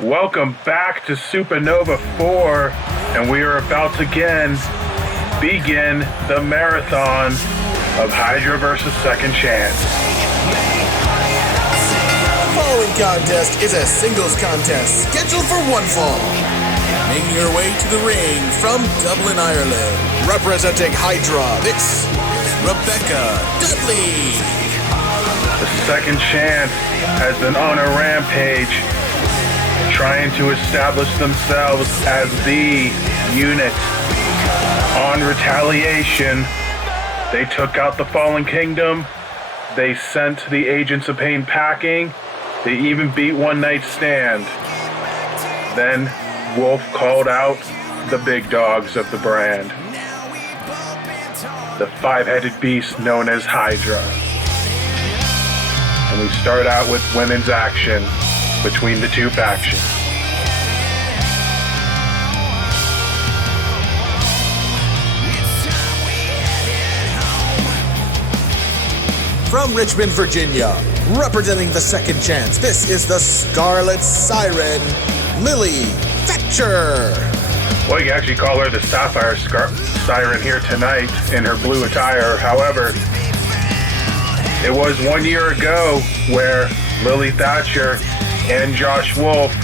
Welcome back to Supernova 4, and we are about to begin the marathon of Hydra versus Second Chance. The following contest is a singles contest scheduled for one fall. Making her way to the ring from Dublin, Ireland, representing Hydra, this is Rebecca Dudley. The Second Chance has been on a rampage, trying to establish themselves as the unit. On Retaliation, they took out the Fallen Kingdom, they sent the Agents of Pain packing, they even beat One Night Stand. Then Wolf called out the big dogs of the brand, the five-headed beast known as Hydra. And we start out with women's action between the two factions. From Richmond, Virginia, representing the Second Chance, this is the Scarlet Siren, Lily Thatcher. Well, you can actually call her the Sapphire Siren here tonight in her blue attire. However, it was 1 year ago where Lily Thatcher and Josh Wolf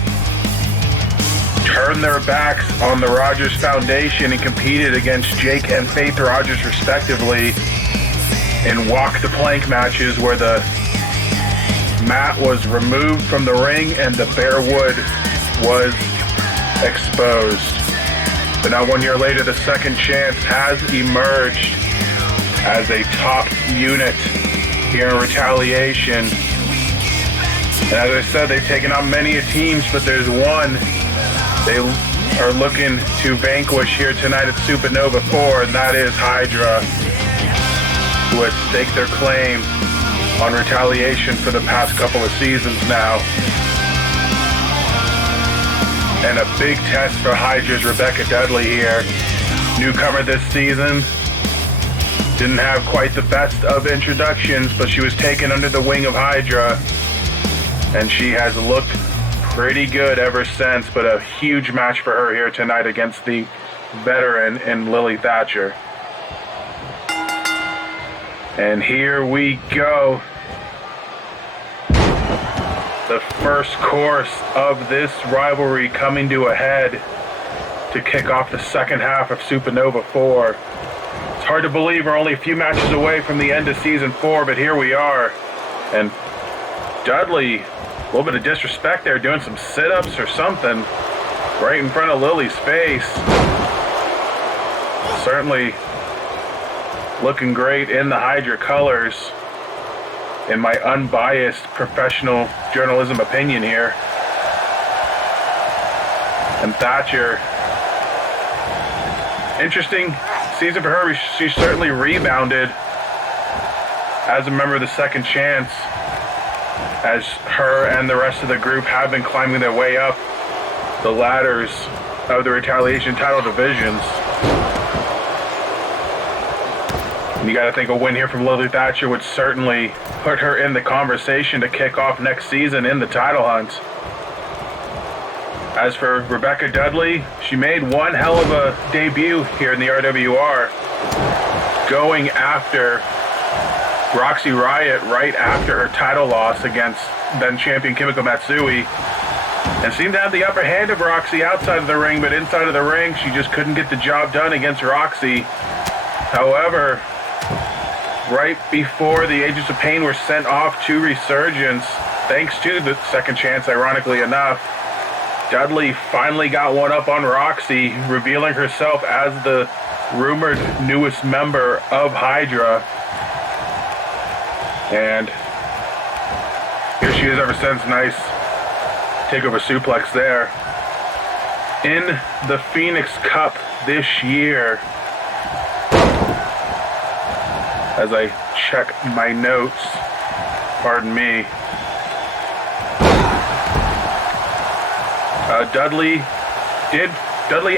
turned their backs on the Rogers Foundation and competed against Jake and Faith Rogers respectively in walk the plank matches where the mat was removed from the ring and the bare wood was exposed. But now 1 year later, the Second Chance has emerged as a top unit here in Retaliation. And as I said, they've taken on many teams, but there's one they are looking to vanquish here tonight at Supernova 4, and that is Hydra, who has staked their claim on Retaliation for the past couple of seasons now. And a big test for Hydra's Rebecca Dudley here. Newcomer this season. Didn't have quite the best of introductions, but she was taken under the wing of Hydra, and she has looked pretty good ever since. But a huge match for her here tonight against the veteran in Lily Thatcher. And here we go. The first course of this rivalry coming to a head to kick off the second half of Supernova 4. It's hard to believe we're only a few matches away from the end of Season 4, but here we are. And Dudley, a little bit of disrespect there, doing some sit-ups or something right in front of Lily's face. Certainly looking great in the Hydra colors, in my unbiased professional journalism opinion here. And Thatcher, interesting season for her. She certainly rebounded as a member of the Second Chance, as her and the rest of the group have been climbing their way up the ladders of the Retaliation title divisions. And you got to think a win here from Lily Thatcher would certainly put her in the conversation to kick off next season in the title hunt. As for Rebecca Dudley, she made one hell of a debut here in the RWR, going after Roxy Riot right after her title loss against then champion Kimiko Matsui, and seemed to have the upper hand of Roxy outside of the ring, but inside of the ring she just couldn't get the job done against Roxy. However, right before the Agents of Pain were sent off to Resurgence, thanks to the Second Chance, ironically enough, Dudley finally got one up on Roxy, revealing herself as the rumored newest member of Hydra. And here she is ever since. Nice takeover suplex there. In the Phoenix Cup this year, as I check my notes, pardon me, Dudley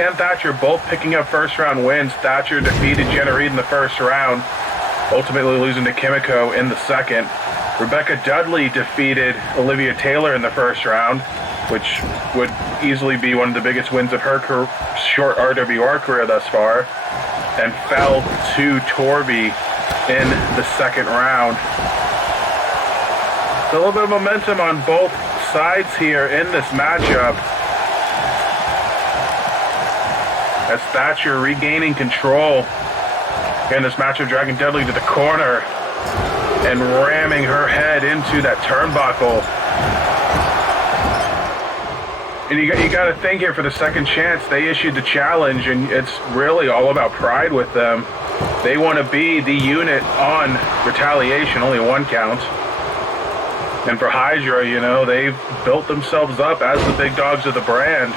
and Thatcher both picking up first round wins. Thatcher defeated Jenna Reed in the first round, ultimately losing to Kimiko in the second. Rebecca Dudley defeated Olivia Taylor in the first round. which would easily be one of the biggest wins of her short RWR career thus far, and fell to Torby in the second round. A little bit of momentum on both sides here in this matchup, as Thatcher regaining control in this matchup, dragging Dudley to the corner and ramming her head into that turnbuckle. And you got to think here, for the second chance, they issued the challenge, and it's really all about pride with them. They want to be the unit on Retaliation, only one count. And for Hydra, you know, they've built themselves up as the big dogs of the brand.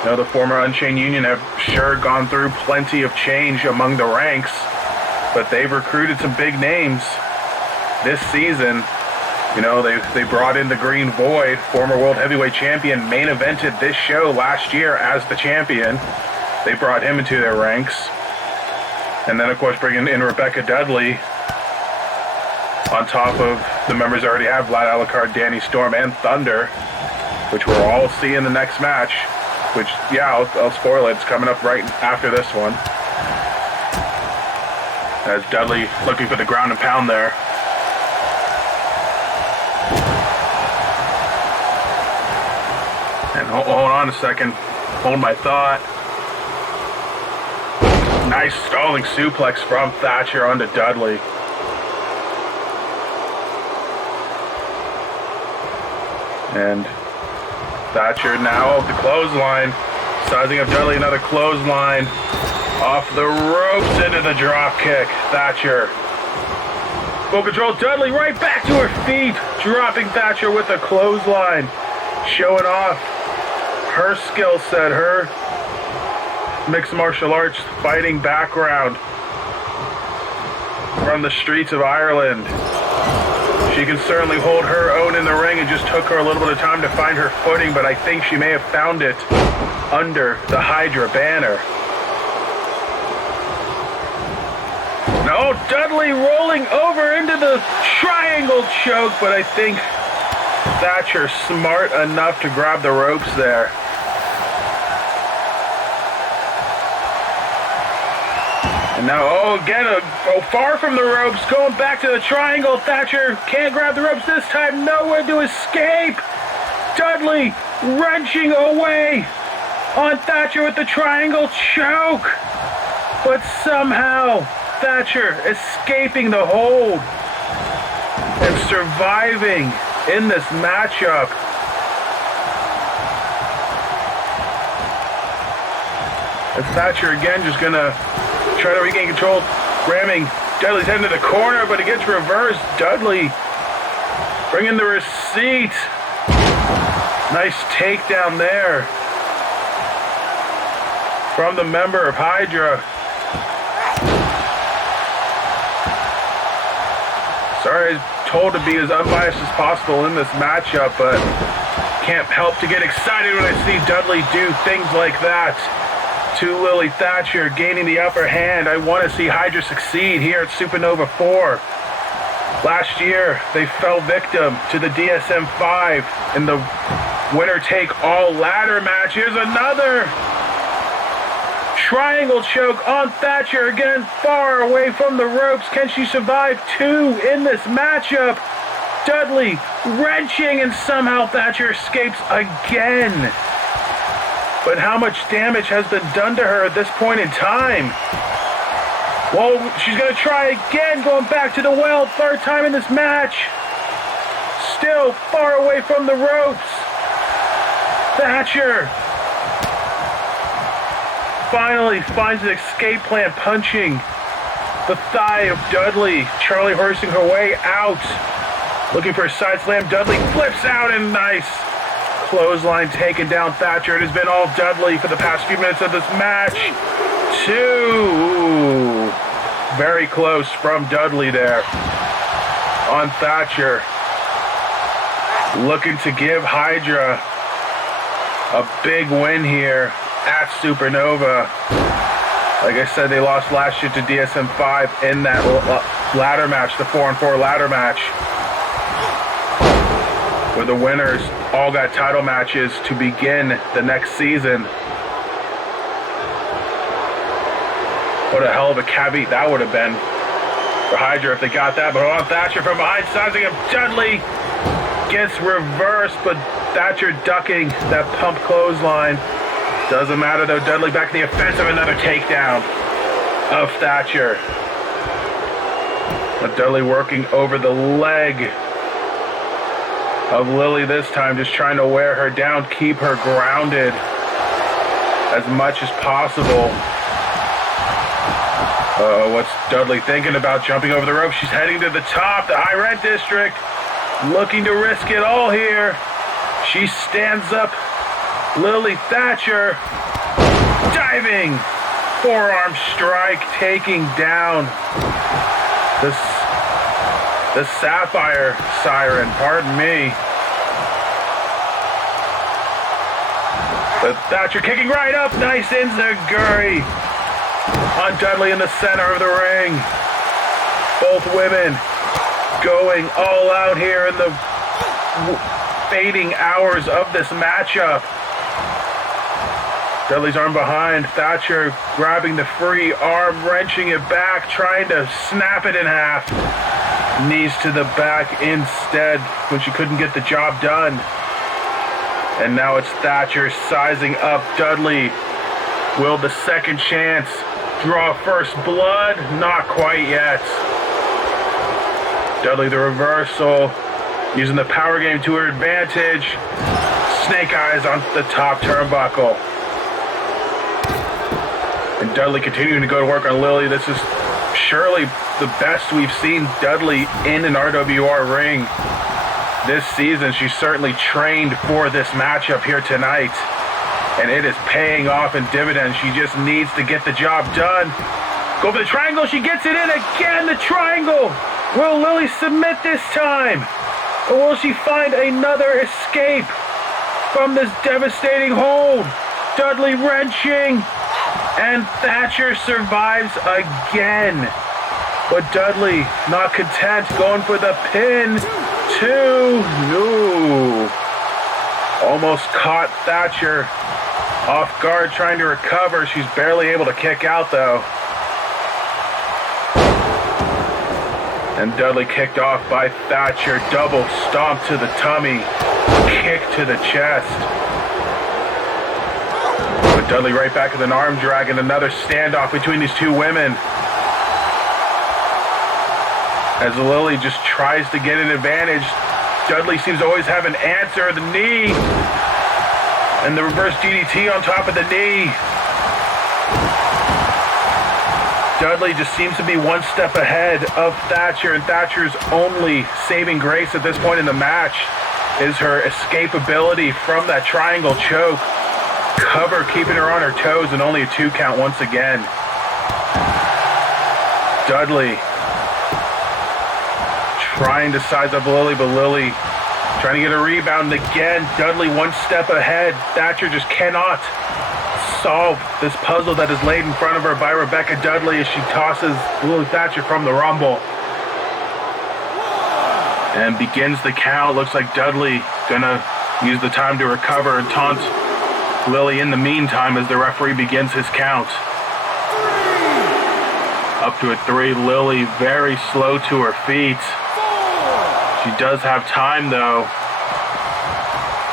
You know, the former Unchained Union have sure gone through plenty of change among the ranks, but they've recruited some big names this season. You know, they brought in the Green Void, former World Heavyweight Champion, main evented this show last year as the champion. They brought him into their ranks. And then, of course, bringing in Rebecca Dudley on top of the members already have, Vlad Alucard, Danny Storm, and Thunder, which we'll all see in the next match, which, yeah, I'll spoil it. It's coming up right after this one. As Dudley looking for the ground and pound there. And hold on a second. Hold my thought. Nice stalling suplex from Thatcher onto Dudley. And Thatcher now off the clothesline. Sizing up Dudley, another clothesline. Off the ropes into the drop kick. Thatcher. Full control. Dudley right back to her feet. Dropping Thatcher with a clothesline. Showing off her skill set, her mixed martial arts fighting background from the streets of Ireland. She can certainly hold her own in the ring. It just took her a little bit of time to find her footing, but I think she may have found it under the Hydra banner. No, Dudley rolling over into the triangle choke, but I think Thatcher smart enough to grab the ropes there. And now, again, far from the ropes, going back to the triangle. Thatcher can't grab the ropes this time, nowhere to escape. Dudley wrenching away on Thatcher with the triangle choke. But somehow, Thatcher escaping the hold and surviving in this matchup. And Thatcher again just gonna try to regain control, ramming Dudley's head into the corner, but it gets reversed. Dudley bringing the receipt. Nice takedown there from the member of Hydra. Sorry, I was told to be as unbiased as possible in this matchup, but can't help to get excited when I see Dudley do things like that to Lily Thatcher, gaining the upper hand. I want to see Hydra succeed here at Supernova 4. Last year, they fell victim to the DSM-5 in the winner-take-all ladder match. Here's another triangle choke on Thatcher, again far away from the ropes. Can she survive two in this matchup? Dudley wrenching, and somehow Thatcher escapes again. But how much damage has been done to her at this point in time? Well, she's going to try again, going back to the well, third time in this match. Still far away from the ropes. Thatcher finally finds an escape plan, punching the thigh of Dudley. Charlie horsing her way out, looking for a side slam. Dudley flips out, and nice clothesline taking down Thatcher. It has been all Dudley for the past few minutes of this match. Two. Very close from Dudley there on Thatcher. Looking to give Hydra a big win here at Supernova. Like I said, they lost last year to DSM-5 in that ladder match, the 4-on-4 ladder match, where the winners all got title matches to begin the next season. What a hell of a caveat that would have been for Hydra if they got that. But on Thatcher from behind, sizing up. Dudley gets reversed, but Thatcher ducking that pump clothesline. Doesn't matter though. Dudley back in the offensive. Another takedown of Thatcher. But Dudley working over the leg of Lily this time, just trying to wear her down, keep her grounded as much as possible. What's Dudley thinking about? Jumping over the rope. She's heading to the top, the high rent district, looking to risk it all here. She stands up. Lily Thatcher diving forearm strike, taking down the Sapphire Siren, pardon me. But Thatcher kicking right up, nice enziguri on Dudley in the center of the ring. Both women going all out here in the fading hours of this matchup. Dudley's arm behind, Thatcher grabbing the free arm, wrenching it back, trying to snap it in half. Knees to the back instead when she couldn't get the job done. And now it's Thatcher sizing up Dudley. Will the second chance draw first blood? Not quite yet. Dudley the reversal, using the power game to her advantage. Snake eyes on the top turnbuckle. And Dudley continuing to go to work on Lily. This is surely the best we've seen Dudley in an RWR ring this season. She's certainly trained for this matchup here tonight, and it is paying off in dividends. She just needs to get the job done. Go for the triangle. She gets it in again. The triangle. Will Lily submit this time? Or will she find another escape from this devastating hold? Dudley wrenching, and Thatcher survives again. But Dudley not content, going for the pin. Two. No. Almost caught Thatcher off guard trying to recover. She's barely able to kick out though. And Dudley kicked off by Thatcher. Double stomp to the tummy. Kick to the chest. But Dudley right back with an arm drag and another standoff between these two women. As Lily just tries to get an advantage, Dudley seems to always have an answer. The knee. And the reverse DDT on top of the knee. Dudley just seems to be one step ahead of Thatcher, and Thatcher's only saving grace at this point in the match is her escapability from that triangle choke. Cover keeping her on her toes, and only a 2 count once again. Dudley trying to size up Lily, but Lily trying to get a rebound again. Dudley one step ahead. Thatcher just cannot solve this puzzle that is laid in front of her by Rebecca Dudley as she tosses Lily Thatcher from the Rumble. And begins the count. Looks like Dudley gonna use the time to recover and taunt Lily in the meantime as the referee begins his count. Up to a 3. Lily very slow to her feet. She does have time though,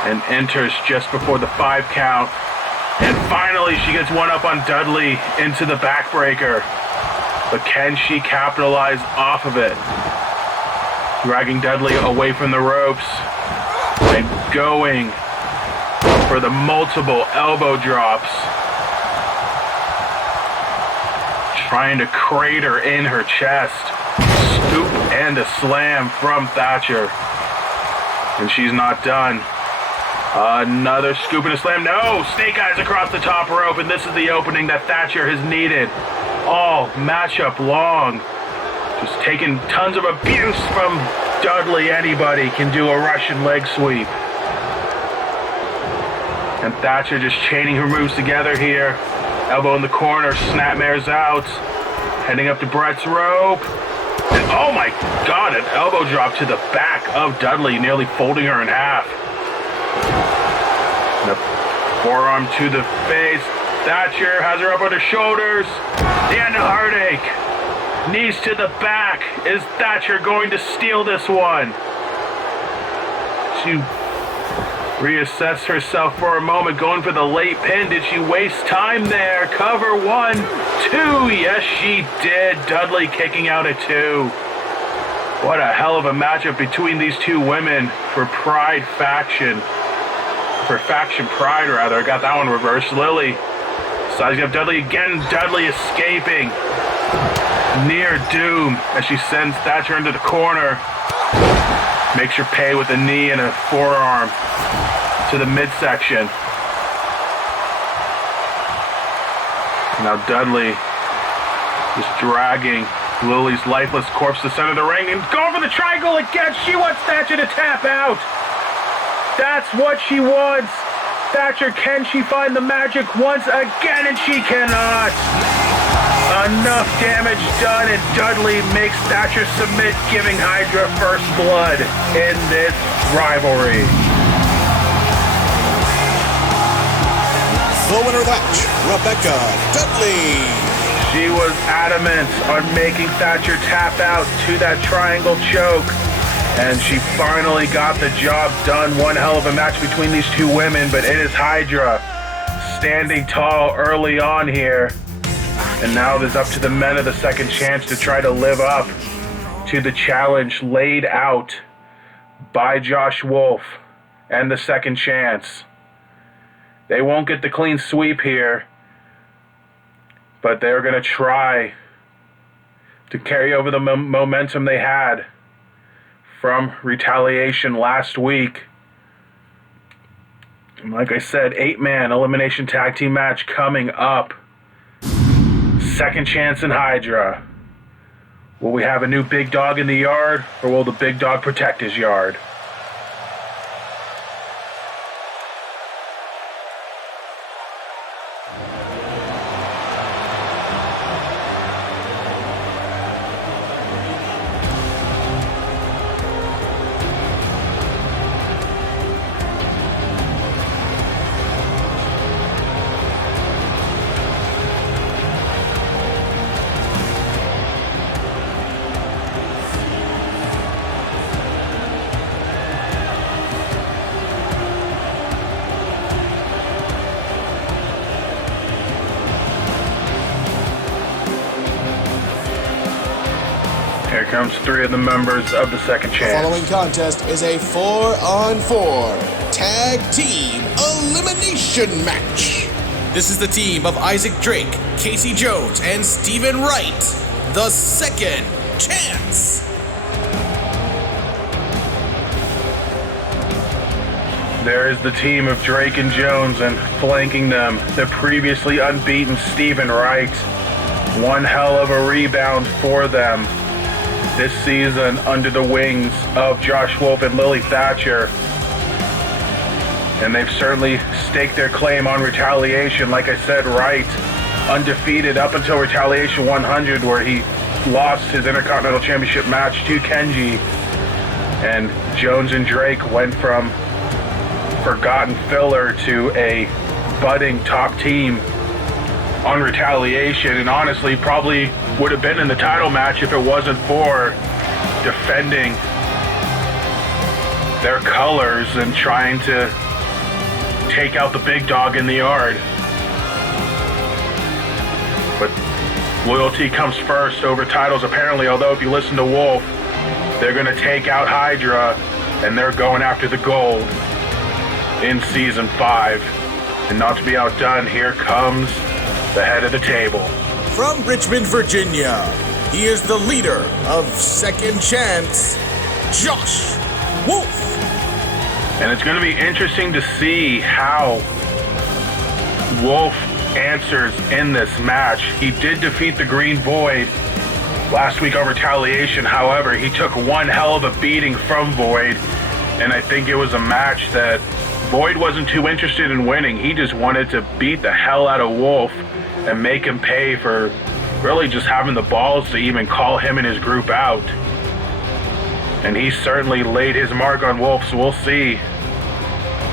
and enters just before the 5 count. And finally she gets one up on Dudley into the backbreaker. But can she capitalize off of it? Dragging Dudley away from the ropes and going for the multiple elbow drops. Trying to crater in her chest. Scoop and a slam from Thatcher. And she's not done. Another scoop and a slam. No! Snake eyes across the top rope, and this is the opening that Thatcher has needed all matchup long. Just taking tons of abuse from Dudley. Anybody can do a Russian leg sweep. And Thatcher just chaining her moves together here. Elbow in the corner, snapmares out. Heading up to Brett's rope. And Oh my God, an elbow drop to the back of Dudley, nearly folding her in half. The forearm to the face. Thatcher has her up on her shoulders. The end of heartache. Knees to the back. Is Thatcher going to steal this one? She reassessed herself for a moment, going for the late pin. Did she waste time there? Cover 1, 2. Yes, she did. Dudley kicking out at 2. What a hell of a matchup between these two women for Pride Faction. For Faction Pride, rather. I got that one reversed. Lily. Sizing up Dudley again. Dudley escaping. Near doom as she sends Thatcher into the corner. Makes her pay with a knee and a forearm to the midsection. Now Dudley is dragging Lily's lifeless corpse to the center of the ring and going for the triangle again. She wants Thatcher to tap out. That's what she wants. Thatcher, can she find the magic once again? And she cannot. Enough damage done, and Dudley makes Thatcher submit, giving Hydra first blood in this rivalry. The winner of the match, Rebecca Dudley. She was adamant on making Thatcher tap out to that triangle choke, and she finally got the job done. One hell of a match between these two women, but it is Hydra standing tall early on here. And now it's up to the men of the second chance to try to live up to the challenge laid out by Josh Wolf and the second chance. They won't get the clean sweep here, but they're going to try to carry over the momentum they had from Retaliation last week. And like I said, 8-man elimination tag team match coming up. Second chance in Hydra. Will we have a new big dog in the yard, or will the big dog protect his yard? Here comes 3 of the members of the second chance. The following contest is a 4-on-4 tag team elimination match. This is the team of Isaac Drake, Casey Jones, and Stephen Wright. The second chance. There is the team of Drake and Jones, and flanking them, the previously unbeaten Stephen Wright. One hell of a rebound for them this season under the wings of Josh Wolf and Lily Thatcher. And they've certainly staked their claim on Retaliation. Like I said, Wright undefeated up until Retaliation 100, where he lost his Intercontinental Championship match to Kenji. And Jones and Drake went from forgotten filler to a budding top team on Retaliation, and honestly probably would have been in the title match if it wasn't for defending their colors and trying to take out the big dog in the yard. But loyalty comes first over titles apparently, although if you listen to Wolf, they're going to take out Hydra and they're going after the gold in Season 5. And not to be outdone, here comes the head of the table. From Richmond, Virginia, he is the leader of Second Chance, Josh Wolf. And it's going to be interesting to see how Wolf answers in this match. He did defeat the Green Void last week on Retaliation. However, he took one hell of a beating from Void, and I think it was a match that Void wasn't too interested in winning. He just wanted to beat the hell out of Wolf and make him pay for really just having the balls to even call him and his group out. And he certainly laid his mark on Wolf, so we'll see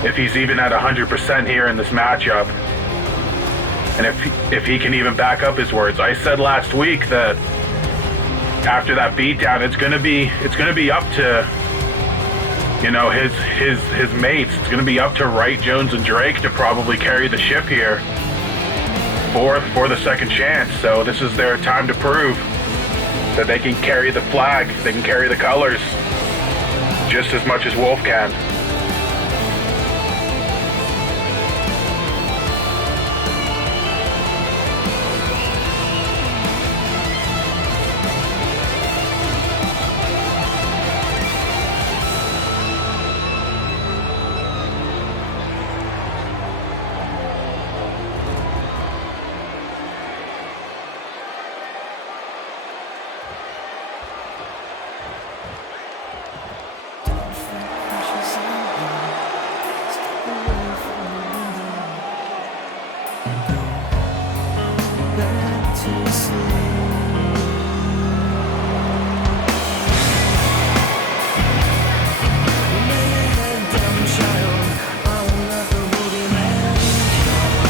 if he's even at 100% here in this matchup. And if he can even back up his words. I said last week that after that beatdown, it's gonna be up to, you know, his mates. It's gonna be up to Wright, Jones, and Drake to probably carry the ship here for the second chance. So this is their time to prove that they can carry the flag, they can carry the colors just as much as Wolf can.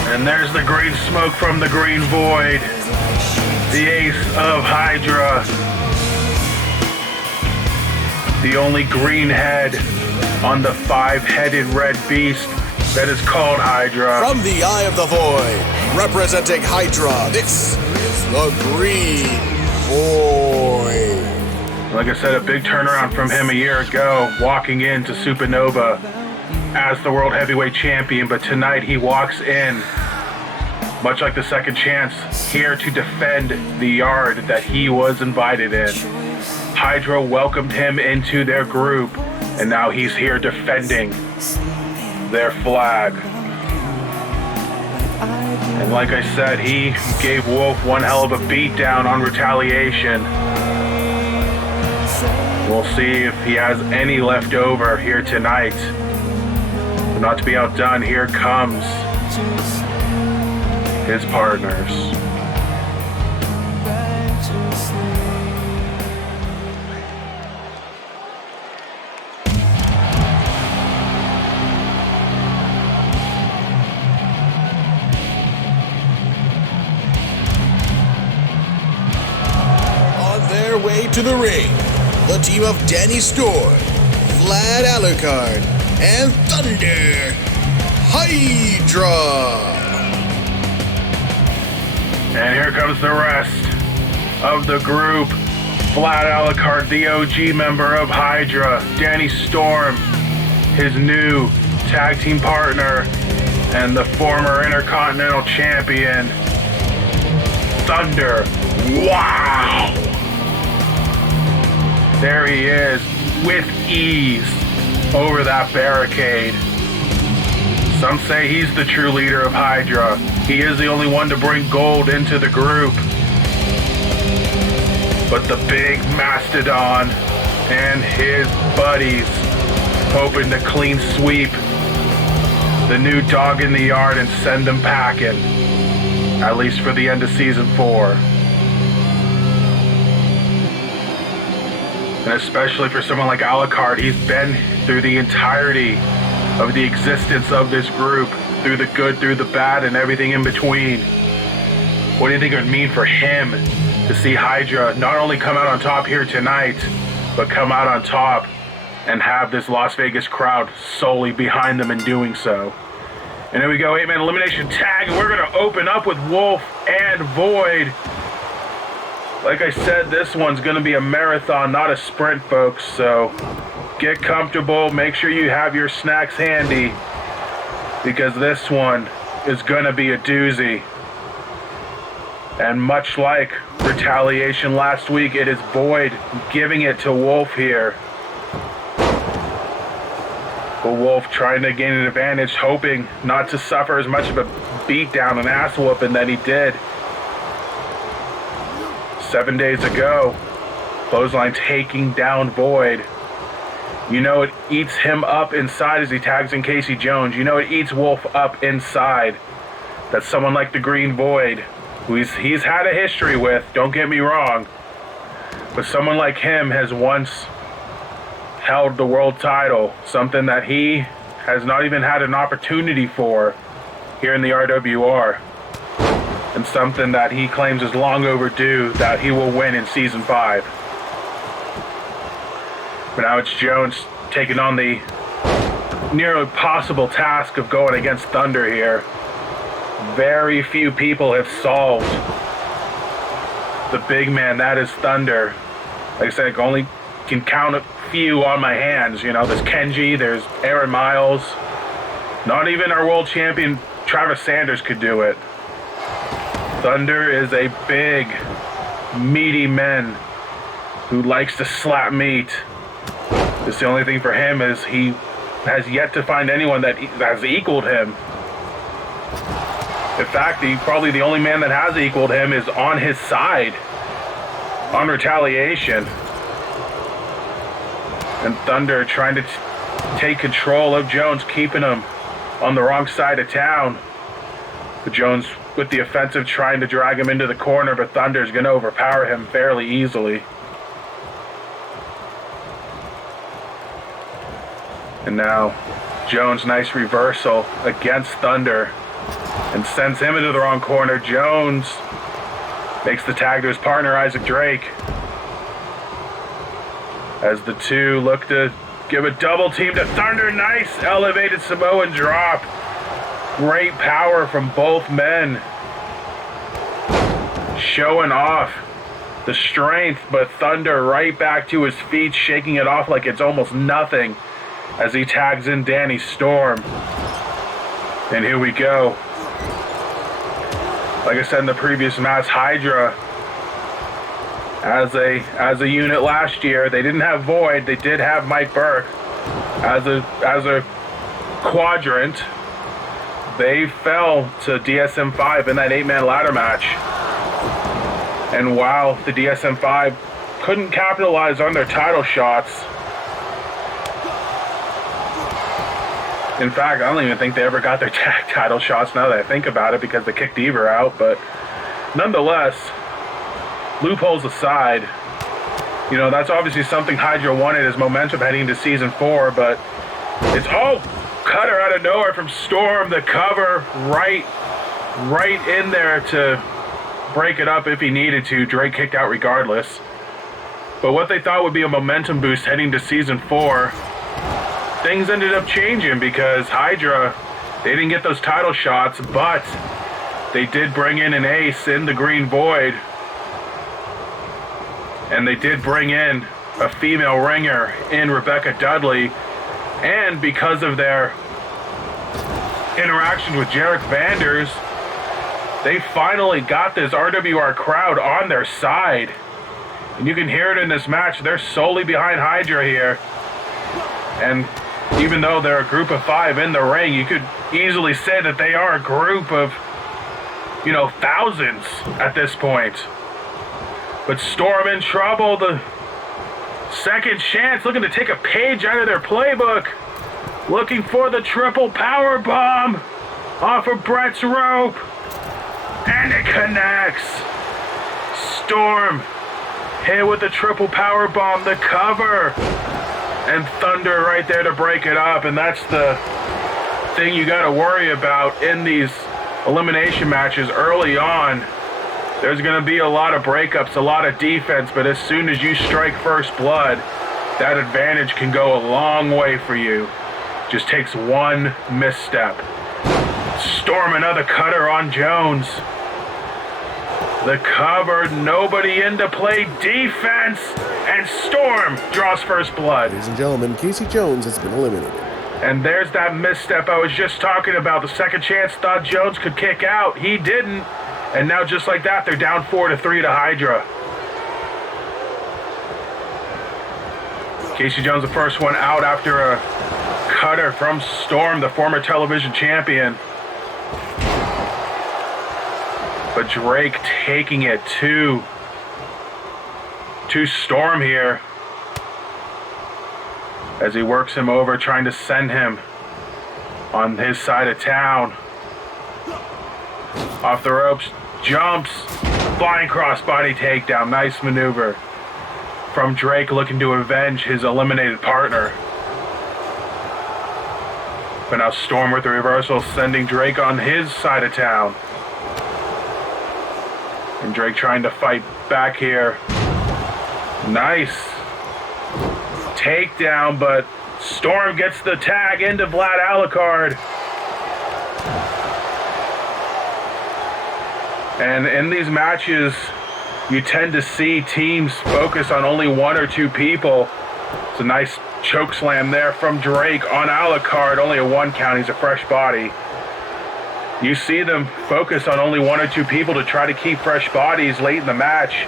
And there's the green smoke from the green void. The ace of Hydra. The only green head on the five-headed red beast that is called Hydra. From the Eye of the Void, representing Hydra, this is the Green Void. Like I said, a big turnaround from him a year ago, walking into Supernova as the World Heavyweight Champion, but tonight he walks in, much like the second chance, here to defend the yard that he was invited in. Hydra welcomed him into their group, and now he's here defending their flag. And like I said, he gave Wolf one hell of a beatdown on Retaliation. We'll see if he has any left over here tonight. But not to be outdone, here comes his partners. On their way to the ring, the team of Danny Storm, Vlad Alucard, and Thunder Hydra. And here comes the rest of the group. Vlad Alucard, the OG member of Hydra. Danny Storm, his new tag team partner, and the former Intercontinental Champion, Thunder. Wow! There he is, with ease, over that barricade. Some say he's the true leader of Hydra. He is the only one to bring gold into the group. But the big Mastodon and his buddies hoping to clean sweep the new dog in the yard and send them packing, at least for the end of season 4. And especially for someone like Alucard, he's been through the entirety of the existence of this group, through the good, through the bad, and everything in between. What do you think it would mean for him to see Hydra not only come out on top here tonight, but come out on top and have this Las Vegas crowd solely behind them in doing so? And here we go, 8-man elimination tag, and we're going to open up with Wolf and Void. Like I said, this one's going to be a marathon, not a sprint, folks, so get comfortable, make sure you have your snacks handy, because this one is going to be a doozy. And much like Retaliation last week, it is Void giving it to Wolf here. But Wolf trying to gain an advantage, hoping not to suffer as much of a beatdown and ass whooping that he did 7 days ago. Clothesline taking down Void. You know it eats him up inside as he tags in Casey Jones. You know it eats Wolf up inside that someone like the Green Void who he's had a history with, don't get me wrong, but someone like him has once held the world title, something that he has not even had an opportunity for here in the RWR, and something that he claims is long overdue that he will win in Season 5. But now it's Jones taking on the nearly impossible task of going against Thunder here. Very few people have solved the big man that is Thunder. Like I said, I only can count a few on my hands. You know, there's Kenji, there's Aaron Miles. Not even our world champion Travis Sanders could do it. Thunder is a big, meaty man who likes to slap meat. It's the only thing for him is he has yet to find anyone that has equaled him. In fact, probably the only man that has equaled him is on his side on Retaliation. And Thunder trying to take control of Jones, keeping him on the wrong side of town. But Jones with the offensive trying to drag him into the corner, but Thunder's going to overpower him fairly easily. And now Jones, nice reversal against Thunder and sends him into the wrong corner. Jones makes the tag to his partner, Isaac Drake, as the two look to give a double team to Thunder. Nice elevated Samoan drop. Great power from both men. Showing off the strength, but Thunder right back to his feet, shaking it off like it's almost nothing as he tags in Danny Storm. And here we go. Like I said in the previous match, Hydra as a unit last year, they didn't have Void, they did have Mike Burke as a quadrant. They fell to DSM-5 in that 8-man ladder match. And while the DSM-5 couldn't capitalize on their title shots, in fact, I don't even think they ever got their tag title shots now that I think about it, because they kicked Ever out. But nonetheless, loopholes aside, you know, that's obviously something Hydra wanted as momentum heading into Season 4, but it's, oh, cutter out of nowhere from Storm, the cover right in there to break it up if he needed to. Drake kicked out regardless. But what they thought would be a momentum boost heading to Season 4, things ended up changing because Hydra, they didn't get those title shots, but they did bring in an ace in the Green Void. And they did bring in a female ringer in Rebecca Dudley. And because of their interaction with Jarek Vanders, they finally got this RWR crowd on their side. And you can hear it in this match. They're solely behind Hydra here. And even though they're a group of 5 in the ring, you could easily say that they are a group of, you know, thousands at this point. But Storm in trouble. The second chance, looking to take a page out of their playbook. Looking for the triple power bomb off of Brett's rope. And it connects. Storm hit with the triple power bomb, the cover. And Thunder right there to break it up. And that's the thing you got to worry about in these elimination matches early on. There's going to be a lot of breakups, a lot of defense, but as soon as you strike first blood, that advantage can go a long way for you. Just takes one misstep. Storm, another cutter on Jones. The cover, nobody into play defense, and Storm draws first blood. Ladies and gentlemen, Casey Jones has been eliminated. And there's that misstep I was just talking about. The second chance thought Jones could kick out. He didn't. And now just like that, they're down 4-3 to Hydra. Casey Jones, the first one out after a cutter from Storm, the former television champion. But Drake taking it to Storm here as he works him over, trying to send him on his side of town. Off the ropes, jumps, flying crossbody takedown. Nice maneuver from Drake, looking to avenge his eliminated partner. But now Storm with the reversal, sending Drake on his side of town. And Drake trying to fight back here. Nice takedown, but Storm gets the tag into Vlad Alucard. And in these matches, you tend to see teams focus on only one or two people. It's a nice choke slam there from Drake on Alucard. Only a 1 count. He's a fresh body. You see them focus on only one or two people to try to keep fresh bodies late in the match.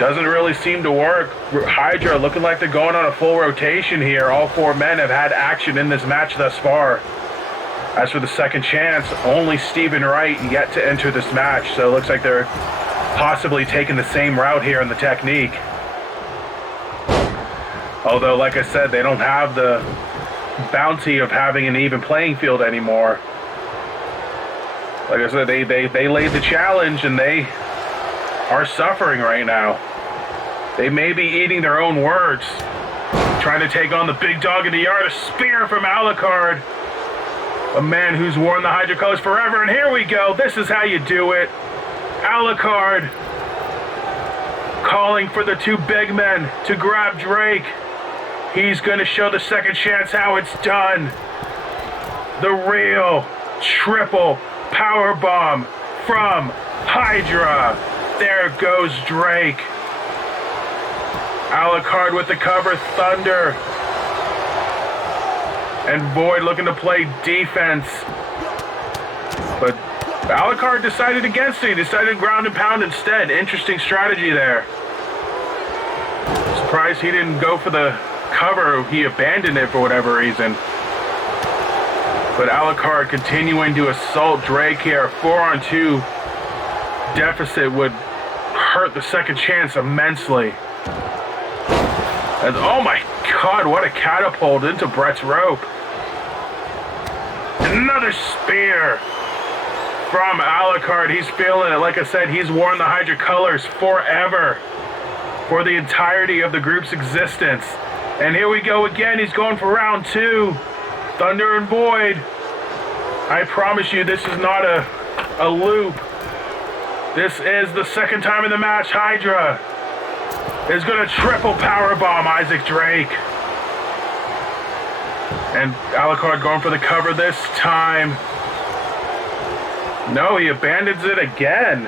Doesn't really seem to work. Hydra looking like they're going on a full rotation here. All 4 men have had action in this match thus far. As for the second chance, only Stephen Wright yet to enter this match. So it looks like they're possibly taking the same route here in the technique. Although, like I said, they don't have the bounty of having an even playing field anymore. Like I said, they laid the challenge and they are suffering right now. They may be eating their own words. Trying to take on the big dog in the yard. A spear from Alucard. A man who's worn the Hydra colors forever. And here we go. This is how you do it. Alucard calling for the 2 big men to grab Drake. He's going to show the second chance how it's done. The real triple power bomb from Hydra. There goes Drake. Alucard with the cover, Thunder. And Void looking to play defense. But Alucard decided against it. He decided ground and pound instead. Interesting strategy there. Surprised he didn't go for the cover. He abandoned it for whatever reason. But Alucard continuing to assault Drake here. 4-on-2 deficit would hurt the second chance immensely. And oh my God, what a catapult into Brett's rope. Another spear from Alucard. He's feeling it. Like I said, he's worn the Hydra colors forever. For the entirety of the group's existence. And here we go again. He's going for round 2. Thunder and Void. I promise you this is not a loop. This is the second time in the match Hydra is going to triple powerbomb Isaac Drake. And Alucard going for the cover this time. No, he abandons it again.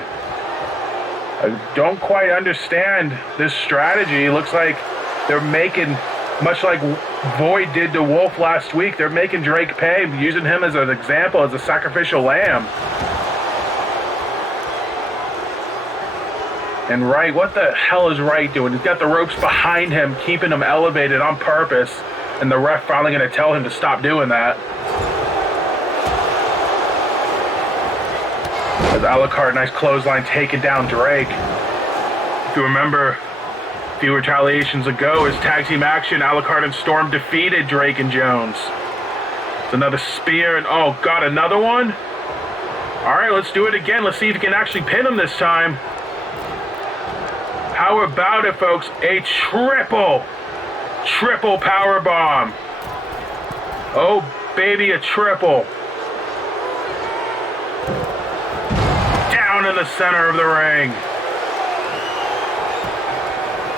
I don't quite understand this strategy. Looks like they're making, much like Void did to Wolf last week, they're making Drake pay, using him as an example, as a sacrificial lamb. And Wright, what the hell is Wright doing? He's got the ropes behind him, keeping him elevated on purpose. And the ref finally going to tell him to stop doing that. As Alucard, nice clothesline, taking down Drake. If you remember, a few retaliations ago, his tag team action, Alucard and Storm defeated Drake and Jones. It's another spear, and oh God, another one? All right, let's do it again. Let's see if he can actually pin him this time. How about it, folks? A triple power bomb. Oh, baby, a triple. Down in the center of the ring.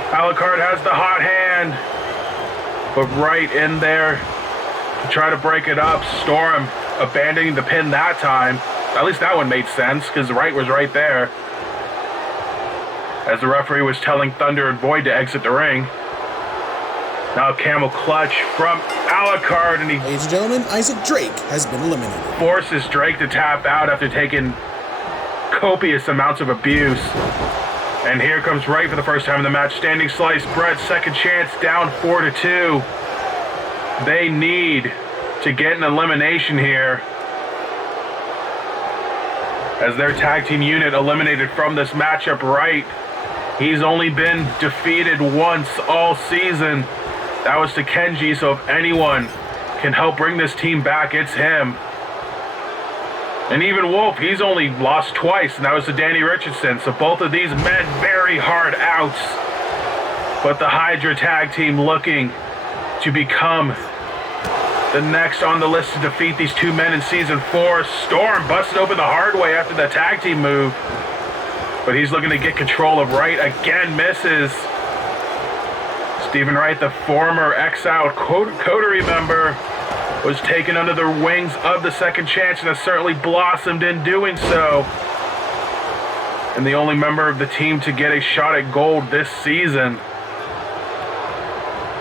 Alucard has the hot hand, but right in there to try to break it up. Storm abandoning the pin that time. At least that one made sense, because Wright was right there. As the referee was telling Thunder and Void to exit the ring. Now camel clutch from Alucard, and he, ladies and gentlemen, Isaac Drake has been eliminated. Forces Drake to tap out after taking copious amounts of abuse. And here comes Wright for the first time in the match. Standing slice, Brett, second chance, down 4-2. They need to get an elimination here, as their tag team unit eliminated from this matchup. Wright, he's only been defeated once all season. That was to Kenji, so if anyone can help bring this team back, it's him. And even Wolf, he's only lost twice, and that was to Danny Richardson. So both of these men very hard outs. But the Hydra tag team looking to become the next on the list to defeat these two men in Season 4. Storm busted open the hard way after the tag team move. But he's looking to get control of Wright. Again, misses. Stephen Wright, the former exiled Coterie member, was taken under the wings of the Second Chance and has certainly blossomed in doing so. And the only member of the team to get a shot at gold this season,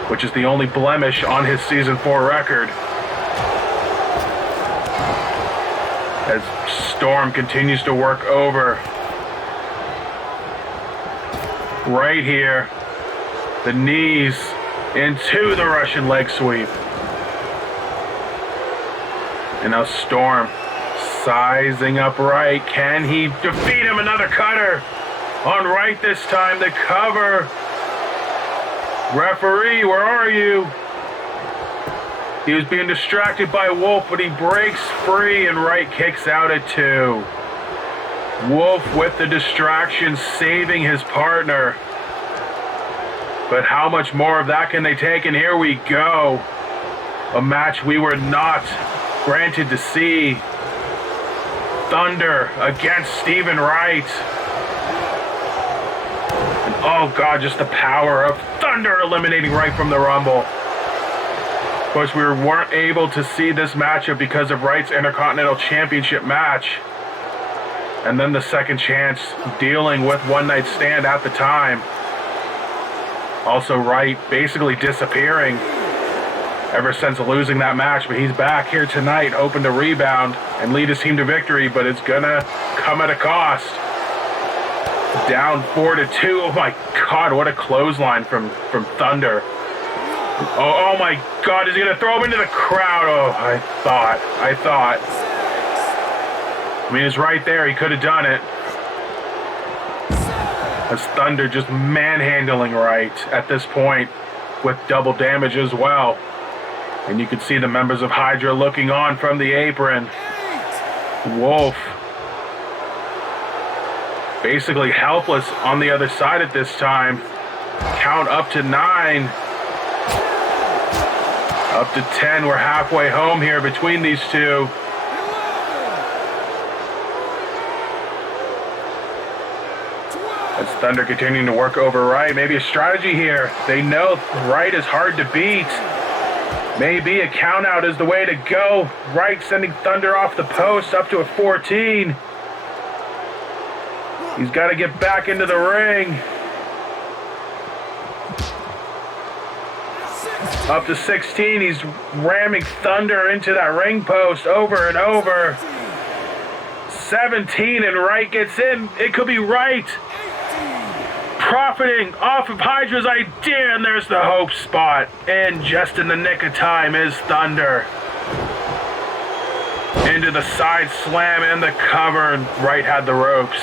which is the only blemish on his Season 4 record. As Storm continues to work over. Right here, the knees into the Russian leg sweep. And now Storm sizing up Wright. Can he defeat him? Another cutter on Wright this time. The cover. Referee, where are you? He was being distracted by Wolf, but he breaks free and Wright kicks out at 2. Wolf with the distraction, saving his partner. But how much more of that can they take? And here we go. A match we were not granted to see. Thunder against Stephen Wright. And oh God, just the power of Thunder eliminating Wright from the Rumble. Of course, we weren't able to see this matchup because of Wright's Intercontinental Championship match. And then the Second Chance dealing with one night stand at the time. Also Wright basically disappearing ever since losing that match, but he's back here tonight, hoping to rebound and lead his team to victory, but it's gonna come at a cost. Down 4-2. Oh my God, what a clothesline from Thunder. Oh my God, is he gonna throw him into the crowd? Oh, I thought. I mean, it's right there, he could have done it. As Thunder just manhandling Wright at this point with double damage as well. And you can see the members of Hydra looking on from the apron. Wolf basically helpless on the other side at this time. Count up to 9. Up to 10. We're halfway home here between these two. As Thunder continuing to work over Wright. Maybe a strategy here. They know Wright is hard to beat. Maybe a count out is the way to go. Wright sending Thunder off the post up to a 14. He's got to get back into the ring. Up to 16. He's ramming Thunder into that ring post over and over. 17 and Wright gets in. It could be Wright profiting off of Hydra's idea, and there's the hope spot. And just in the nick of time is Thunder. Into the side slam and the cover, and Wright had the ropes.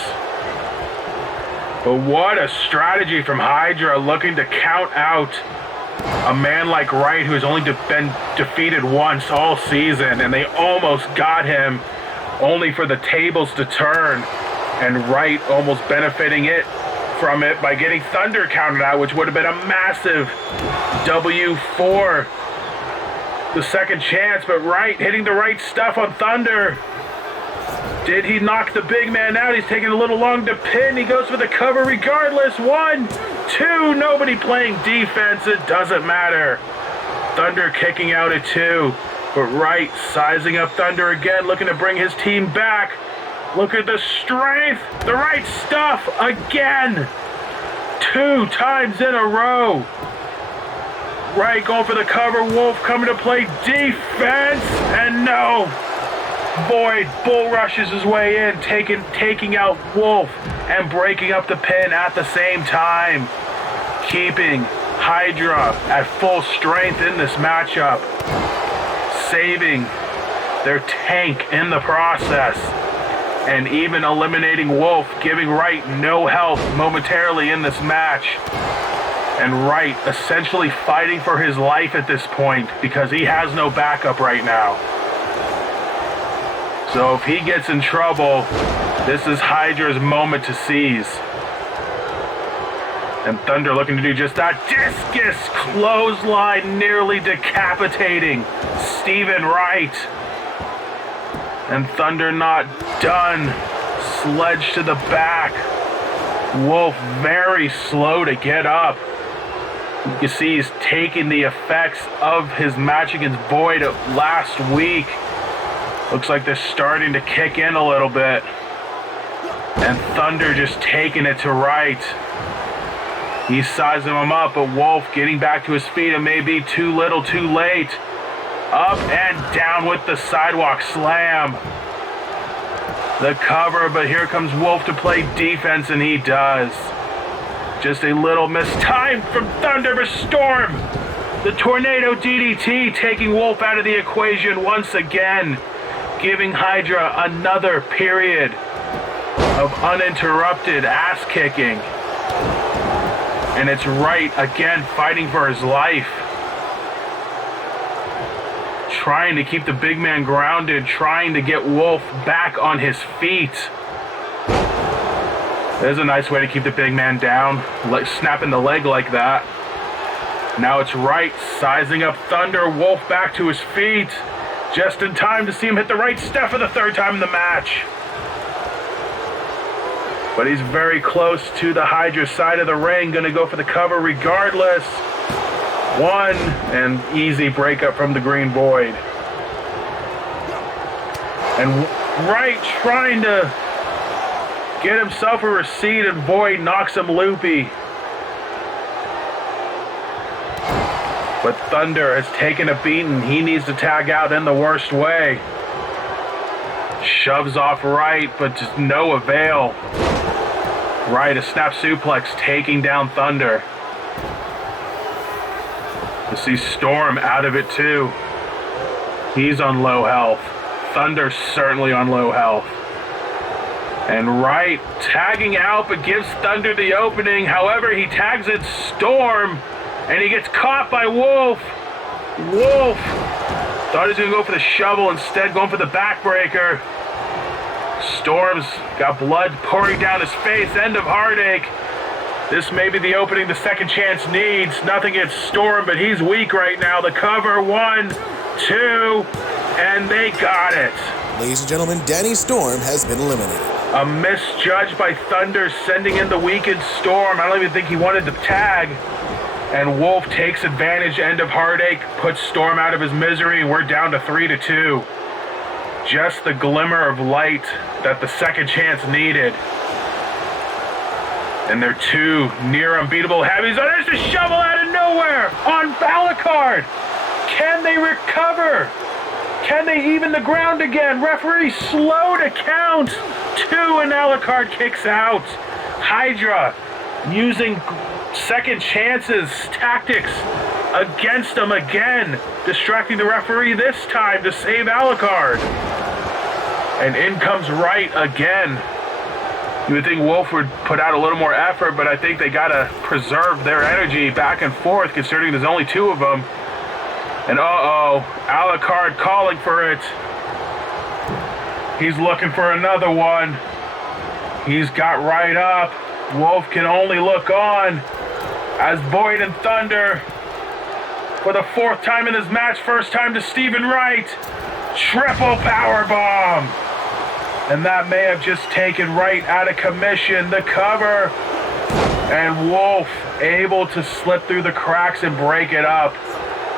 But what a strategy from Hydra, looking to count out a man like Wright, who has only been defeated once all season, and they almost got him, only for the tables to turn, and Wright almost benefiting from it by getting Thunder counted out, which would have been a massive W for the Second Chance. But Wright hitting the right stuff on Thunder. Did he knock the big man out? He's taking a little long to pin. He goes for the cover regardless. 1, 2, nobody playing defense. It doesn't matter. Thunder kicking out at 2. But Wright sizing up Thunder again, looking to bring his team back. Look at the strength, the right stuff again. 2 times in a row. Wright going for the cover. Wolf coming to play defense, and no. Boyd bull rushes his way in, taking out Wolf and breaking up the pin at the same time, keeping Hydra at full strength in this matchup, saving their tank in the process. And even eliminating Wolf, giving Wright no help momentarily in this match. And Wright essentially fighting for his life at this point because he has no backup right now. So if he gets in trouble, this is Hydra's moment to seize. And Thunder looking to do just that. Discus clothesline, nearly decapitating Stephen Wright. And Thunder not done. Sledge to the back. Wolf very slow to get up. You can see he's taking the effects of his match against Void last week. Looks like they're starting to kick in a little bit. And Thunder just taking it to Wright. He's sizing him up, but Wolf getting back to his feet and maybe too little, too late. Up and down with the sidewalk slam. The cover, but here comes Wolf to play defense, and he does. Just a little mistime from Thunder, but Storm. The Tornado DDT taking Wolf out of the equation once again, giving Hydra another period of uninterrupted ass kicking. And it's Wright again fighting for his life. Trying to keep the big man grounded, trying to get Wolf back on his feet. There's a nice way to keep the big man down, like snapping the leg like that. Now it's Wright sizing up Thunder, Wolf back to his feet. Just in time to see him hit the right step for the third time in the match. But he's very close to the Hydra side of the ring, gonna go for the cover regardless. One, and easy breakup from the Green Void. And Wright trying to get himself a receipt, and Void knocks him loopy. But Thunder has taken a beating. He needs to tag out in the worst way. Shoves off Wright, but just no avail. Wright, a snap suplex, taking down Thunder. You see Storm out of it too. He's on low health. Thunder's certainly on low health. And Wright tagging out, but gives Thunder the opening. However, he tags it Storm, and he gets caught by Wolf. Wolf thought he was going to go for the shovel, instead going for the backbreaker. Storm's got blood pouring down his face, end of heartache. This may be the opening the second chance needs. Nothing against Storm, but he's weak right now. The cover, 1, 2, and they got it. Ladies and gentlemen, Danny Storm has been eliminated. A misjudge by Thunder, sending in the weakened Storm. I don't even think he wanted to tag. And Wolf takes advantage, end of heartache, puts Storm out of his misery. We're down to 3-2. Just the glimmer of light that the second chance needed. And they're two near unbeatable heavies. Oh, there's a shovel out of nowhere on Alucard. Can they recover? Can they even the ground again? Referee slow to count. 2, and Alucard kicks out. Hydra using second chances tactics against them again, distracting the referee this time to save Alucard. And in comes Wright again. You would think Wolf would put out a little more effort, but I think they gotta preserve their energy back and forth, considering there's only 2 of them. And Alucard calling for it. He's looking for another one. He's got Wright up. Wolf can only look on as Void and Thunder, for the 4th time in his match, first time to Stephen Wright, triple powerbomb. And that may have just taken Wright out of commission. The cover, and Wolf able to slip through the cracks and break it up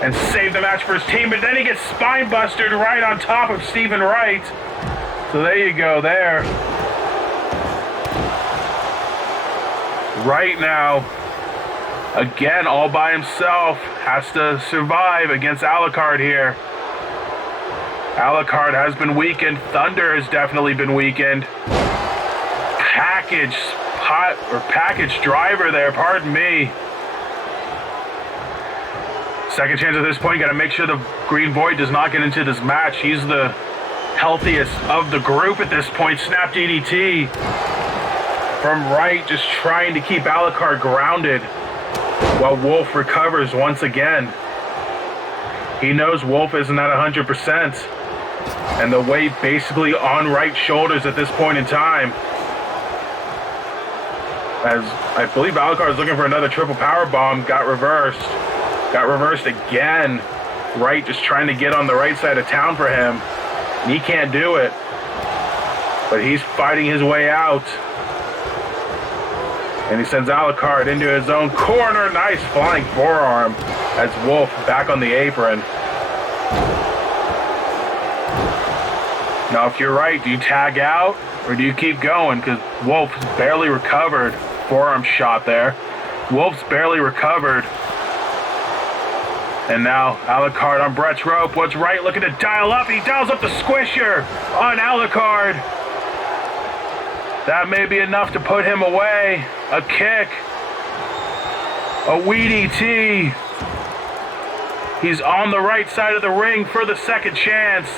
and save the match for his team, but then he gets spine busted right on top of Stephen Wright. So there you go there. Right now, again, all by himself, has to survive against Alucard here. Alucard has been weakened. Thunder has definitely been weakened. Package driver there, pardon me. Second chance at this point, got to make sure the Green Void does not get into this match. He's the healthiest of the group at this point. Snap DDT from Wright, just trying to keep Alucard grounded while Wolf recovers once again. He knows Wolf isn't at 100%. And the weight basically on Wright's shoulders at this point in time. As I believe Alucard is looking for another triple power bomb, got reversed. Got reversed again. Wright just trying to get on the right side of town for him. And he can't do it. But he's fighting his way out. And he sends Alucard into his own corner. Nice flying forearm as Wolf back on the apron. Now, if you're right, do you tag out or do you keep going? Because Wolf's barely recovered. Forearm shot there. Wolf's barely recovered. And now Alucard on Brett's rope. What's Wright looking to dial up? He dials up the squisher on Alucard. That may be enough to put him away. A kick. A WDT. He's on the right side of the ring for the second chance.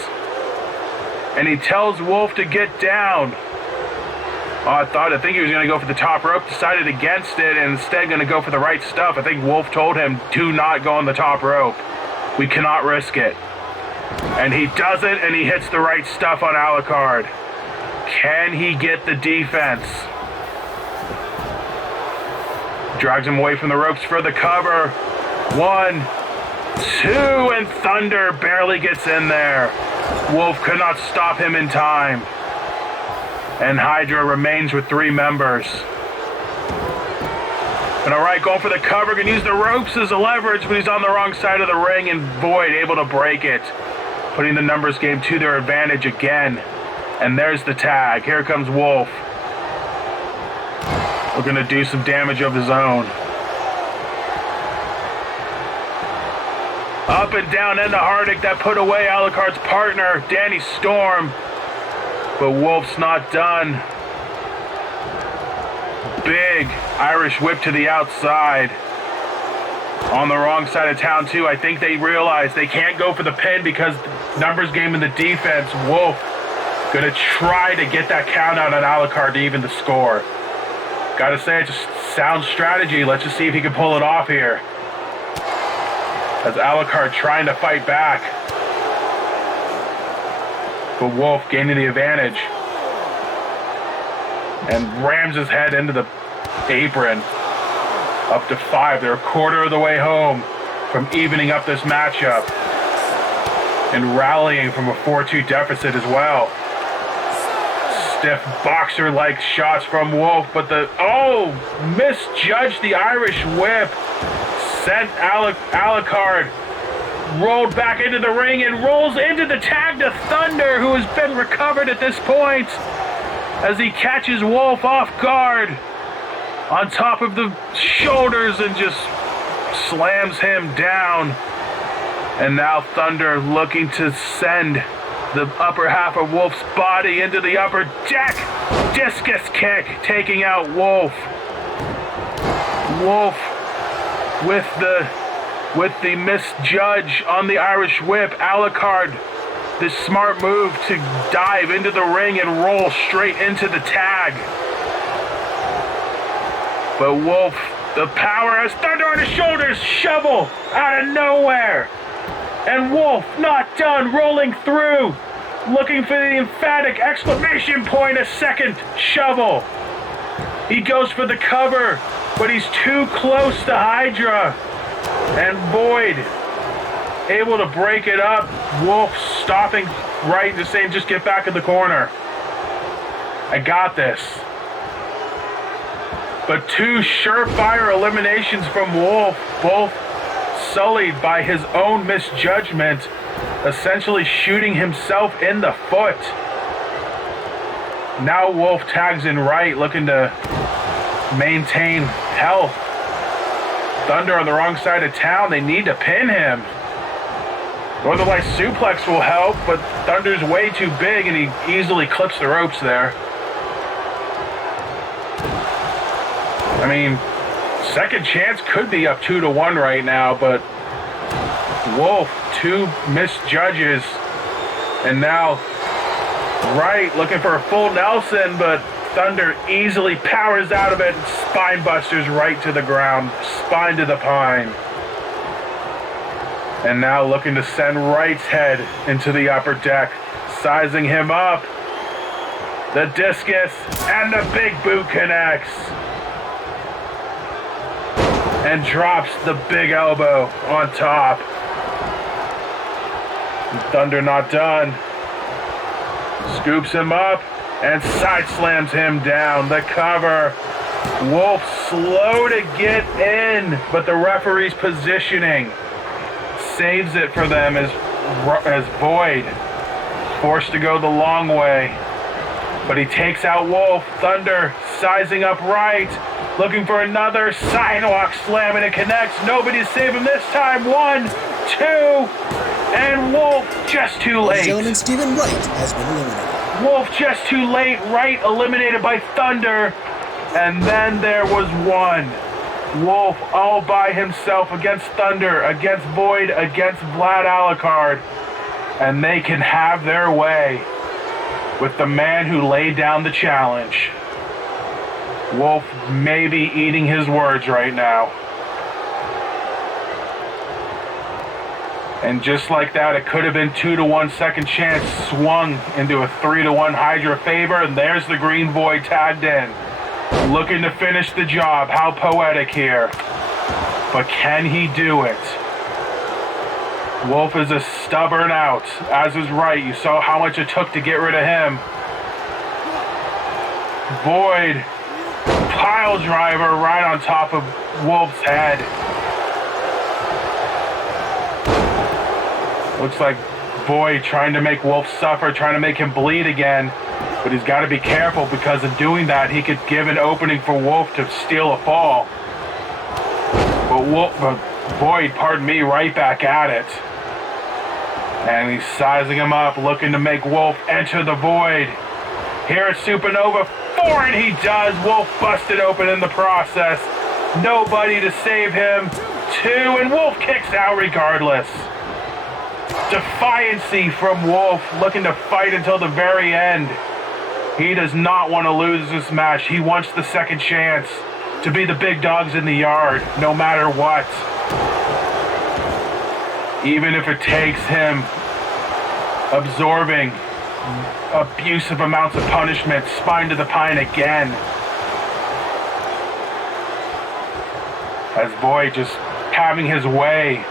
And he tells Wolf to get down. Oh, I think he was going to go for the top rope, decided against it, and instead going to go for the right stuff. I think Wolf told him, do not go on the top rope. We cannot risk it. And he does it, and he hits the right stuff on Alucard. Can he get the defense? Drags him away from the ropes for the cover. 1, 2, and Thunder barely gets in there. Wolf could not stop him in time. And Hydra remains with 3 members. And alright, going for the cover, gonna use the ropes as a leverage, but he's on the wrong side of the ring, and Void able to break it. Putting the numbers game to their advantage again. And there's the tag. Here comes Wolf. Looking to do some damage of his own. Up and down into Hardick that put away Alucard's partner, Danny Storm. But Wolf's not done. Big Irish whip to the outside. On the wrong side of town too. I think they realize they can't go for the pin because numbers game in the defense. Wolf gonna try to get that count out on Alucard to even the score. Gotta say, it's a sound strategy. Let's just see if he can pull it off here. As Alucard trying to fight back. But Wolf gaining the advantage. And rams his head into the apron. Up to 5. They're a quarter of the way home from evening up this matchup. And rallying from a 4-2 deficit as well. Stiff boxer-like shots from Wolf, but misjudged the Irish whip. Sent Alucard, rolled back into the ring and rolls into the tag to Thunder, who has been recovered at this point, as he catches Wolf off guard on top of the shoulders and just slams him down. And now Thunder looking to send the upper half of Wolf's body into the upper deck. Discus kick, taking out Wolf. Wolf with the misjudge on the Irish whip. Alucard, this smart move to dive into the ring and roll straight into the tag. But Wolf, the power has Thunder on his shoulders, shovel out of nowhere. And Wolf not done, rolling through, looking for the emphatic exclamation point, a second shovel. He goes for the cover, but he's too close to Hydra. And Void able to break it up. Wolf stopping right and saying, just get back in the corner. I got this. But 2 surefire eliminations from Wolf, both sullied by his own misjudgment, essentially shooting himself in the foot. Now Wolf tags in right, looking to maintain health. Thunder on the wrong side of town. They need to pin him. Northern Lights suplex will help, but Thunder's way too big and he easily clips the ropes there. I mean, second chance could be up 2-1 right now, but Wolf, 2 misjudges. And now Wright looking for a full Nelson, but Thunder easily powers out of it and spine busters right to the ground. Spine to the pine. And now looking to send Wright's head into the upper deck. sizing him up. The discus and the big boot connects. And drops the big elbow on top. Thunder not done. Scoops him up and side slams him down. The cover. Wolf slow to get in, but the referee's positioning saves it for them as Void forced to go the long way. But he takes out Wolf. Thunder sizing up right, looking for another sidewalk slam, and it connects. Nobody's saving this time. 1, 2, and Wolf just too late. Gentleman, Stephen Wright has been eliminated. Wolf just too late. Wright eliminated by Thunder. And then there was one. Wolf all by himself against Thunder, against Void, against Vlad Alucard. And they can have their way with the man who laid down the challenge. Wolf may be eating his words right now. And just like that, it could have been 2-1 second chance swung into a 3-1 Hydra favor. And there's the Green Void tagged in. Looking to finish the job. How poetic here. But can he do it? Wolf is a stubborn out, as is Wright. You saw how much it took to get rid of him. Void. Pile driver right on top of Wolf's head. Looks like Void trying to make Wolf suffer, trying to make him bleed again. But he's got to be careful, because in doing that, he could give an opening for Wolf to steal a fall. But Void, right back at it. And he's sizing him up, looking to make Wolf enter the Void. Here at Supernova, 4, and he does. Wolf busted open in the process. Nobody to save him. 2, and Wolf kicks out regardless. Defiancy from Wolf, looking to fight until the very end. He does not want to lose this match. He wants the second chance to be the big dogs in the yard, no matter what. Even if it takes him absorbing abusive amounts of punishment, spine to the pine again. As Void just having his way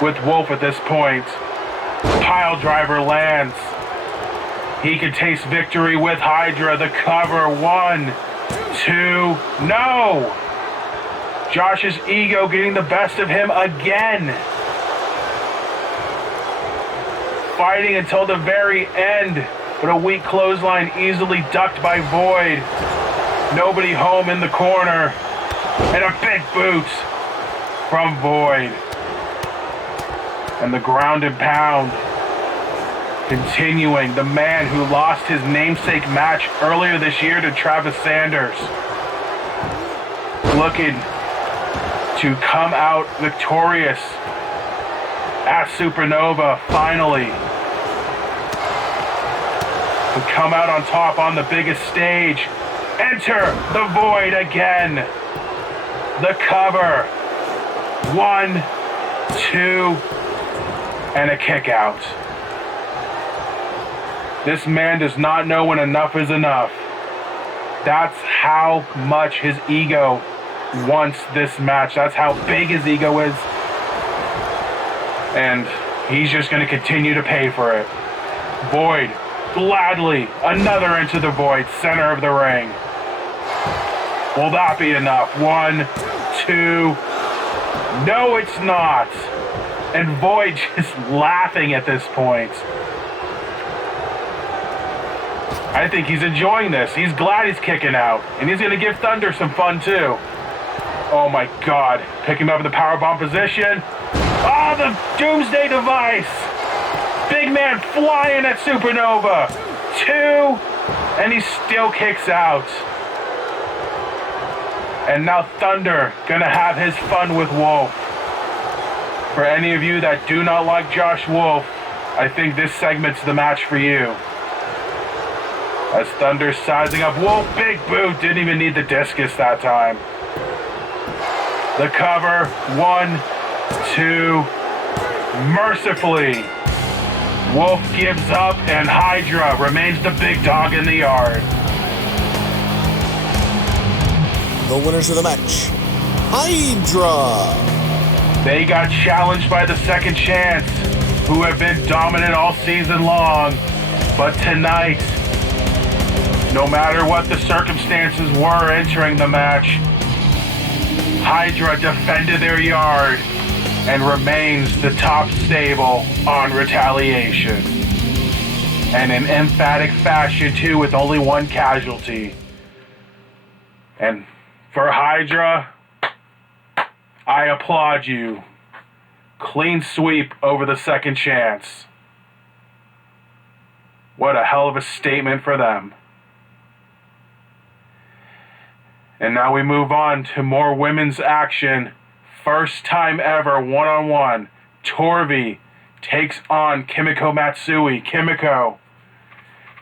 with Wolf at this point. Pile driver lands. He can taste victory with Hydra. The cover. 1, 2, no! Josh's ego getting the best of him again. Fighting until the very end, but a weak clothesline easily ducked by Void. Nobody home in the corner. And a big boot from Void. And the ground and pound continuing. The man who lost his namesake match earlier this year to Travis Sanders, looking to come out victorious at Supernova finally. To come out on top on the biggest stage. Enter the Void again. The cover. 1, 2, and a kick out. This man does not know when enough is enough. That's how much his ego wants this match. That's how big his ego is. And he's just going to continue to pay for it. Void, gladly, another into the Void, center of the ring. Will that be enough? 1, 2. No, it's not. And Void just laughing at this point. I think he's enjoying this. He's glad he's kicking out. And he's going to give Thunder some fun, too. Oh, my God. Pick him up in the powerbomb position. Oh, the Doomsday Device. Big man flying at Supernova. 2. And he still kicks out. And now Thunder going to have his fun with Wolf. For any of you that do not like Josh Wolf, I think this segment's the match for you. As Thunder sizing up Wolf, big boot, didn't even need the discus that time. The cover, 1, 2, mercifully. Wolf gives up, and Hydra remains the big dog in the yard. The winners of the match, Hydra. They got challenged by the Second Chance, who have been dominant all season long. But tonight, no matter what the circumstances were entering the match, Hydra defended their yard and remains the top stable on Retaliation. And in emphatic fashion too, with only one casualty. And for Hydra, I applaud you. Clean sweep over the Second Chance. What a hell of a statement for them. And now we move on to more women's action. First time ever, one-on-one. Torvi takes on Kimiko Matsui. Kimiko,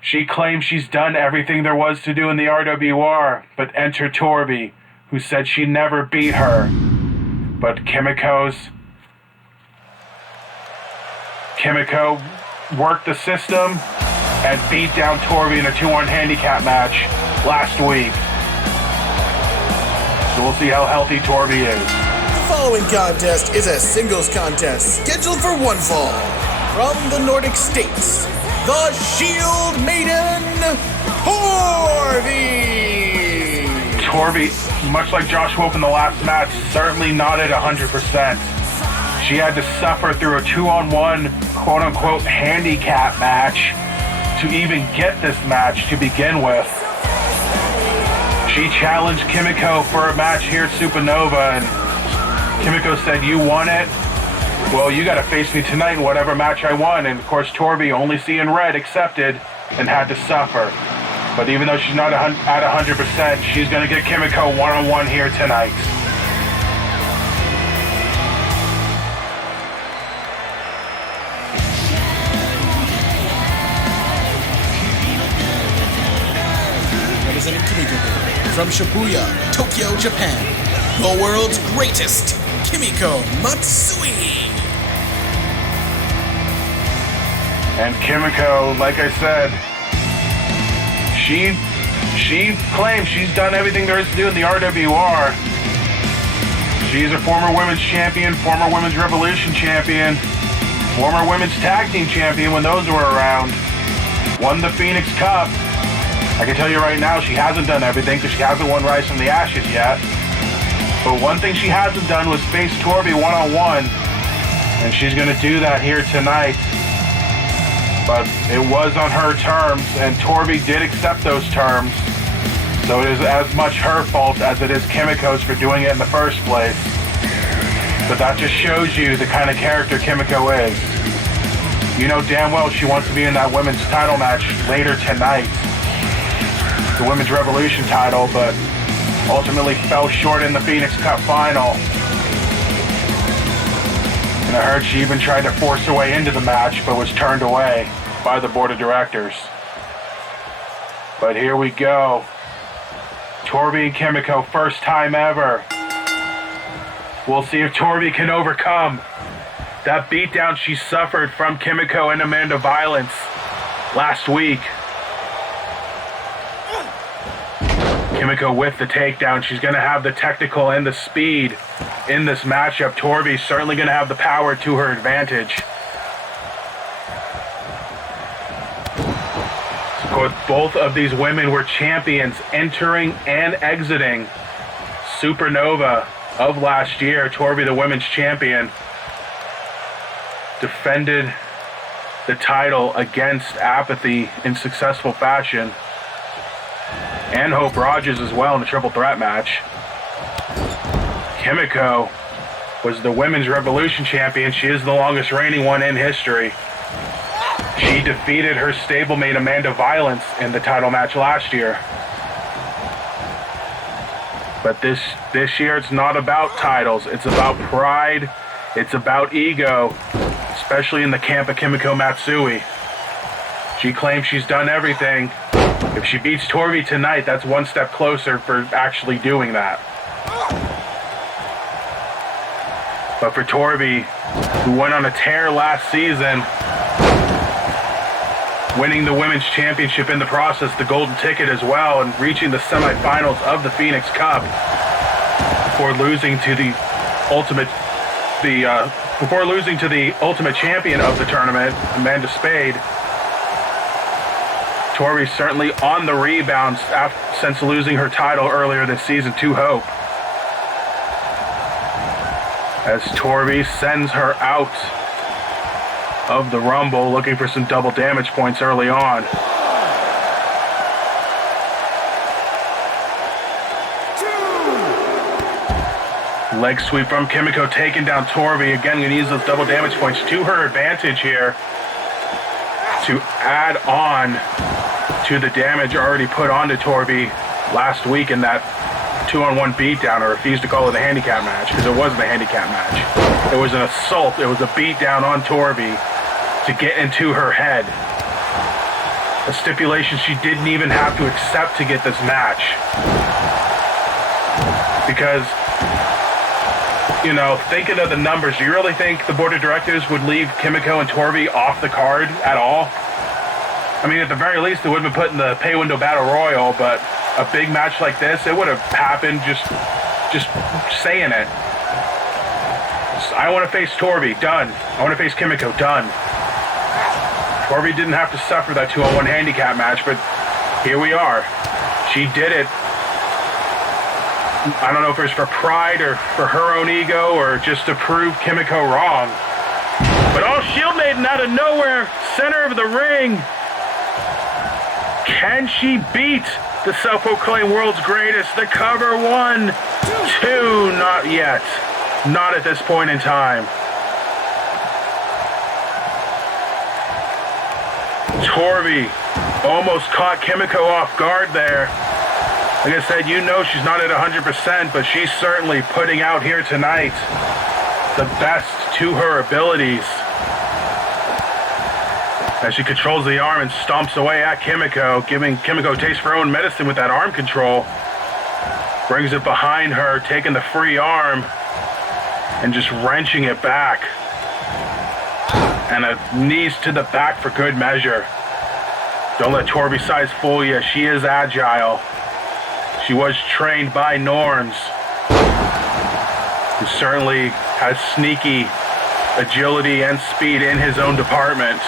she claims she's done everything there was to do in the RWR, but enter Torvi, who said she never beat her. But Kimiko worked the system and beat down Torvi in a 2-on handicap match last week. So we'll see how healthy Torvi is. The following contest is a singles contest scheduled for one fall. From the Nordic states, the Shield Maiden, Torvi. Torvi, much like Josh Wolf in the last match, certainly not at 100%. She had to suffer through a 2-on-1 quote-unquote handicap match to even get this match to begin with. She challenged Kimiko for a match here at Supernova, and Kimiko said, "You want it? Well, you gotta face me tonight in whatever match I won." And of course, Torvi, only seeing red, accepted and had to suffer. But even though she's not at 100%, she's gonna get Kimiko one-on-one here tonight. Representing Kimiko from Shibuya, Tokyo, Japan, the world's greatest, Kimiko Matsui. And Kimiko, like I said, she claims she's done everything there is to do in the RWR. She's a former women's champion, former women's Revolution champion, former women's tag team champion when those were around. Won the Phoenix Cup. I can tell you right now, she hasn't done everything because she hasn't won Rise from the Ashes yet. But one thing she hasn't done was face Torvi one-on-one, and she's going to do that here tonight. But it was on her terms, and Torvi did accept those terms. So it is as much her fault as it is Kimiko's for doing it in the first place. But that just shows you the kind of character Kimiko is. You know damn well she wants to be in that women's title match later tonight. The Women's Revolution title, but ultimately fell short in the Phoenix Cup final. And I heard she even tried to force her way into the match, but was turned away by the board of directors. But here we go. Torvi and Kimiko, first time ever. We'll see if Torvi can overcome that beatdown she suffered from Kimiko and Amanda Violence last week. Kimiko with the takedown. She's going to have the technical and the speed in this matchup. Torvi's certainly going to have the power to her advantage. Of course, both of these women were champions entering and exiting Supernova of last year. Torvi, the women's champion, defended the title against Apathy in successful fashion. And Hope Rogers as well in a triple threat match. Kimiko was the Women's Revolution champion. She is the longest reigning one in history. She defeated her stablemate Amanda Violence in the title match last year. But this year it's not about titles. It's about pride. It's about ego, especially in the camp of Kimiko Matsui. She claims she's done everything. If she beats Torvi tonight, that's one step closer for actually doing that. But for Torvi, who went on a tear last season, winning the women's championship in the process, the golden ticket as well, and reaching the semifinals of the Phoenix Cup before losing to the ultimate champion of the tournament, Amanda Spade. Torvi certainly on the rebounds since losing her title earlier this season to Hope. As Torvi sends her out of the Rumble, looking for some double damage points early on. Leg sweep from Kimiko, taking down Torvi. Again, going to use those double damage points to her advantage here to add on to the damage already put onto Torvi last week in that 2-on-1 beatdown. I refuse to call it a handicap match because it wasn't a handicap match. It was an assault. It was a beatdown on Torvi to get into her head. A stipulation she didn't even have to accept to get this match. Because, you know, thinking of the numbers, do you really think the board of directors would leave Kimiko and Torvi off the card at all? I mean, at the very least, it would have been put in the pay window battle royal, but a big match like this, it would have happened just saying it. I want to face Torvi, done. I want to face Kimiko, done. Torvi didn't have to suffer that 2-on-1 handicap match, but here we are. She did it. I don't know if it was for pride or for her own ego or just to prove Kimiko wrong. But Shield Maiden out of nowhere, center of the ring. Can she beat the self-proclaimed world's greatest? The cover 1, 2, not yet. Not at this point in time. Torvi almost caught Kimiko off guard there. Like I said, you know she's not at 100%, but she's certainly putting out here tonight the best to her abilities. As she controls the arm and stomps away at Kimiko, giving Kimiko a taste for her own medicine with that arm control. Brings it behind her, taking the free arm and just wrenching it back. And a knees to the back for good measure. Don't let Torvi size fool you. She is agile. She was trained by Norms, who certainly has sneaky agility and speed in his own department.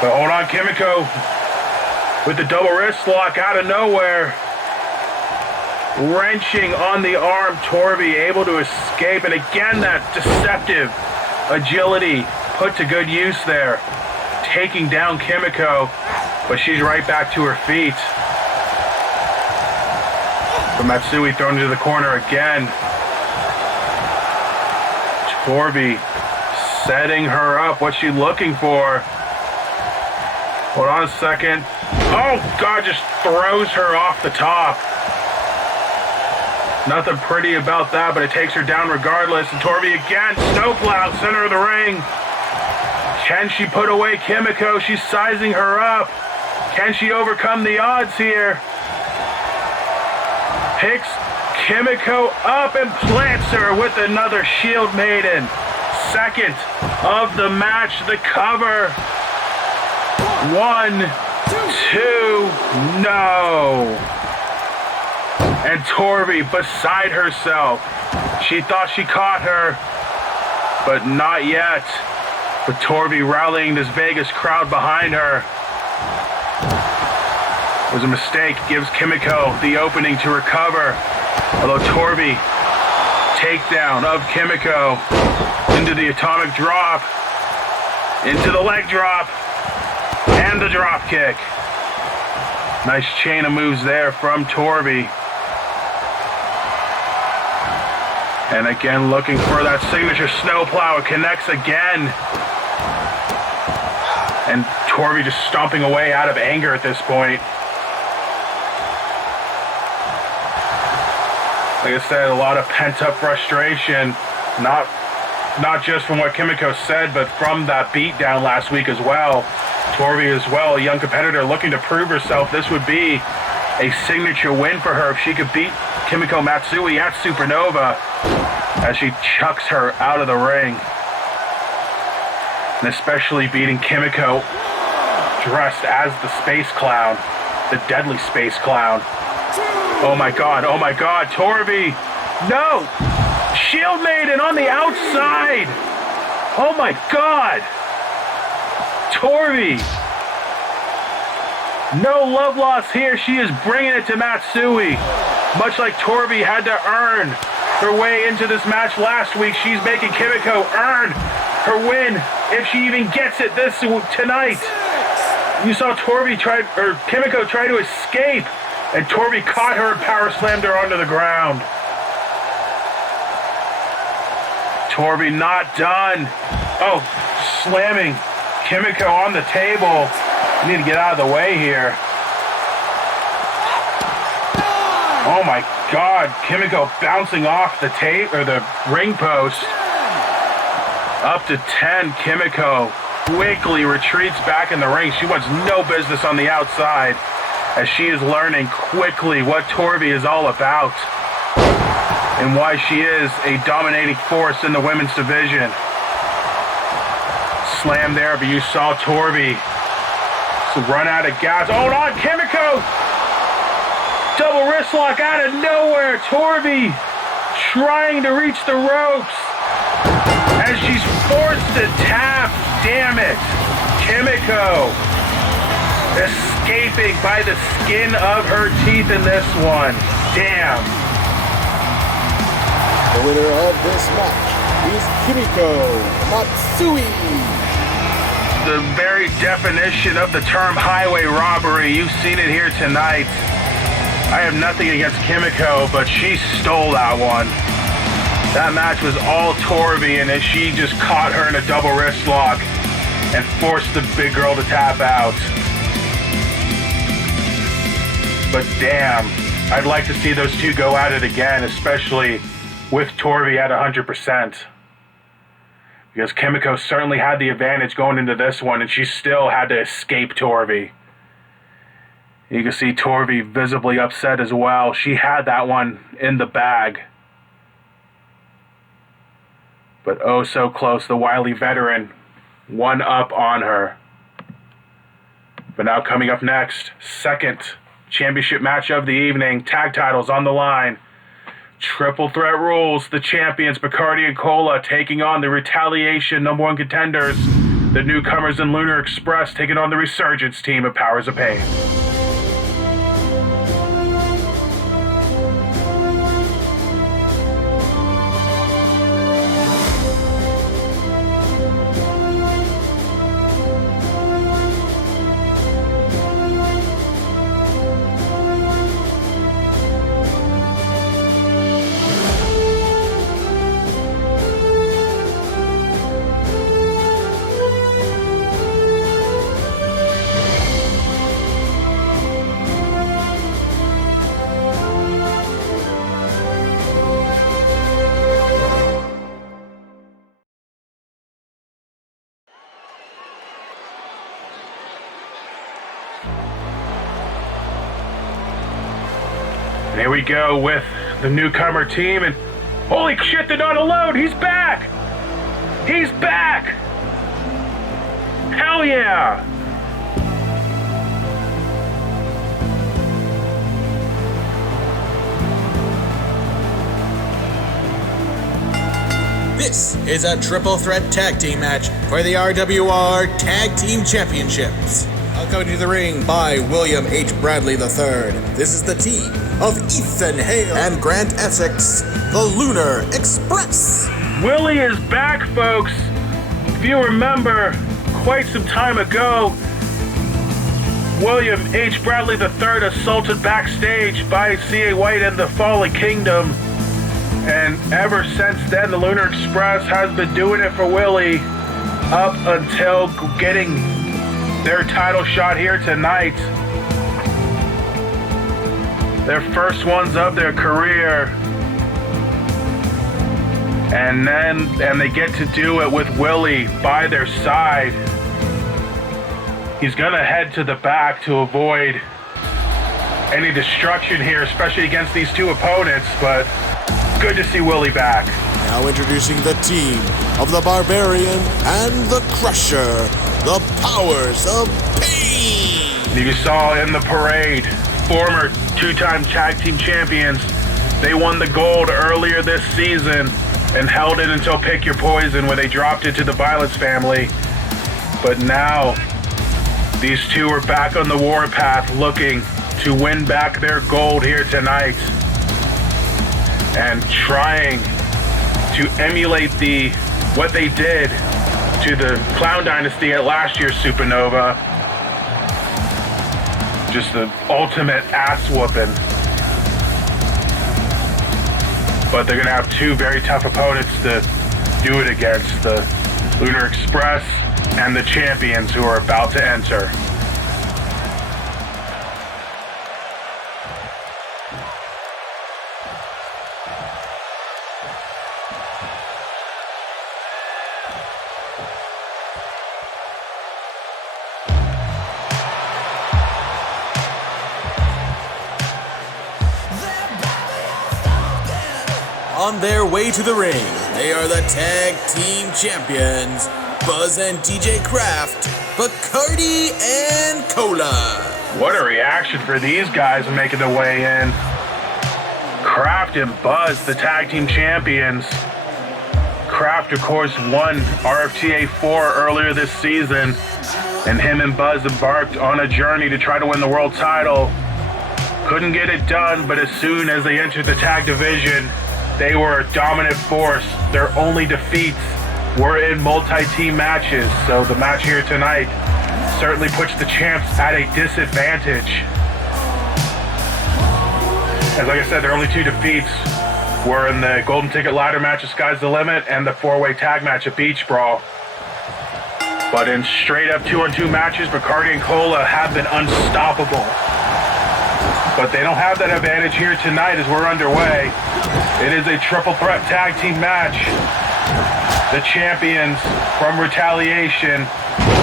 But hold on, Kimiko with the double wrist lock out of nowhere. Wrenching on the arm, Torvi able to escape. And again, that deceptive agility put to good use there. Taking down Kimiko, but she's right back to her feet. But Matsui thrown into the corner again. Torvi setting her up. What's she looking for? Hold on a second. Oh, God, just throws her off the top. Nothing pretty about that, but it takes her down regardless. And Torvi again, snowplow, center of the ring. Can she put away Kimiko? She's sizing her up. Can she overcome the odds here? Picks Kimiko up and plants her with another Shield Maiden. Second of the match, the cover. 1, 2, no. And Torvi beside herself. She thought she caught her, but not yet. But Torvi rallying this Vegas crowd behind her. It was a mistake, gives Kimiko the opening to recover. Although Torvi, takedown of Kimiko into the atomic drop, into the leg drop, and the drop kick. Nice chain of moves there from Torvi. And again, looking for that signature snowplow. It connects again. And Torvi just stomping away out of anger at this point. Like I said, a lot of pent-up frustration. Not just from what Kimiko said, but from that beatdown last week as well. Torvi as well, a young competitor looking to prove herself. This would be a signature win for her if she could beat Kimiko Matsui at Supernova as she chucks her out of the ring. And especially beating Kimiko dressed as the Space Clown, the deadly Space Clown. Oh my God, Torvi! No! Shield Maiden on the outside! Oh my God! Torvi! No love lost here. She is bringing it to Matsui. Much like Torvi had to earn her way into this match last week, she's making Kimiko earn her win if she even gets it tonight. You saw Kimiko try to escape, and Torvi caught her and power slammed her onto the ground. Torvi not done. Oh, slamming Kimiko on the table. You need to get out of the way here. Oh my God, Kimiko bouncing off the tape or the ring post. Up to 10, Kimiko quickly retreats back in the ring. She wants no business on the outside as she is learning quickly what Torvi is all about and why she is a dominating force in the women's division. Slam there, but you saw Torvi run out of gas. Hold on, Kimiko! Double wrist lock out of nowhere. Torvi trying to reach the ropes as she's forced to tap. Damn it. Kimiko escaping by the skin of her teeth in this one. Damn. The winner of this match is Kimiko Matsui. The very definition of the term highway robbery. You've seen it here tonight. I have nothing against Kimiko, but she stole that one. That match was all Torvi, and she just caught her in a double wrist lock and forced the big girl to tap out. But damn, I'd like to see those two go at it again, especially with Torvi at 100%. Because Kimiko certainly had the advantage going into this one, and she still had to escape Torvi. You can see Torvi visibly upset as well. She had that one in the bag. But oh so close, the wily veteran, one up on her. But now coming up next, second championship match of the evening, tag titles on the line. Triple threat rules, the champions Bacardi and Cola taking on the Retaliation #1 contenders, the newcomers in Lunar Express taking on the Resurgence team of Powers of Pain. Here we go with the newcomer team, and holy shit, they're not alone. He's back. He's back. Hell yeah. This is a triple threat tag team match for the RWR Tag Team Championships. Coming to the ring by William H. Bradley III. This is the team of Ethan Hale and Grant Essex, the Lunar Express. Willie is back, folks. If you remember, quite some time ago, William H. Bradley III assaulted backstage by C.A. White and the Fallen Kingdom. And ever since then, the Lunar Express has been doing it for Willie up until getting their title shot here tonight. Their first ones of their career. And they get to do it with Willie by their side. He's gonna head to the back to avoid any destruction here, especially against these two opponents, but good to see Willie back. Now introducing the team of the Barbarian and the Crusher, the Powers of Pain. You saw in the parade, former two-time tag team champions, they won the gold earlier this season and held it until Pick Your Poison, where they dropped it to the Violence family. But now, these two are back on the warpath looking to win back their gold here tonight and trying to emulate what they did to the Clown Dynasty at last year's Supernova. Just the ultimate ass whooping. But they're gonna have two very tough opponents to do it against, the Lunar Express and the champions who are about to enter. On their way to the ring, they are the tag team champions, Buzz and DJ Kraft, Bacardi and Cola. What a reaction for these guys making their way in. Kraft and Buzz, the tag team champions. Kraft, of course, won RFTA 4 earlier this season, and him and Buzz embarked on a journey to try to win the world title. Couldn't get it done, but as soon as they entered the tag division, they were a dominant force. Their only defeats were in multi-team matches, so the match here tonight certainly puts the champs at a disadvantage. As like I said, their only two defeats were in the Golden Ticket Ladder match at Sky's the Limit and the four-way tag match at Beach Brawl. But in straight-up 2-on-2 matches, Bacardi and Cola have been unstoppable. But they don't have that advantage here tonight as we're underway. It is a triple threat tag team match. The champions from Retaliation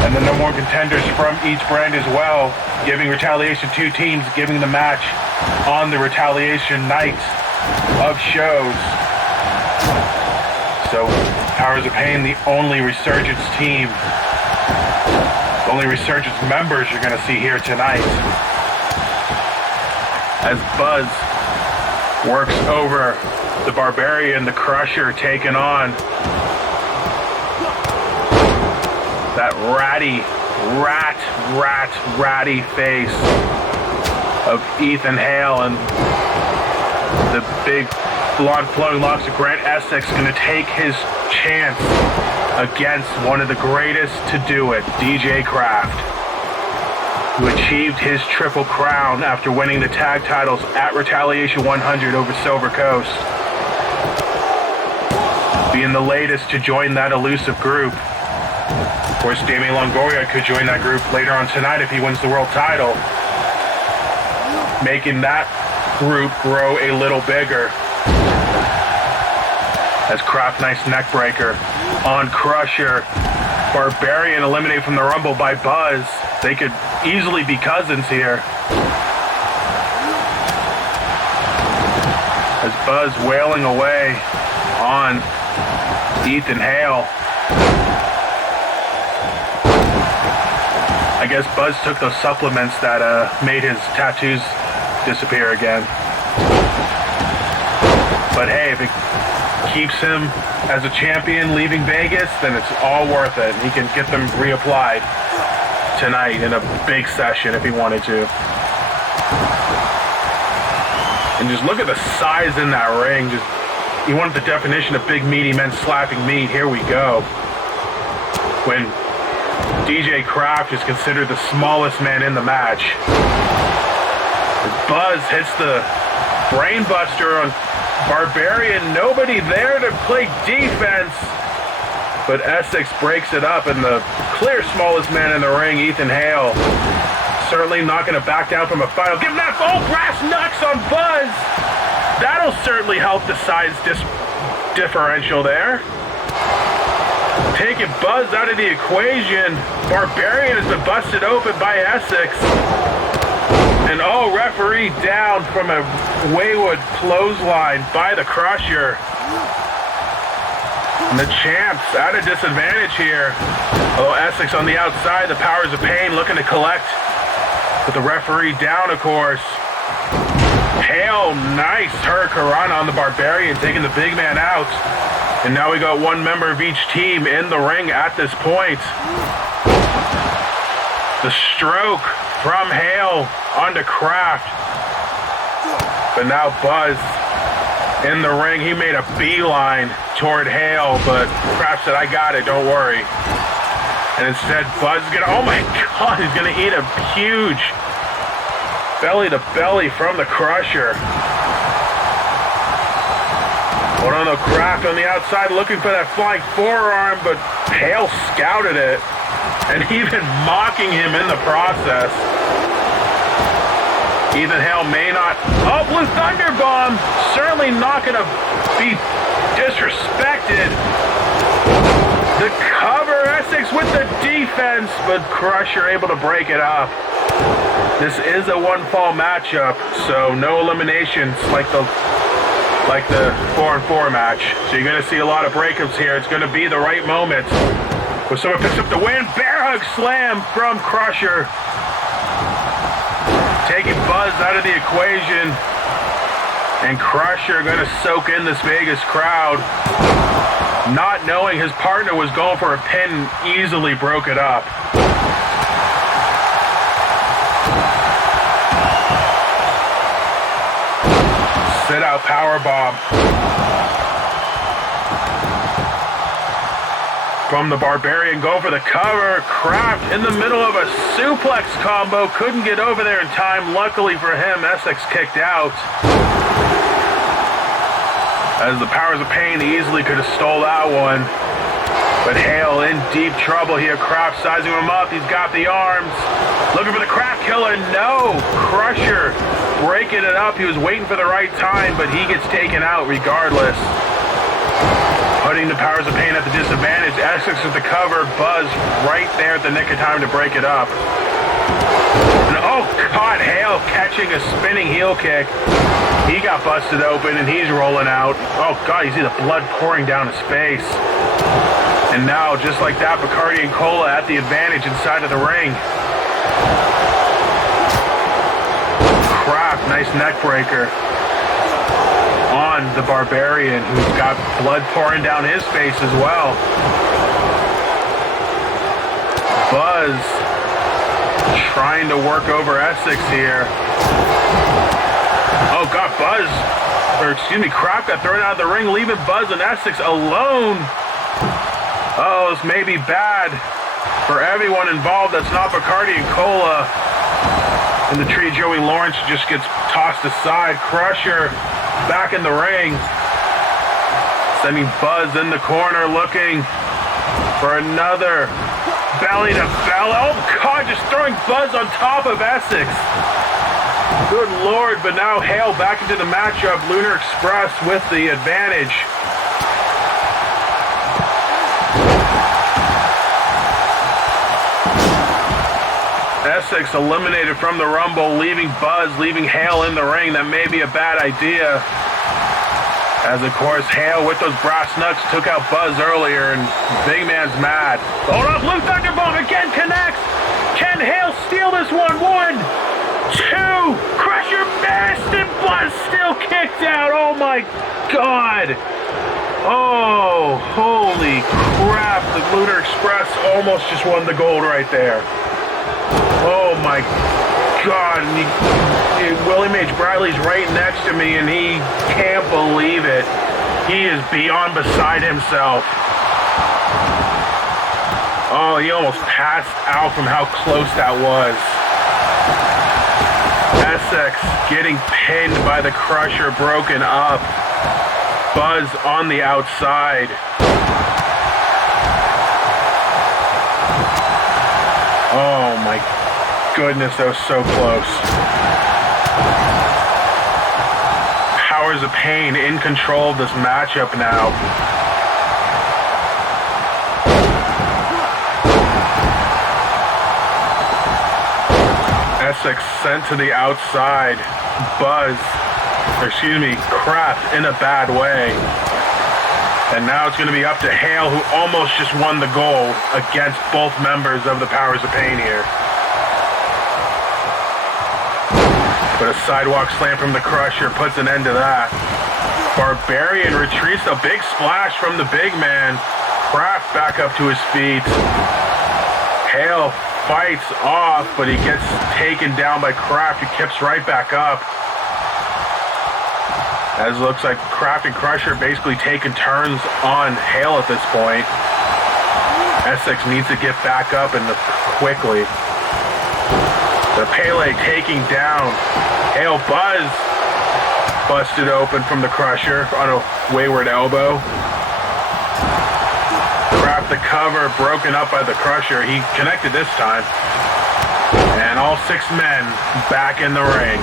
and the number one contenders from each brand as well, giving Retaliation two teams, giving the match on the Retaliation night of shows. So Powers of Pain, the only Resurgence team, the only Resurgence members you're going to see here tonight. As Buzz works over the Barbarian, the Crusher, taking on that ratty face of Ethan Hale, and the big blonde flowing locks of Grant Essex going to take his chance against one of the greatest to do it, DJ Kraft, who achieved his triple crown after winning the tag titles at Retaliation 100 over Silver Coast, being the latest to join that elusive group. Of course, Damian Longoria could join that group later on tonight if he wins the world title, making that group grow a little bigger. As Kraft, nice neck breaker on Crusher. Barbarian eliminated from the Rumble by Buzz. They could easily be cousins here. As Buzz wailing away on Ethan Hale. I guess Buzz took those supplements that made his tattoos disappear again. But hey, if it keeps him as a champion leaving Vegas, then it's all worth it. He can get them reapplied tonight in a big session if he wanted to. And just look at the size in that ring. Just, you want the definition of big meaty men slapping meat. Here we go. When DJ Kraft is considered the smallest man in the match. Buzz hits the brainbuster on Barbarian. Nobody there to play defense. But Essex breaks it up, and the clear smallest man in the ring, Ethan Hale, certainly not going to back down from a final. Give him that full brass knucks on Buzz. That'll certainly help the size differential there. Taking Buzz out of the equation. Barbarian has been busted open by Essex. And referee down from a wayward clothesline by the Crusher. And the champs at a disadvantage here. Although Essex on the outside, the Powers of Pain looking to collect with the referee down, of course. Hale, nice hurricanrana on the Barbarian, taking the big man out. And now we got one member of each team in the ring at this point. The stroke from Hale onto Kraft. But now Buzz in the ring. He made a beeline toward Hale, but Kraft said, I got it, don't worry. And instead, Buzz is gonna, oh my God, he's gonna eat a huge belly to belly from the Crusher. Hold on, though, Kraft on the outside looking for that flying forearm, but Hale scouted it and even mocking him in the process. Ethan Hale may not, oh, Blue Thunder Bomb, certainly not gonna be disrespected. The cover, Essex with the defense, but Crusher able to break it up. This is a one-fall matchup, so no eliminations like the 4-on-4 match. So you're going to see a lot of breakups here. It's going to be the right moment where someone picks up the win. Bear hug slam from Crusher, taking Buzz out of the equation. And Crusher going to soak in this Vegas crowd, not knowing his partner was going for a pin, easily broke it up. Sit out powerbomb from the Barbarian. Go for the cover. Kraft in the middle of a suplex combo. Couldn't get over there in time. Luckily for him, Essex kicked out. As the Powers of Pain easily could have stole that one. But Hale in deep trouble here. Kraft sizing him up. He's got the arms. Looking for the Kraft killer. No. Crusher breaking it up. He was waiting for the right time, but he gets taken out regardless. Putting the Powers of Pain at the disadvantage. Essex with the cover. Buzz right there at the nick of time to break it up. And oh God, Hale catching a spinning heel kick. He got busted open and he's rolling out. Oh God, you see the blood pouring down his face. And now, just like that, Bacardi and Cola at the advantage inside of the ring. Kraft, nice neck breaker on the Barbarian, who's got blood pouring down his face as well. Buzz trying to work over Essex here. Oh God, Kraft got thrown out of the ring, leaving Buzz and Essex alone. Oh, this may be bad for everyone involved. That's not Bacardi and Cola. And the tree Joey Lawrence just gets tossed aside. Crusher back in the ring, sending Buzz in the corner, looking for another belly to belly. Oh God, just throwing Buzz on top of Essex. Good Lord, but now Hale back into the matchup. Lunar Express with the advantage. Essex eliminated from the Rumble, leaving Buzz, leaving Hale in the ring. That may be a bad idea. As, of course, Hale with those brass knucks took out Buzz earlier, and Big Man's mad. Hold on, Blue Thunder Bomb again connects. Can Hale steal this one? 1, 2. Crusher missed, and Buzz still kicked out. Oh, my God. Oh, holy crap. The Lunar Express almost just won the gold right there. Oh my God, William H. Bradley's right next to me and he can't believe it. He is beyond beside himself. Oh, he almost passed out from how close that was. Essex getting pinned by the Crusher, broken up. Buzz on the outside. Oh my goodness, that was so close. Powers of Pain in control of this matchup now. Essex sent to the outside. Kraft in a bad way. And now it's going to be up to Hale, who almost just won the gold against both members of the Powers of Pain here. But a sidewalk slam from the Crusher puts an end to that. Barbarian retreats, a big splash from the big man. Kraft back up to his feet. Hale fights off, but he gets taken down by Kraft, who kicks right back up. As it looks like Kraft and Crusher basically taking turns on Hale at this point. Essex needs to get back up and quickly. The Pele taking down Hale. Buzz busted open from the Crusher on a wayward elbow. Kraft the cover, broken up by the Crusher. He connected this time. And all 6 men back in the ring.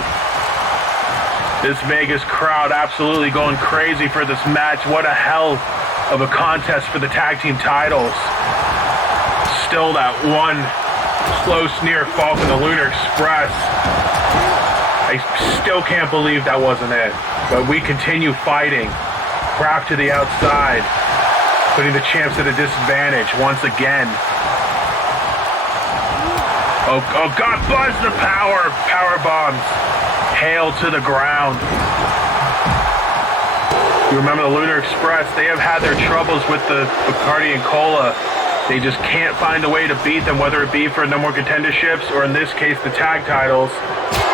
This Vegas crowd absolutely going crazy for this match. What a hell of a contest for the tag team titles. Still that one slow sneer fall from the Lunar Express. I still can't believe that wasn't it. But we continue fighting. Kraft to the outside, putting the champs at a disadvantage once again. Oh God, Buzz the power bombs. Hale to the ground. You remember the Lunar Express, they have had their troubles with the Bacardi and Cola. They just can't find a way to beat them, whether it be for no more contenderships or in this case the tag titles.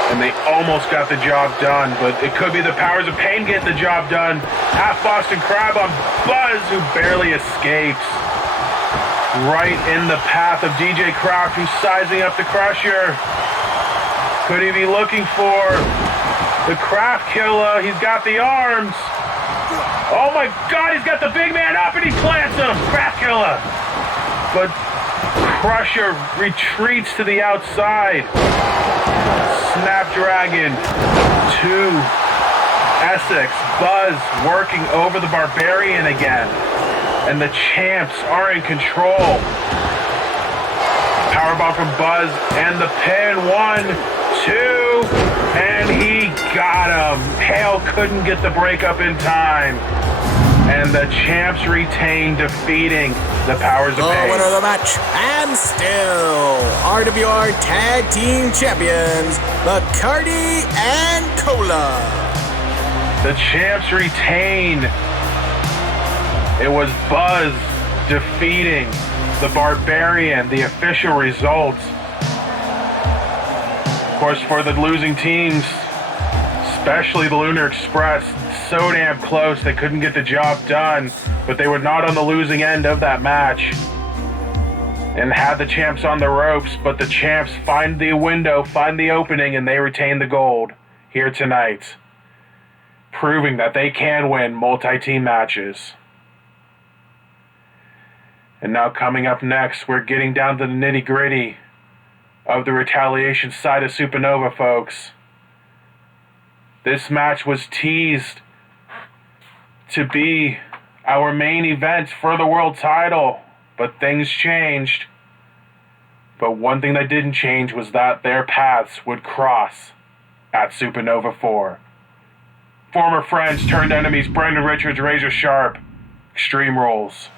And they almost got the job done, but it could be the Powers of Pain get the job done. Half Boston Crab on Buzz, who barely escapes. Right in the path of DJ Kraft, who's sizing up the Crusher. Could he be looking for the Kraft killer? He's got the arms. Oh my God, he's got the big man up and he plants him. Kraft killer. But Crusher retreats to the outside. Snapdragon to Essex. Buzz working over the Barbarian again. And the champs are in control. Powerbomb from Buzz and the pin. 1, 2, and he got him. Hale couldn't get the breakup in time. And the champs retain, defeating the Powers of Pain. The winner of the match, and still RWR Tag Team Champions, Bacardi and Cola. The champs retain. It was Buzz defeating the Barbarian, the official results. Of course, for the losing teams, especially the Lunar Express, so damn close they couldn't get the job done, but they were not on the losing end of that match and had the champs on the ropes, but the champs find the window, find the opening, and they retain the gold here tonight, proving that they can win multi-team matches. And now coming up next, we're getting down to the nitty-gritty of the Retaliation side of Supernova, folks. This match was teased to be our main event for the world title, but things changed. But one thing that didn't change was that their paths would cross at Supernova 4. Former friends turned enemies, Brendan Richards, Razor Sharp, Extreme Rules.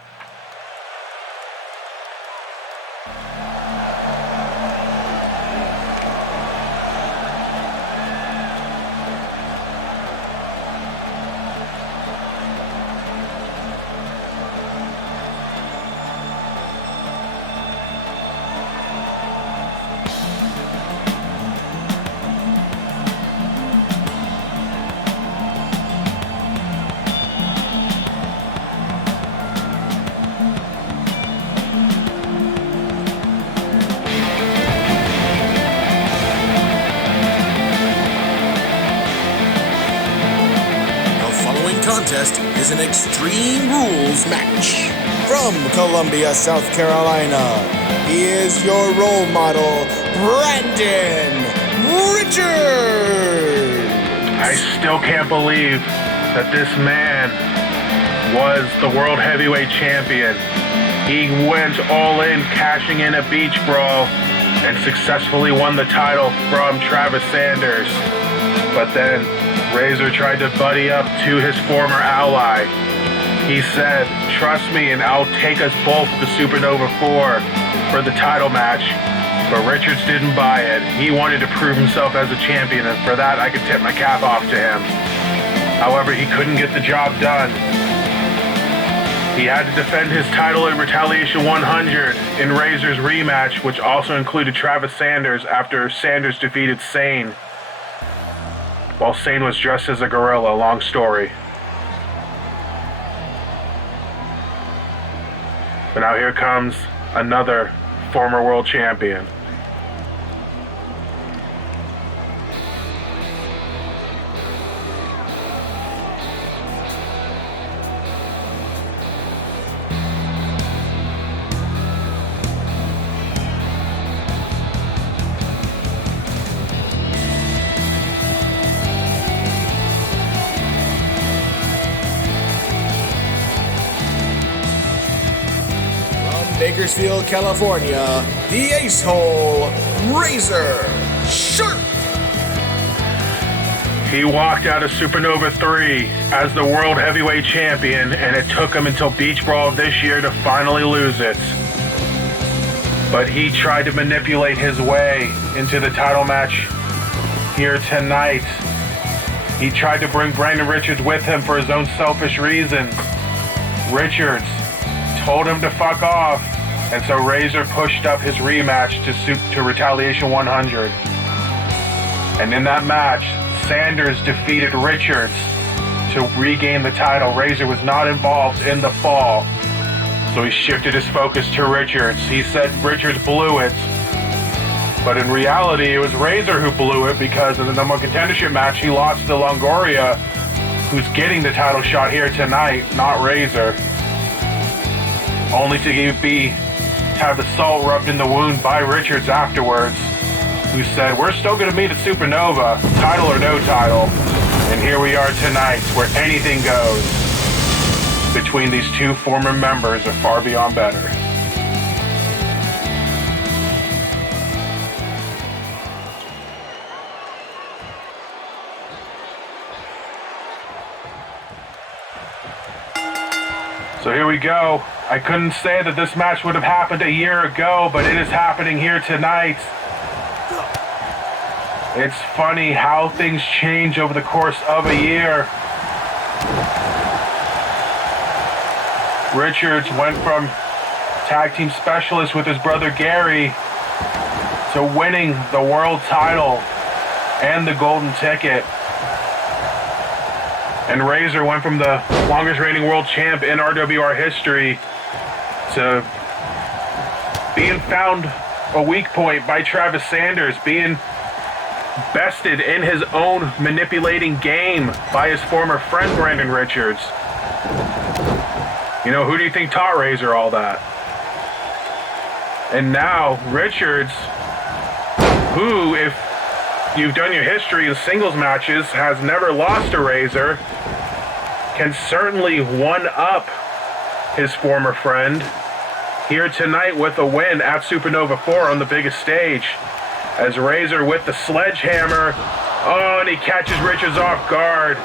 Contest is an Extreme Rules match. From Columbia, South Carolina, he is your role model, Brendan Richards. I still can't believe that this man was the World Heavyweight Champion. He went all in, cashing in a beach brawl, and successfully won the title from Travis Sanders. But then Razor tried to buddy up to his former ally. He said, "Trust me and I'll take us both to Supernova 4 for the title match." But Richards didn't buy it. He wanted to prove himself as a champion, and for that I could tip my cap off to him. However, he couldn't get the job done. He had to defend his title at Retaliation 100 in Razor's rematch, which also included Travis Sanders after Sanders defeated Sane, while Sane was dressed as a gorilla. Long story. But now here comes another former world champion. Bakersfield, California, the Ace Hole, Razor Sharp. He walked out of Supernova 3 as the World Heavyweight Champion, and it took him until Beach Brawl of this year to finally lose it. But he tried to manipulate his way into the title match here tonight. He tried to bring Brandon Richards with him for his own selfish reasons. Richards told him to fuck off, and so Razor pushed up his rematch to Retaliation 100. And in that match, Sanders defeated Richards to regain the title. Razor was not involved in the fall, so he shifted his focus to Richards. He said Richards blew it, but in reality, it was Razor who blew it, because in the number one contendership match, he lost to Longoria, who's getting the title shot here tonight, not Razor. Only to have the salt rubbed in the wound by Richards afterwards, who said, "We're still going to meet at Supernova, title or no title." And here we are tonight, where anything goes between these two former members of Far Beyond Better. So here we go. I couldn't say that this match would have happened a year ago, but it is happening here tonight. It's funny how things change over the course of a year. Richards went from tag team specialist with his brother Gary to winning the world title and the golden ticket. And Razor went from the longest reigning world champ in RWR history to being found a weak point by Travis Sanders, being bested in his own manipulating game by his former friend Brandon Richards. You know, who do you think taught Razor all that? And now Richards, who, if you've done your history in singles matches, has never lost to Razor, can certainly one-up his former friend here tonight with a win at Supernova 4 on the biggest stage. As Razor with the sledgehammer, oh, and he catches Richards off guard.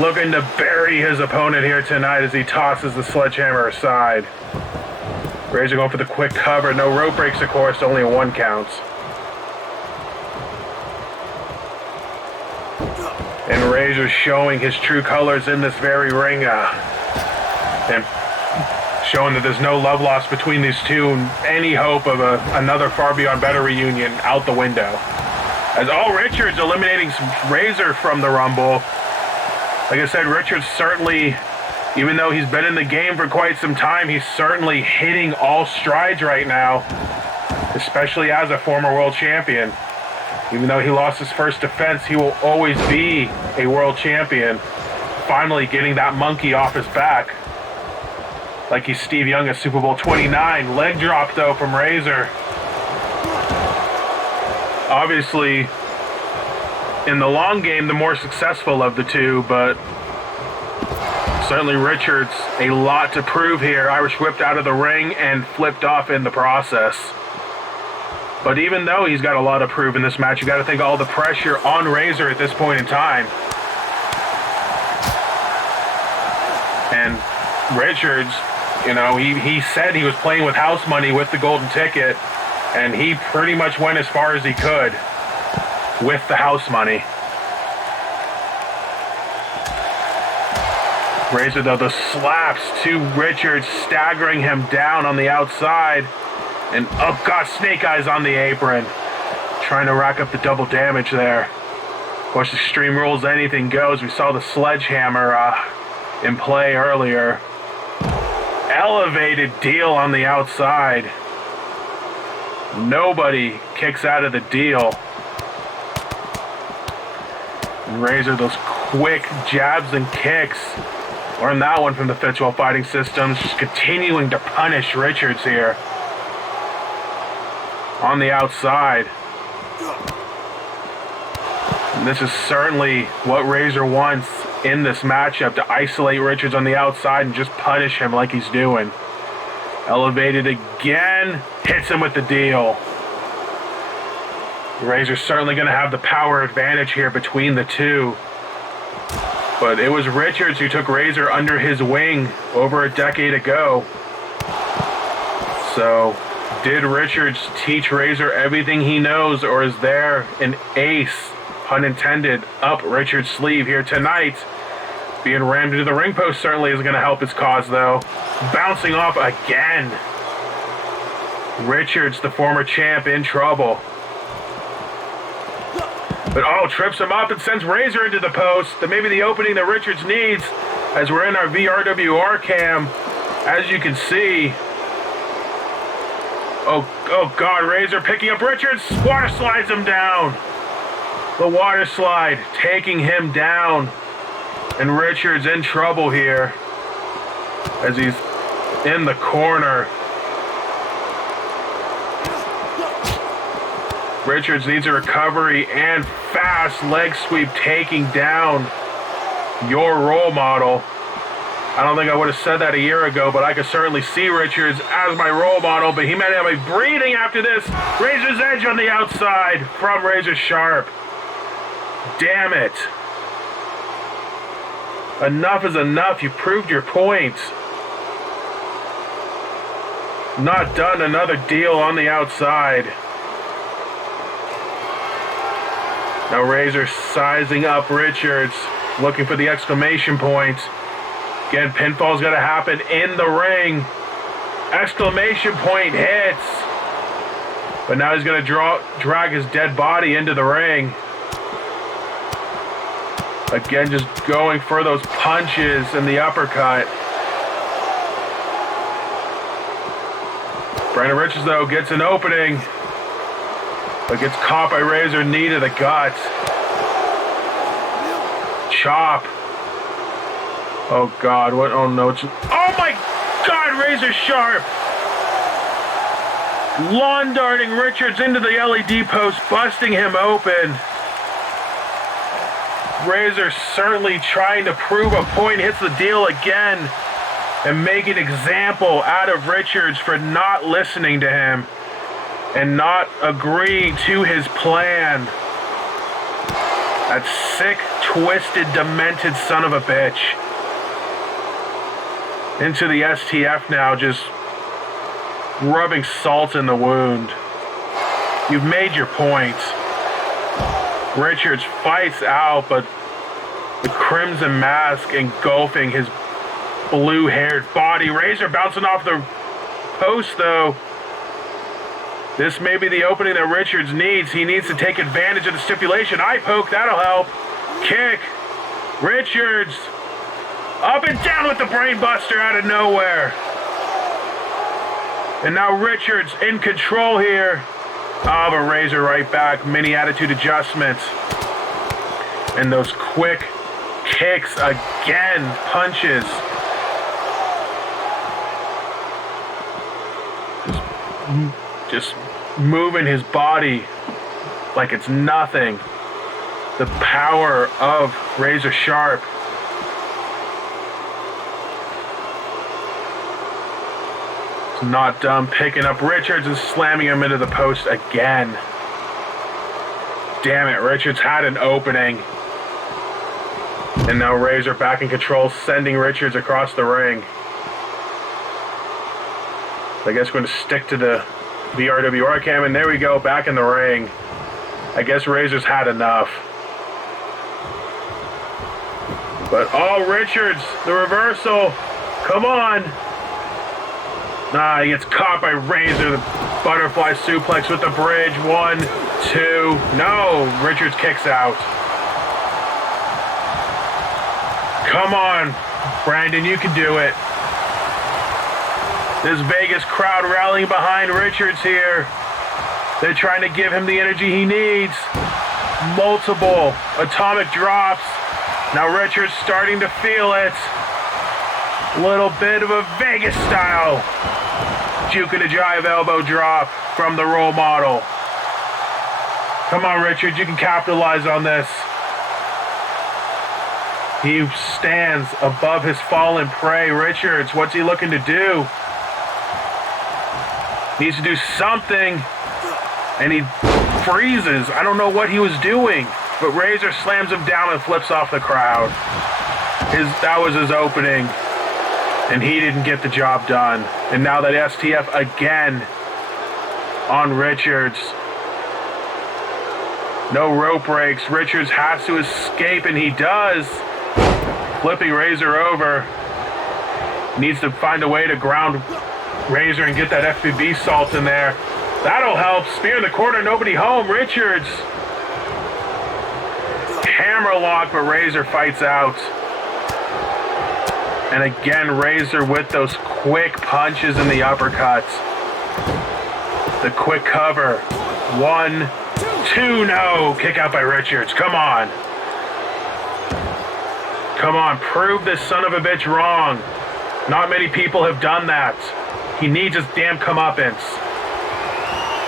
Looking to bury his opponent here tonight as he tosses the sledgehammer aside. Razor going for the quick cover, no rope breaks of course, only a 1 count. And Razor showing his true colors in this very ring, and showing that there's no love lost between these two, and any hope of another Far Beyond Better reunion out the window. As Richards eliminating Razor from the Rumble. Like I said, Richards certainly, even though he's been in the game for quite some time, he's certainly hitting all strides right now, especially as a former world champion. Even though he lost his first defense, he will always be a world champion, finally getting that monkey off his back. Like he's Steve Young at Super Bowl 29. Leg drop, though, from Razor. Obviously, in the long game, the more successful of the two, but certainly Richards, a lot to prove here. Irish whipped out of the ring and flipped off in the process. But even though he's got a lot to prove in this match, you got to think all the pressure on Razor at this point in time. And Richards, you know, he said he was playing with house money with the golden ticket, and he pretty much went as far as he could with the house money. Razor, though, the slaps to Richards, staggering him down on the outside. And, oh, God, Snake Eyes on the apron. Trying to rack up the double damage there. Of course, Extreme Rules, anything goes. We saw the sledgehammer in play earlier. Elevated deal on the outside. Nobody kicks out of the deal. And Razor, those quick jabs and kicks. Learned that one from the Fitchwell Fighting Systems. Just continuing to punish Richards here. On the outside. And this is certainly what Razor wants in this matchup, to isolate Richards on the outside and just punish him like he's doing. Elevated again. Hits him with the deal. Razor's certainly going to have the power advantage here between the two. But it was Richards who took Razor under his wing over a decade ago. So, did Richards teach Razor everything he knows, or is there an ace, pun intended, up Richards' sleeve here tonight? Being rammed into the ring post certainly is going to help his cause, though. Bouncing off again. Richards, the former champ, in trouble. But, oh, trips him up and sends Razor into the post. That may be the opening that Richards needs, as we're in our RWR cam. As you can see. Oh God, Razor picking up Richards. Water slides him down. The water slide taking him down. And Richards in trouble here, as he's in the corner. Richards needs a recovery and fast leg sweep, taking down your role model. I don't think I would have said that a year ago, but I could certainly see Richards as my role model, but he might have me breathing after this. Razor's Edge on the outside from Razor Sharp. Damn it. Enough is enough. You proved your point. Not done. Another deal on the outside. Now Razor sizing up Richards, looking for the exclamation point. Again, pinfall's got to happen in the ring. Exclamation point hits. But now he's going to drag his dead body into the ring. Again, just going for those punches and the uppercut. Brandon Richards, though, gets an opening. But gets caught by Razor, knee to the gut. Chop. Oh God, what? Oh no. Oh my God, Razor Sharp. Lawn darting Richards into the LED post, busting him open. Razor certainly trying to prove a point, hits the deal again, and make an example out of Richards for not listening to him and not agreeing to his plan. That sick, twisted, demented son of a bitch. Into the STF now, just rubbing salt in the wound. You've made your point. Richards fights out, but the crimson mask engulfing his blue-haired body. Razor bouncing off the post, though. This may be the opening that Richards needs. He needs to take advantage of the stipulation. Eye poke, that'll help. Kick. Richards. Up and down with the brain buster out of nowhere. And now Richards in control here. Ah, but Razor right back. Mini attitude adjustment. And those quick kicks again. Punches. Just moving his body like it's nothing. The power of Razor Sharp. It's not done. Picking up Richards and slamming him into the post again. Damn it, Richards had an opening. And now Razor back in control, sending Richards across the ring. I guess we're going to stick to the RWR cam, and there we go, back in the ring. I guess Razor's had enough. But, oh, Richards, the reversal. Come on. Nah, he gets caught by Razor, the butterfly suplex with the bridge. 1, 2, no, Richards kicks out. Come on, Brandon, you can do it. This Vegas crowd rallying behind Richards here. They're trying to give him the energy he needs. Multiple atomic drops. Now Richards starting to feel it. Little bit of a Vegas style juke and a jive elbow drop from the role model. Come on, Richards, you can capitalize on this. He stands above his fallen prey. Richards, what's he looking to do? Needs to do something. And he freezes. I don't know what he was doing. But Razor slams him down and flips off the crowd. That was his opening. And he didn't get the job done. And now that STF again on Richards. No rope breaks. Richards has to escape, and he does. Flipping Razor over. Needs to find a way to ground Razor and get that FBB salt in there. That'll help. Spear in the corner, nobody home. Richards. Hammerlock, but Razor fights out. And again, Razor with those quick punches and the uppercuts. The quick cover. 1, 2, no. Kick out by Richards. Come on. Come on, prove this son of a bitch wrong. Not many people have done that. He needs his damn comeuppance.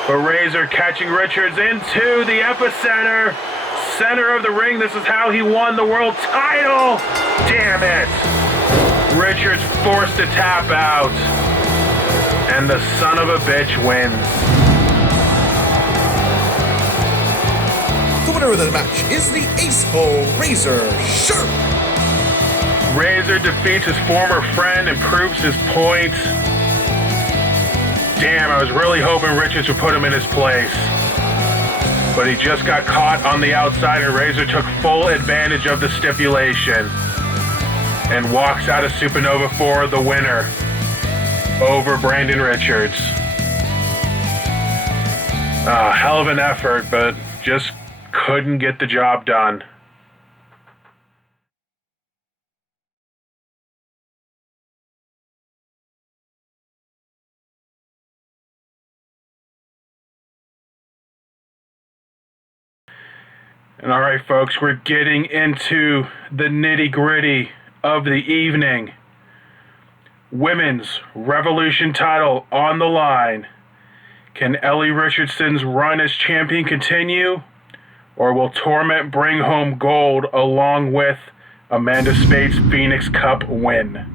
But Razor catching Richards into the epicenter. Center of the ring. This is how he won the world title. Damn it. Richards forced to tap out. And the son of a bitch wins. The winner of the match is the Ace-Hole Razor Sharp. Razor defeats his former friend and proves his point. Damn, I was really hoping Richards would put him in his place. But he just got caught on the outside, and Razor took full advantage of the stipulation and walks out of Supernova for the winner over Brandon Richards. Hell of an effort, but just couldn't get the job done. And all right, folks, we're getting into the nitty-gritty of the evening. Women's Revolution title on the line. Can Ellie Richardson's run as champion continue? Or will Torment bring home gold along with Amanda Spade's Phoenix Cup win?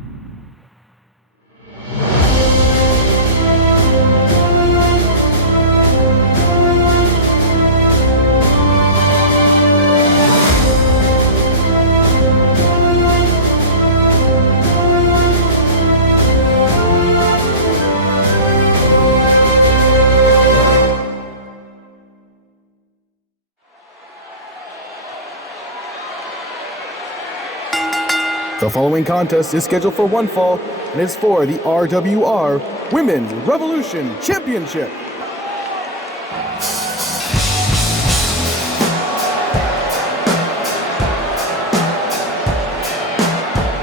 The following contest is scheduled for one fall and is for the RWR Women's Revolution Championship.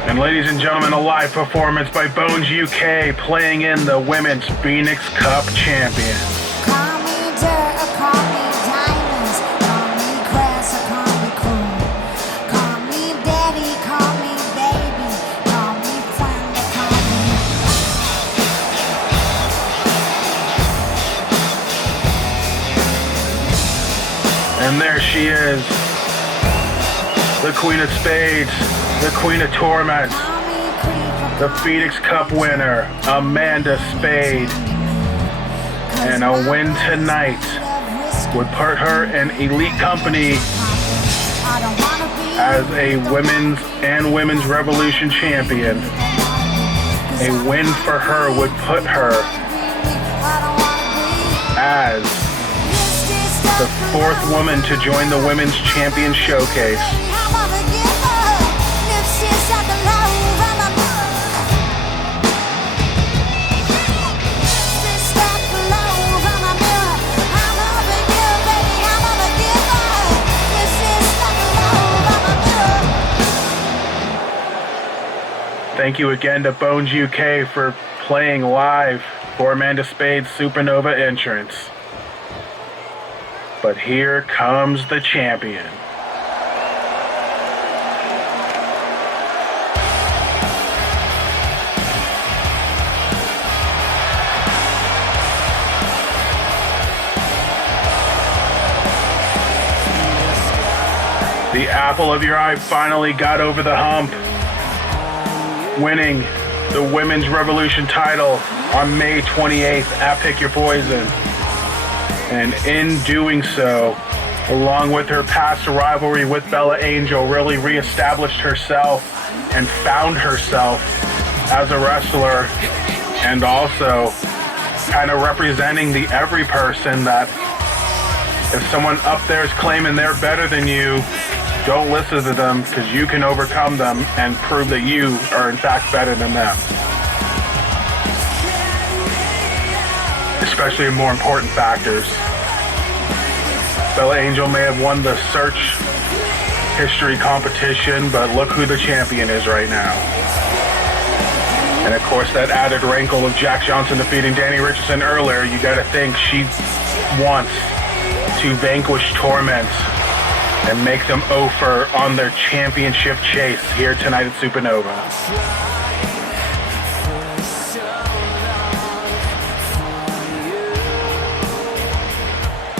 And ladies and gentlemen, a live performance by Bones UK playing in the Women's Phoenix Cup champion. Call me dirt or call me diamonds, call me grass or call me cool, call me daddy, call me baby, call me thunder, call me. And there she is, the Queen of Spades, the Queen of Torment, the Phoenix Cup winner, Amanda Spade. And a win tonight would put her in elite company as a women's revolution champion. A win for her would put her as the fourth woman to join the Women's Champion Showcase. Thank you again to Bones UK for playing live for Amanda Spade's Supernova entrance. But here comes the champion. The apple of your eye finally got over the hump, winning the Women's Revolution title on May 28th at Pick Your Poison. And in doing so, along with her past rivalry with Bella Angel, really reestablished herself and found herself as a wrestler, and also kind of representing the every person that if someone up there is claiming they're better than you, don't listen to them, because you can overcome them and prove that you are in fact better than them. Especially in more important factors. Bella Angel may have won the search history competition, but look who the champion is right now. And of course, that added wrinkle of Jack Johnson defeating Danny Richardson earlier, you gotta think she wants to vanquish Torment and make them over on their championship chase here tonight at Supernova.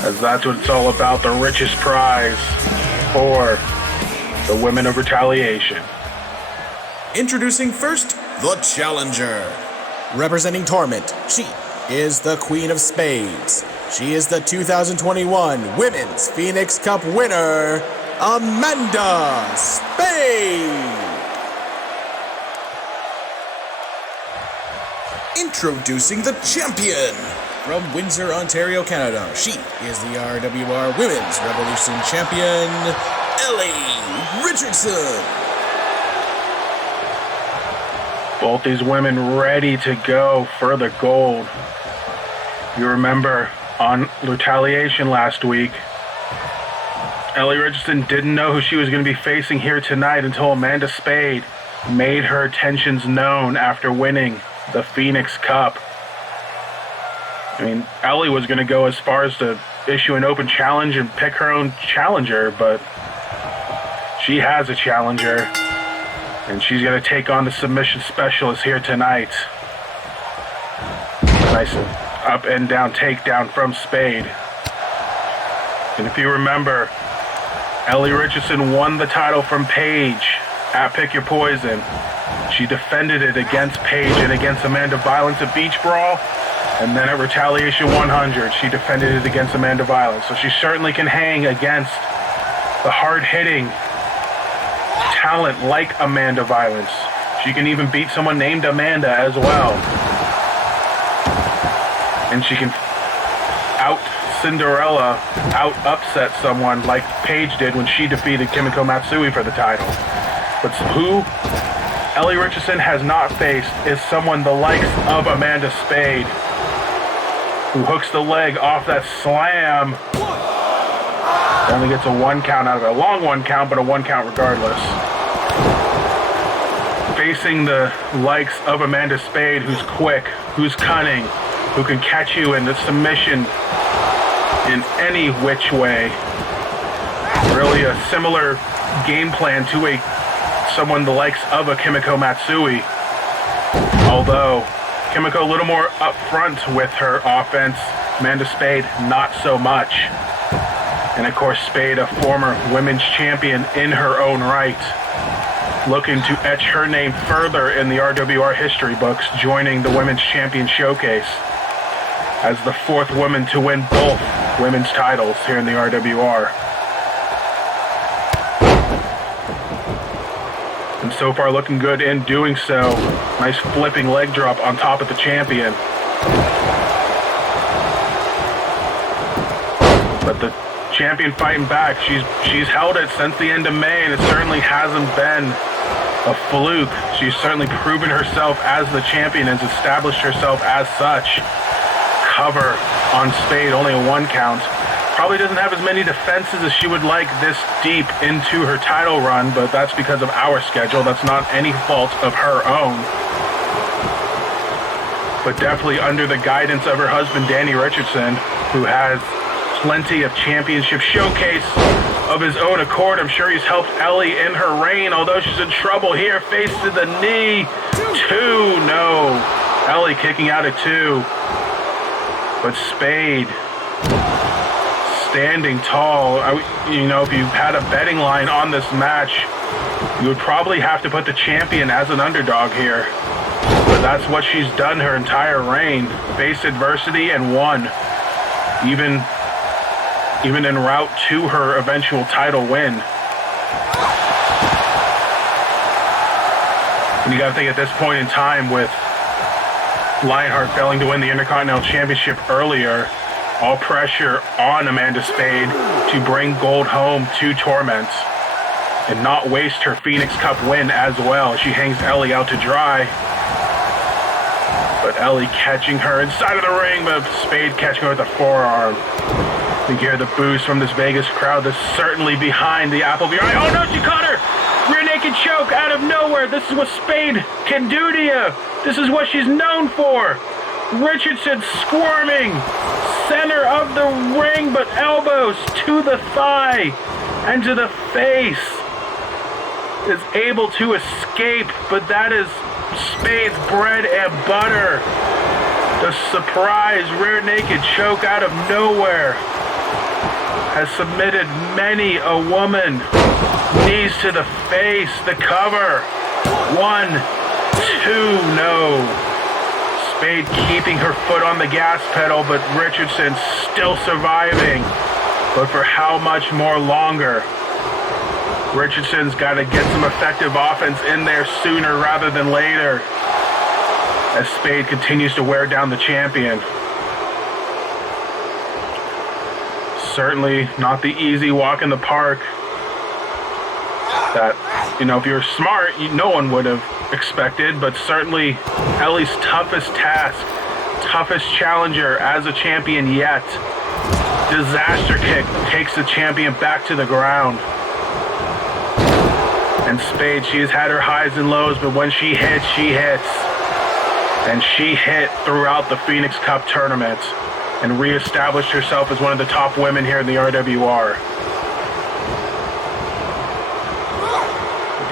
As that's what it's all about, the richest prize for the women of Retaliation. Introducing first, the Challenger. Representing Torment, she is the Queen of Spades. She is the 2021 Women's Phoenix Cup winner, Amanda Spade. Introducing the champion. From Windsor, Ontario, Canada, she is the RWR Women's Revolution champion, Ellie Richardson. Both these women ready to go for the gold. You remember on Retaliation last week, Ellie Richardson didn't know who she was going to be facing here tonight until Amanda Spade made her intentions known after winning the Phoenix Cup. I mean, Ellie was going to go as far as to issue an open challenge and pick her own challenger, but she has a challenger, and she's going to take on the submission specialist here tonight. Nice up and down takedown from Spade. And if you remember, Ellie Richardson won the title from Paige at Pick Your Poison. She defended it against Paige and against Amanda Violence at Beach Brawl. And then at Retaliation 100, she defended it against Amanda Violence. So she certainly can hang against the hard-hitting talent like Amanda Violence. She can even beat someone named Amanda as well. And she can out-Cinderella, out-upset someone like Paige did when she defeated Kimiko Matsui for the title. But who Ellie Richardson has not faced is someone the likes of Amanda Spade, who hooks the leg off that slam. Only gets a 1 count out of it. A long 1 count, but a 1 count regardless. Facing the likes of Amanda Spade, who's quick, who's cunning, who can catch you in the submission in any which way. Really a similar game plan to someone the likes of a Kimiko Matsui. Although Kimiko a little more upfront with her offense, Amanda Spade not so much. And of course Spade, a former women's champion in her own right, looking to etch her name further in the RWR history books, joining the Women's Champion Showcase as the 4th woman to win both women's titles here in the RWR. And so far looking good in doing so. Nice flipping leg drop on top of the champion. But the champion fighting back. She's held it since the end of May, and it certainly hasn't been a fluke. She's certainly proven herself as the champion, has established herself as such. Cover on Spade, only a 1 count. Probably doesn't have as many defenses as she would like this deep into her title run, but that's because of our schedule. That's not any fault of her own. But definitely under the guidance of her husband, Danny Richardson, who has plenty of championship showcase of his own accord. I'm sure he's helped Ellie in her reign, although she's in trouble here. Face to the knee. 2, no. Ellie kicking out at 2. But Spade standing tall. If you had a betting line on this match, you would probably have to put the champion as an underdog here. But that's what she's done her entire reign. Faced adversity and won. Even en route to her eventual title win. And you got to think at this point in time, with Lionheart failing to win the Intercontinental Championship earlier, all pressure on Amanda Spade to bring gold home to Torment and not waste her Phoenix Cup win as well. She hangs Ellie out to dry. But Ellie catching her inside of the ring, but Spade catching her with a forearm. You hear the boos from this Vegas crowd that's certainly behind the Appleby. Oh no, she caught her! Rear naked choke out of nowhere. This is what Spade can do to you. This is what she's known for. Richardson squirming. Center of the ring, but elbows to the thigh and to the face. Is able to escape, but that is Spade's bread and butter. The surprise rear naked choke out of nowhere has submitted many a woman. Knees to the face, the cover. 1, 2, no. Spade keeping her foot on the gas pedal, but Richardson still surviving. But for how much more longer? Richardson's got to get some effective offense in there sooner rather than later, as Spade continues to wear down the champion. Certainly not the easy walk in the park that, if you're smart, no one would have expected, but certainly Ellie's toughest task, toughest challenger as a champion yet. Disaster kick takes the champion back to the ground. And Spade, she has had her highs and lows, but when she hits, she hits. And she hit throughout the Phoenix Cup tournament and reestablished herself as one of the top women here in the RWR.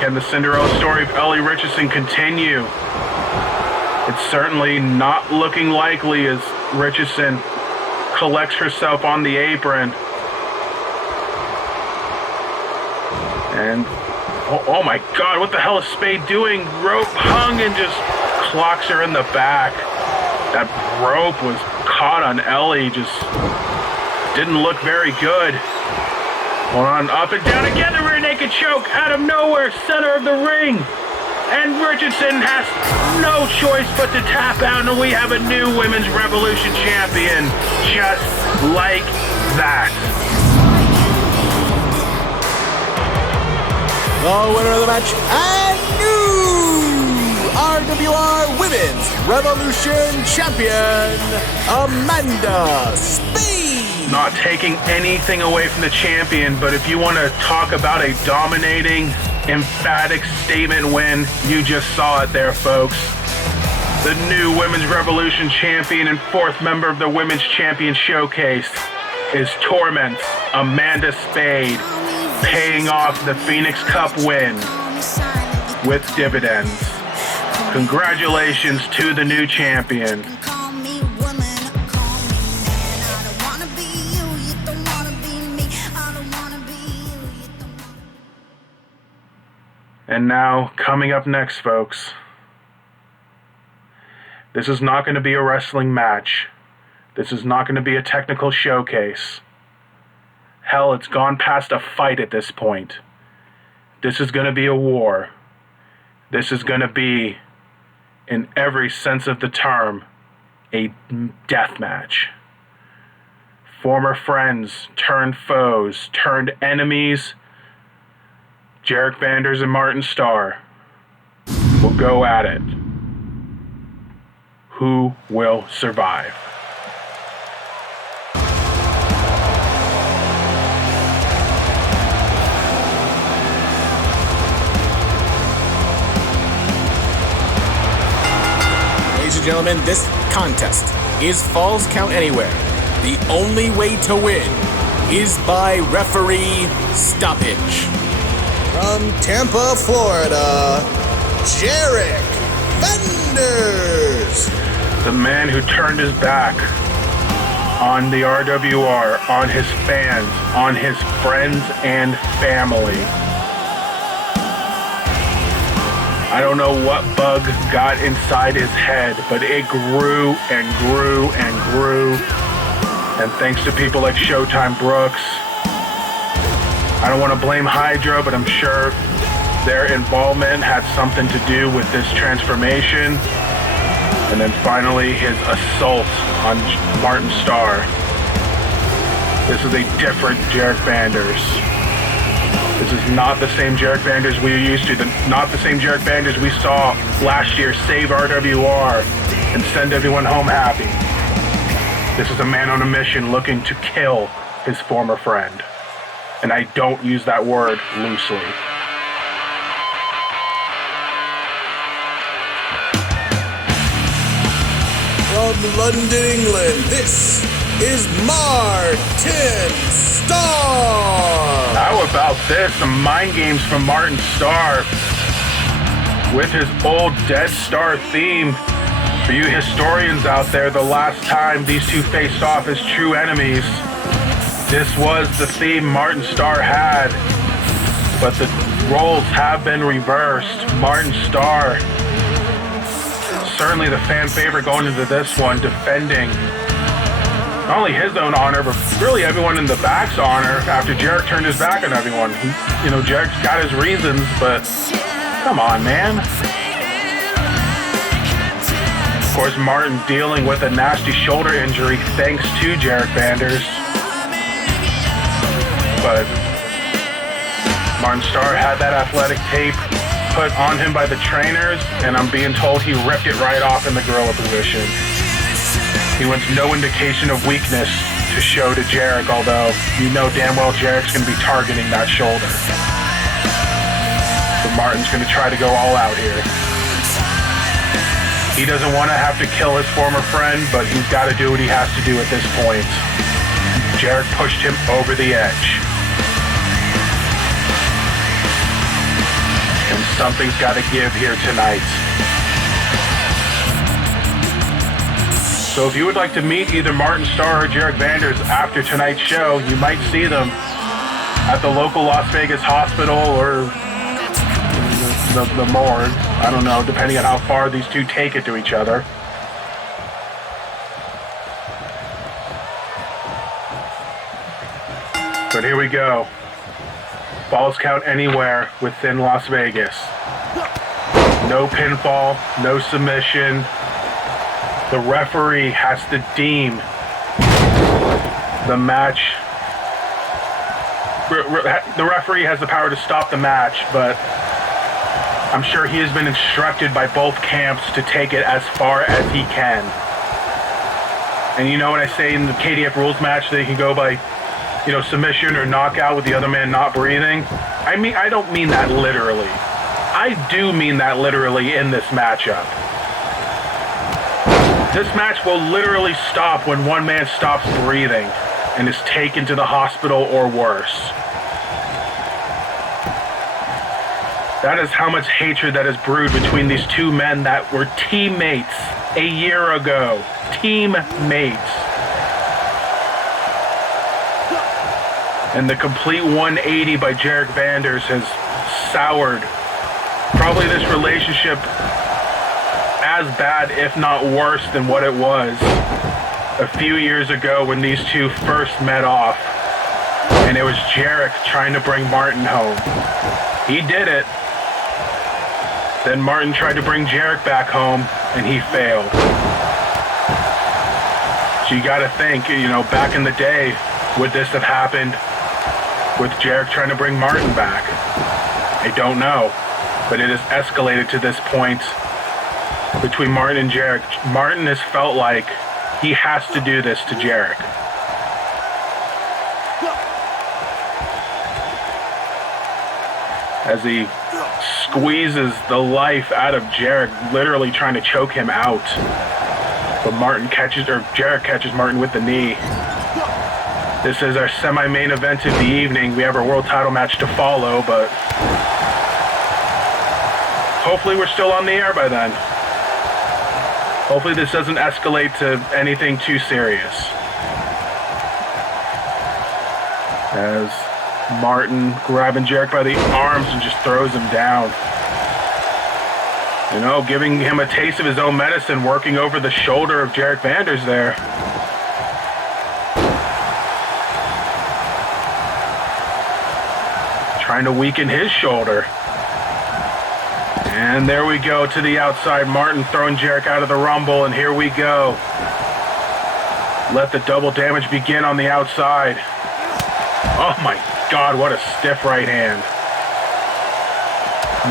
Can the Cinderella story of Ellie Richardson continue? It's certainly not looking likely as Richardson collects herself on the apron. And oh my God, what the hell is Spade doing? Rope hung and just clocks her in the back. That rope was caught on Ellie, just didn't look very good. Hold on, up and down again, the rear naked choke out of nowhere, center of the ring. And Richardson has no choice but to tap out, and we have a new Women's Revolution champion, just like that. The winner of the match and new RWR Women's Revolution Champion, Amanda Spade. Not taking anything away from the champion, but if you want to talk about a dominating, emphatic statement win, you just saw it there, folks. The new Women's Revolution champion and 4th member of the Women's Champion Showcase is Torment's Amanda Spade, paying off the Phoenix Cup win with dividends. Congratulations to the new champion. And now, coming up next, folks, this is not going to be a wrestling match. This is not going to be a technical showcase. Hell, it's gone past a fight at this point. This is going to be a war. This is going to be, in every sense of the term, a death match. Former friends turned foes, turned enemies. Jarek Vanders and Martin Starr will go at it. Who will survive? Ladies and gentlemen, this contest is Falls Count Anywhere. The only way to win is by referee stoppage. From Tampa, Florida, Jarek Vanders. The man who turned his back on the RWR, on his fans, on his friends and family. I don't know what bug got inside his head, but it grew and grew and grew. And thanks to people like Showtime Brooks, I don't want to blame Hydra, but I'm sure their involvement had something to do with this transformation. And then finally, his assault on Martin Starr. This is a different Jarek Vanders. This is not the same Jarek Vanders we are used to, not the same Jarek Vanders we saw last year save RWR and send everyone home happy. This is a man on a mission looking to kill his former friend. And I don't use that word loosely. From London, England, this is Martin Starr. How about this? Some mind games from Martin Starr with his old Dead Star theme. For you historians out there, the last time these two faced off as true enemies, this was the theme Martin Starr had. But the roles have been reversed. Martin Starr, certainly the fan favorite going into this one, defending not only his own honor, but really everyone in the back's honor after Jarek turned his back on everyone. Jarek's got his reasons, but come on, man. Of course, Martin dealing with a nasty shoulder injury thanks to Jarek Vanders. But Martin Starr had that athletic tape put on him by the trainers, and I'm being told he ripped it right off in the gorilla position. He wants no indication of weakness to show to Jarek, although you know damn well Jarek's going to be targeting that shoulder. But Martin's going to try to go all out here. He doesn't want to have to kill his former friend, but he's got to do what he has to do at this point. Jarek pushed him over the edge. And something's got to give here tonight. So if you would like to meet either Martin Starr or Jarek Vanders after tonight's show, you might see them at the local Las Vegas hospital or the morgue. I don't know, depending on how far these two take it to each other. But here we go. Falls Count Anywhere within Las Vegas. No pinfall, no submission. The referee has to deem the match. The referee has the power to stop the match, but I'm sure he has been instructed by both camps to take it as far as he can. And you know what I say in the KDF rules match, they can go by, submission or knockout with the other man not breathing? I don't mean that literally. I do mean that literally in this matchup. This match will literally stop when one man stops breathing and is taken to the hospital or worse. That is how much hatred that has brewed between these two men that were teammates a year ago. Teammates. And the complete 180 by Jarek Vanders has soured probably this relationship as bad, if not worse, than what it was a few years ago when these two first met off. And it was Jarek trying to bring Martin home. He did it. Then Martin tried to bring Jarek back home, and he failed. So you gotta think, back in the day, would this have happened with Jarek trying to bring Martin back? I don't know. But it has escalated to this point between Martin and Jarek. Martin has felt like he has to do this to Jarek. As he squeezes the life out of Jarek, literally trying to choke him out. But Jarek catches Martin with the knee. This is our semi-main event of the evening. We have our world title match to follow, but hopefully we're still on the air by then. Hopefully this doesn't escalate to anything too serious. As Martin grabbing Jarek by the arms and just throws him down. Giving him a taste of his own medicine, working over the shoulder of Jarek Vanders there. Trying to weaken his shoulder. And there we go to the outside. Martin throwing Jarek out of the Rumble, and here we go. Let the double damage begin on the outside. Oh my God, what a stiff right hand.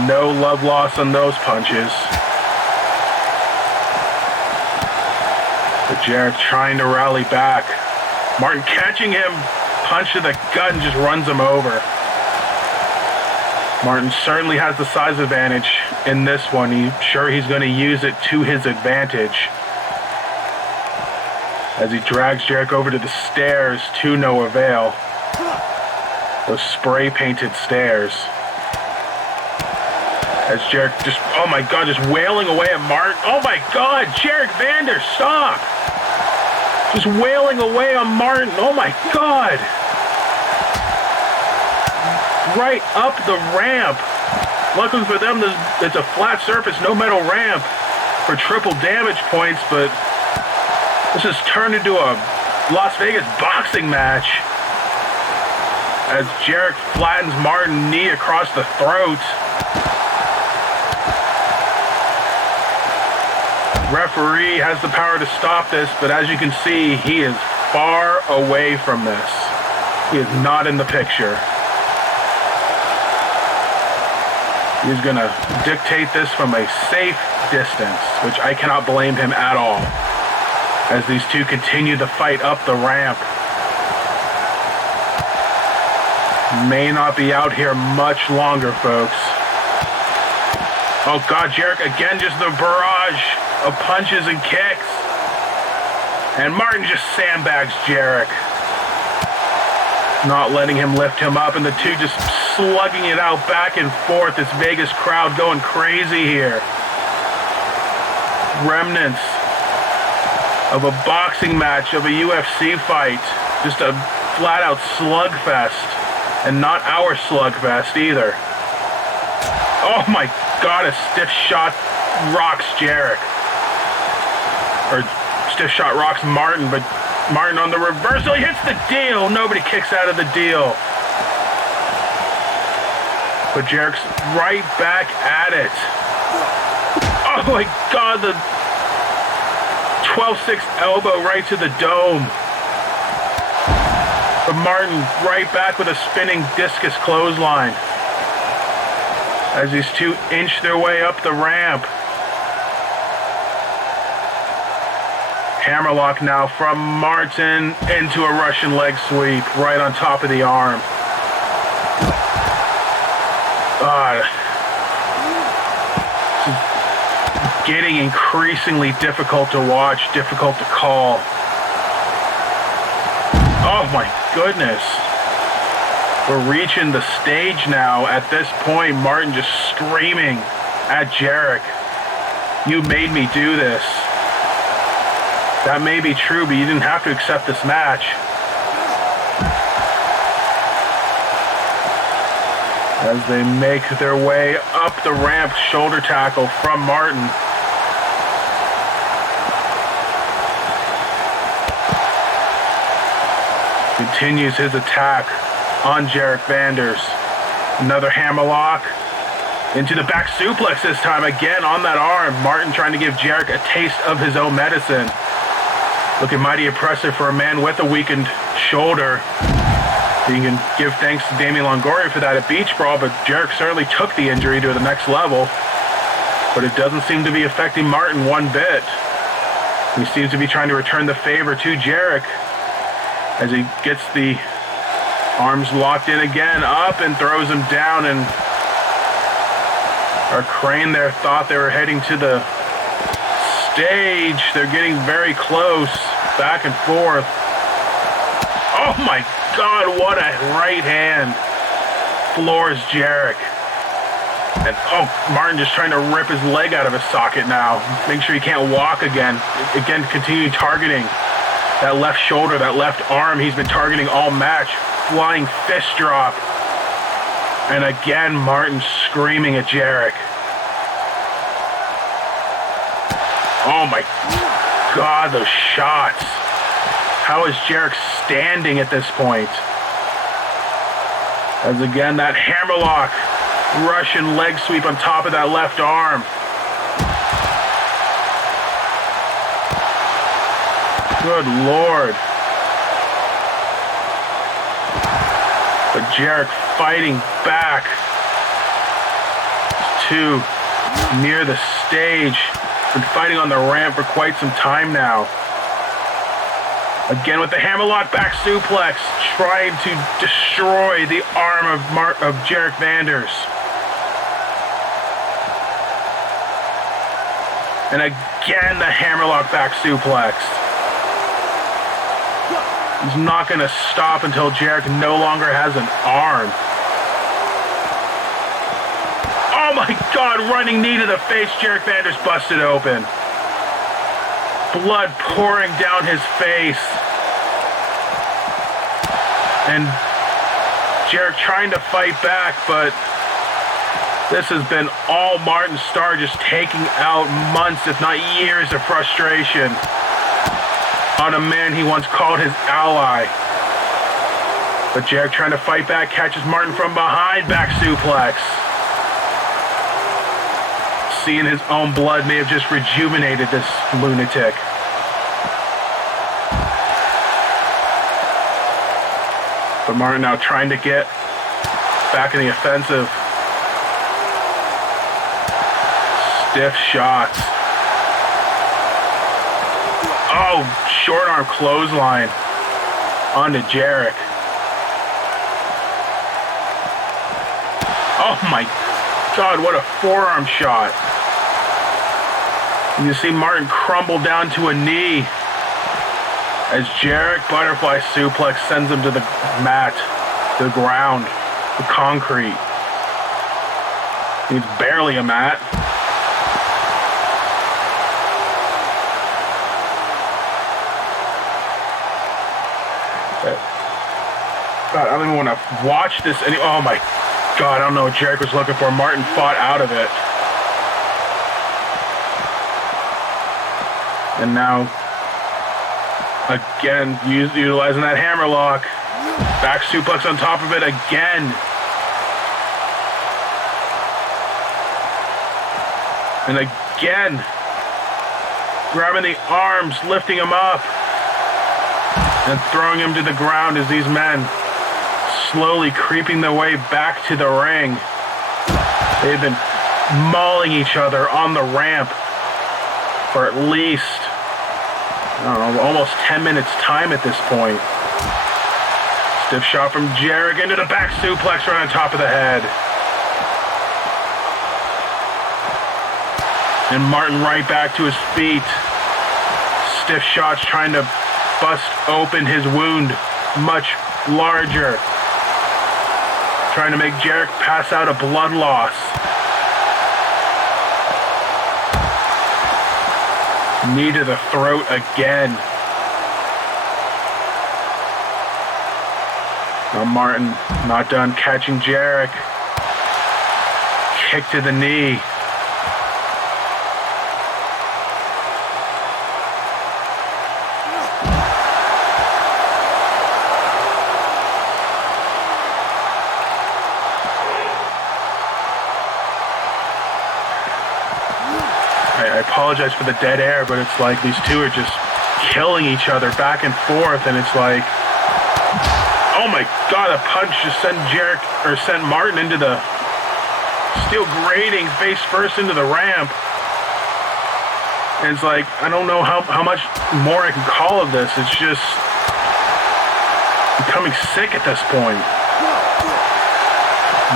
No love lost on those punches. But Jarek trying to rally back. Martin catching him, punch to the gut, and just runs him over. Martin certainly has the size advantage in this one. He's going to use it to his advantage. As he drags Jarek over to the stairs to no avail. Those spray-painted stairs. As Jarek just wailing away at Martin. Oh my God, Jarek Vanders, stop! Just wailing away on Martin. Oh my God! Right up the ramp. Luckily for them, it's a flat surface, no metal ramp for triple damage points, but this has turned into a Las Vegas boxing match as Jarek flattens Martin, knee across the throat. Referee has the power to stop this, but as you can see, he is far away from this. He is not in the picture. He's going to dictate this from a safe distance, which I cannot blame him at all, as these two continue the fight up the ramp. May not be out here much longer, folks. Oh God, Jarek again, just the barrage of punches and kicks. And Martin just sandbags Jarek, not letting him lift him up, and the two just slugging it out back and forth. This Vegas crowd going crazy here. Remnants of a boxing match, of a UFC fight. Just a flat-out slugfest, and not our slugfest either. Oh my God, a stiff shot rocks Jarek. Or stiff shot rocks Martin, but Martin on the reversal, he hits the deal. Nobody kicks out of the deal. But Jarek's right back at it. Oh my God, the 12-6 elbow right to the dome. But Martin right back with a spinning discus clothesline. As these two inch their way up the ramp. Hammerlock now from Martin into a Russian leg sweep right on top of the arm. It's getting increasingly difficult to watch, difficult to call. Oh my goodness. We're reaching the stage now. At this point, Martin just screaming at Jarek. You made me do this. That may be true, but you didn't have to accept this match. As they make their way up the ramp, shoulder tackle from Martin. Continues his attack on Jarek Vanders. Another hammerlock. Into the back suplex this time, again on that arm. Martin trying to give Jarek a taste of his own medicine. Looking mighty impressive for a man with a weakened shoulder. You can give thanks to Damian Longoria for that at Beach Brawl, but Jarek certainly took the injury to the next level. But it doesn't seem to be affecting Martin one bit. He seems to be trying to return the favor to Jarek as he gets the arms locked in again, up and throws him down. And our Crane there thought they were heading to the stage. They're getting very close, back and forth. Oh my God, what a right hand. Floors Jarek. And oh, Martin just trying to rip his leg out of his socket now. Make sure he can't walk again. Again, continue targeting that left shoulder, that left arm he's been targeting all match. Flying fist drop. And again, Martin screaming at Jarek. Oh my God, those shots. How is Jarek standing at this point? As again, that hammerlock, Russian leg sweep on top of that left arm. Good Lord. But Jarek fighting back to near the stage. Been fighting on the ramp for quite some time now. Again with the hammerlock back suplex, trying to destroy the arm of Jarek Vanders. And again the hammerlock back suplex. He's not going to stop until Jarek no longer has an arm. Oh my God, running knee to the face. Jarek Vanders busted open. Blood pouring down his face. And Jarek trying to fight back, but this has been all Martin Starr, just taking out months, if not years, of frustration on a man he once called his ally. But Jarek trying to fight back, catches Martin from behind, back suplex. Seeing his own blood may have just rejuvenated this lunatic. But Martin now trying to get back in the offensive. Stiff shots. Oh, short arm clothesline onto Jarek. Oh my God, what a forearm shot. You see Martin crumble down to a knee as Jarek butterfly suplex sends him to the mat, the ground, the concrete. It's barely a mat. God, I don't even want to watch this any. Oh my God, I don't know what Jarek was looking for. Martin fought out of it. And now, again, utilizing that hammerlock. Back suplex on top of it again. And again, grabbing the arms, lifting him up, and throwing him to the ground as these men slowly creeping their way back to the ring. They've been mauling each other on the ramp for at least, I don't know, almost 10 minutes time at this point. Stiff shot from Jarek into the back suplex right on top of the head. And Martin right back to his feet. Stiff shots trying to bust open his wound much larger. Trying to make Jarek pass out of blood loss. Knee to the throat again. Now Martin not done catching Jarek. Kick to the knee. I apologize for the dead air, but it's like these two are just killing each other back and forth, and it's like, oh my God, a punch just sent Martin into the steel grating face first into the ramp. And it's like, I don't know how much more I can call of this. It's just becoming sick at this point.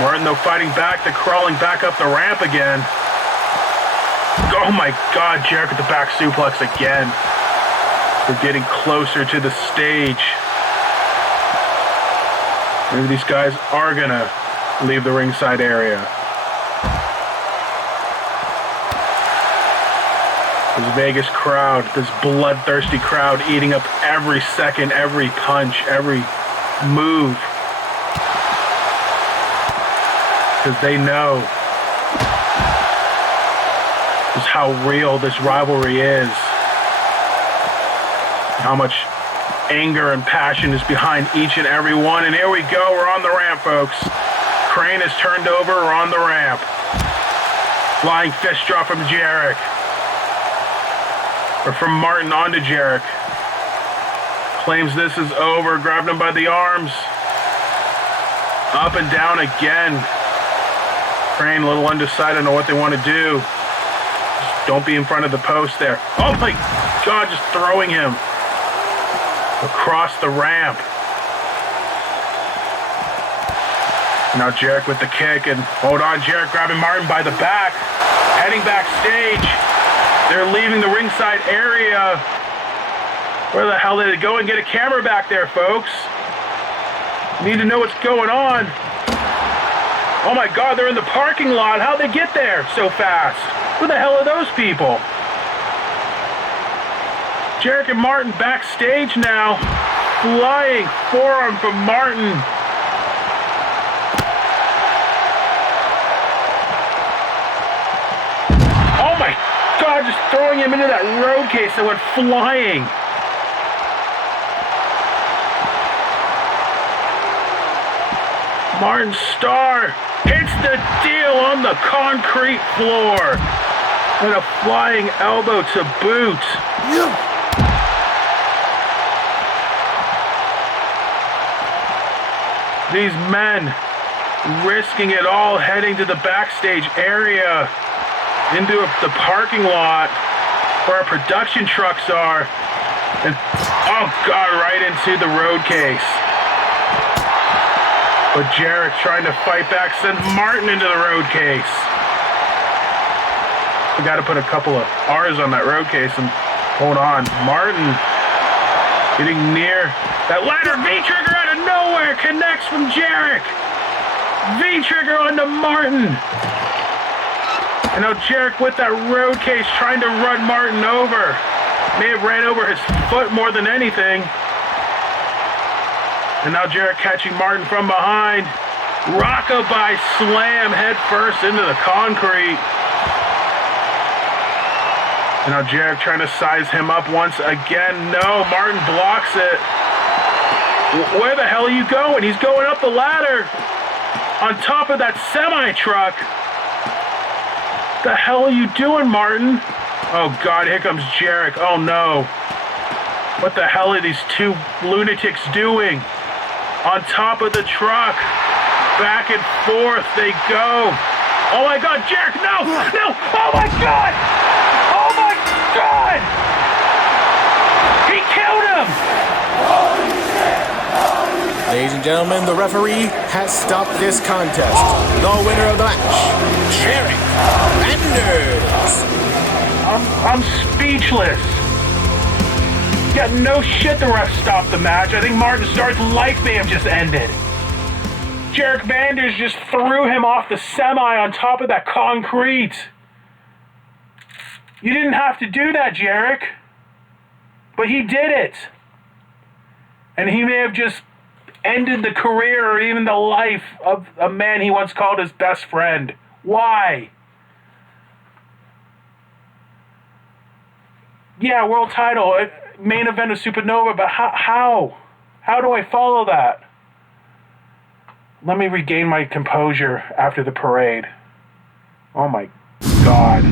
Martin, though, fighting back, they're crawling back up the ramp again. Oh my God, Jarrett with the back suplex again. We're getting closer to the stage. Maybe these guys are gonna leave the ringside area. This Vegas crowd, this bloodthirsty crowd eating up every second, every punch, every move. Because they know just how real this rivalry is. How much anger and passion is behind each and every one. And here we go, we're on the ramp, folks. Crane is turned over, we're on the ramp. Flying fist drop from Jarrett. Or from Martin onto Jarrett. Claims this is over, grabbed him by the arms. Up and down again. Crane a little undecided on what they want to do. Just don't be in front of the post there. Oh my God, just throwing him across the ramp. Now Jarrett with the kick, and hold on, Jarrett grabbing Martin by the back, heading backstage. They're leaving the ringside area. Where the hell did it go? And get a camera back there, folks. Need to know what's going on. Oh my God, they're in the parking lot. How'd they get there so fast? Who the hell are those people? Jarrett and Martin backstage now. Flying forearm from Martin. Oh my God, just throwing him into that road case that went flying. Martin Starr hits the deal on the concrete floor. And a flying elbow to boot. These men risking it all, heading to the backstage area, into the parking lot where our production trucks are. And, oh God, right into the road case. But Jarrett trying to fight back, sends Martin into the road case. We got to put a couple of R's on that road case and hold on. Martin getting near that ladder. V-trigger out of nowhere connects from Jarrett. V-trigger onto Martin. And now Jarrett with that road case trying to run Martin over. May have ran over his foot more than anything. And now Jarrett catching Martin from behind. Rockabye slam head first into the concrete. And now Jarrett trying to size him up once again. No, Martin blocks it. Where the hell are you going? He's going up the ladder on top of that semi-truck. The hell are you doing, Martin? Oh God, here comes Jarrett. Oh no. What the hell are these two lunatics doing? On top of the truck. Back and forth they go. Oh my God, Jarrett, no, no, oh my God! Oh my God! He killed him! Ladies and gentlemen, the referee has stopped this contest. The winner of the match, Jarrett Anders. I'm speechless. Yeah, no shit the ref stopped the match. I think Martin Starr's life may have just ended. Jarrett Vanders just threw him off the semi on top of that concrete. You didn't have to do that, Jarrett. But he did it. And he may have just ended the career or even the life of a man he once called his best friend. Why? Yeah, world title, main event of Supernova, but how? How do I follow that? Let me regain my composure after the parade. Oh my God.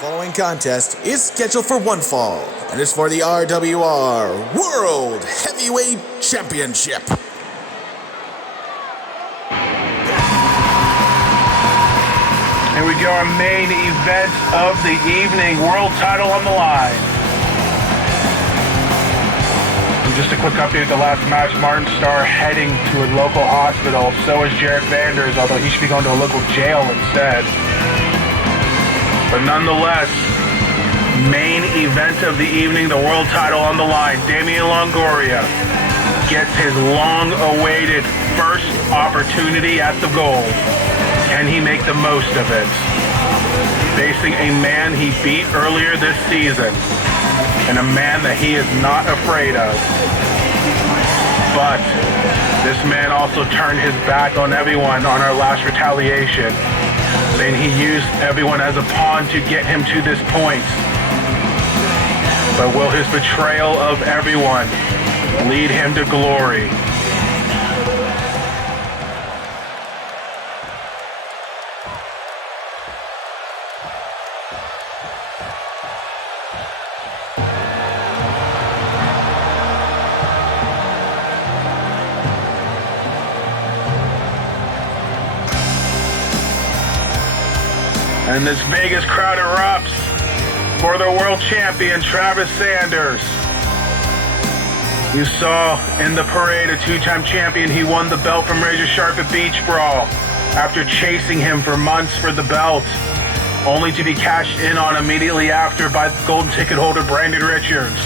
following contest is scheduled for one fall, and is for the RWR World Heavyweight Championship. Here we go, our main event of the evening, world title on the line. And just a quick update, the last match, Martin Starr heading to a local hospital. So is Jarek Vanders, although he should be going to a local jail instead. But nonetheless, main event of the evening, the world title on the line. Damian Longoria gets his long-awaited first opportunity at the gold. Can he make the most of it? Facing a man he beat earlier this season, and a man that he is not afraid of. But this man also turned his back on everyone on our last Retaliation, saying he used everyone as a pawn to get him to this point. But will his betrayal of everyone lead him to glory? And this Vegas crowd erupts for the world champion, Travis Sanders. You saw in the parade a two-time champion. He won the belt from Razor Sharp at Beach Brawl after chasing him for months for the belt, only to be cashed in on immediately after by golden ticket holder Brandon Richards.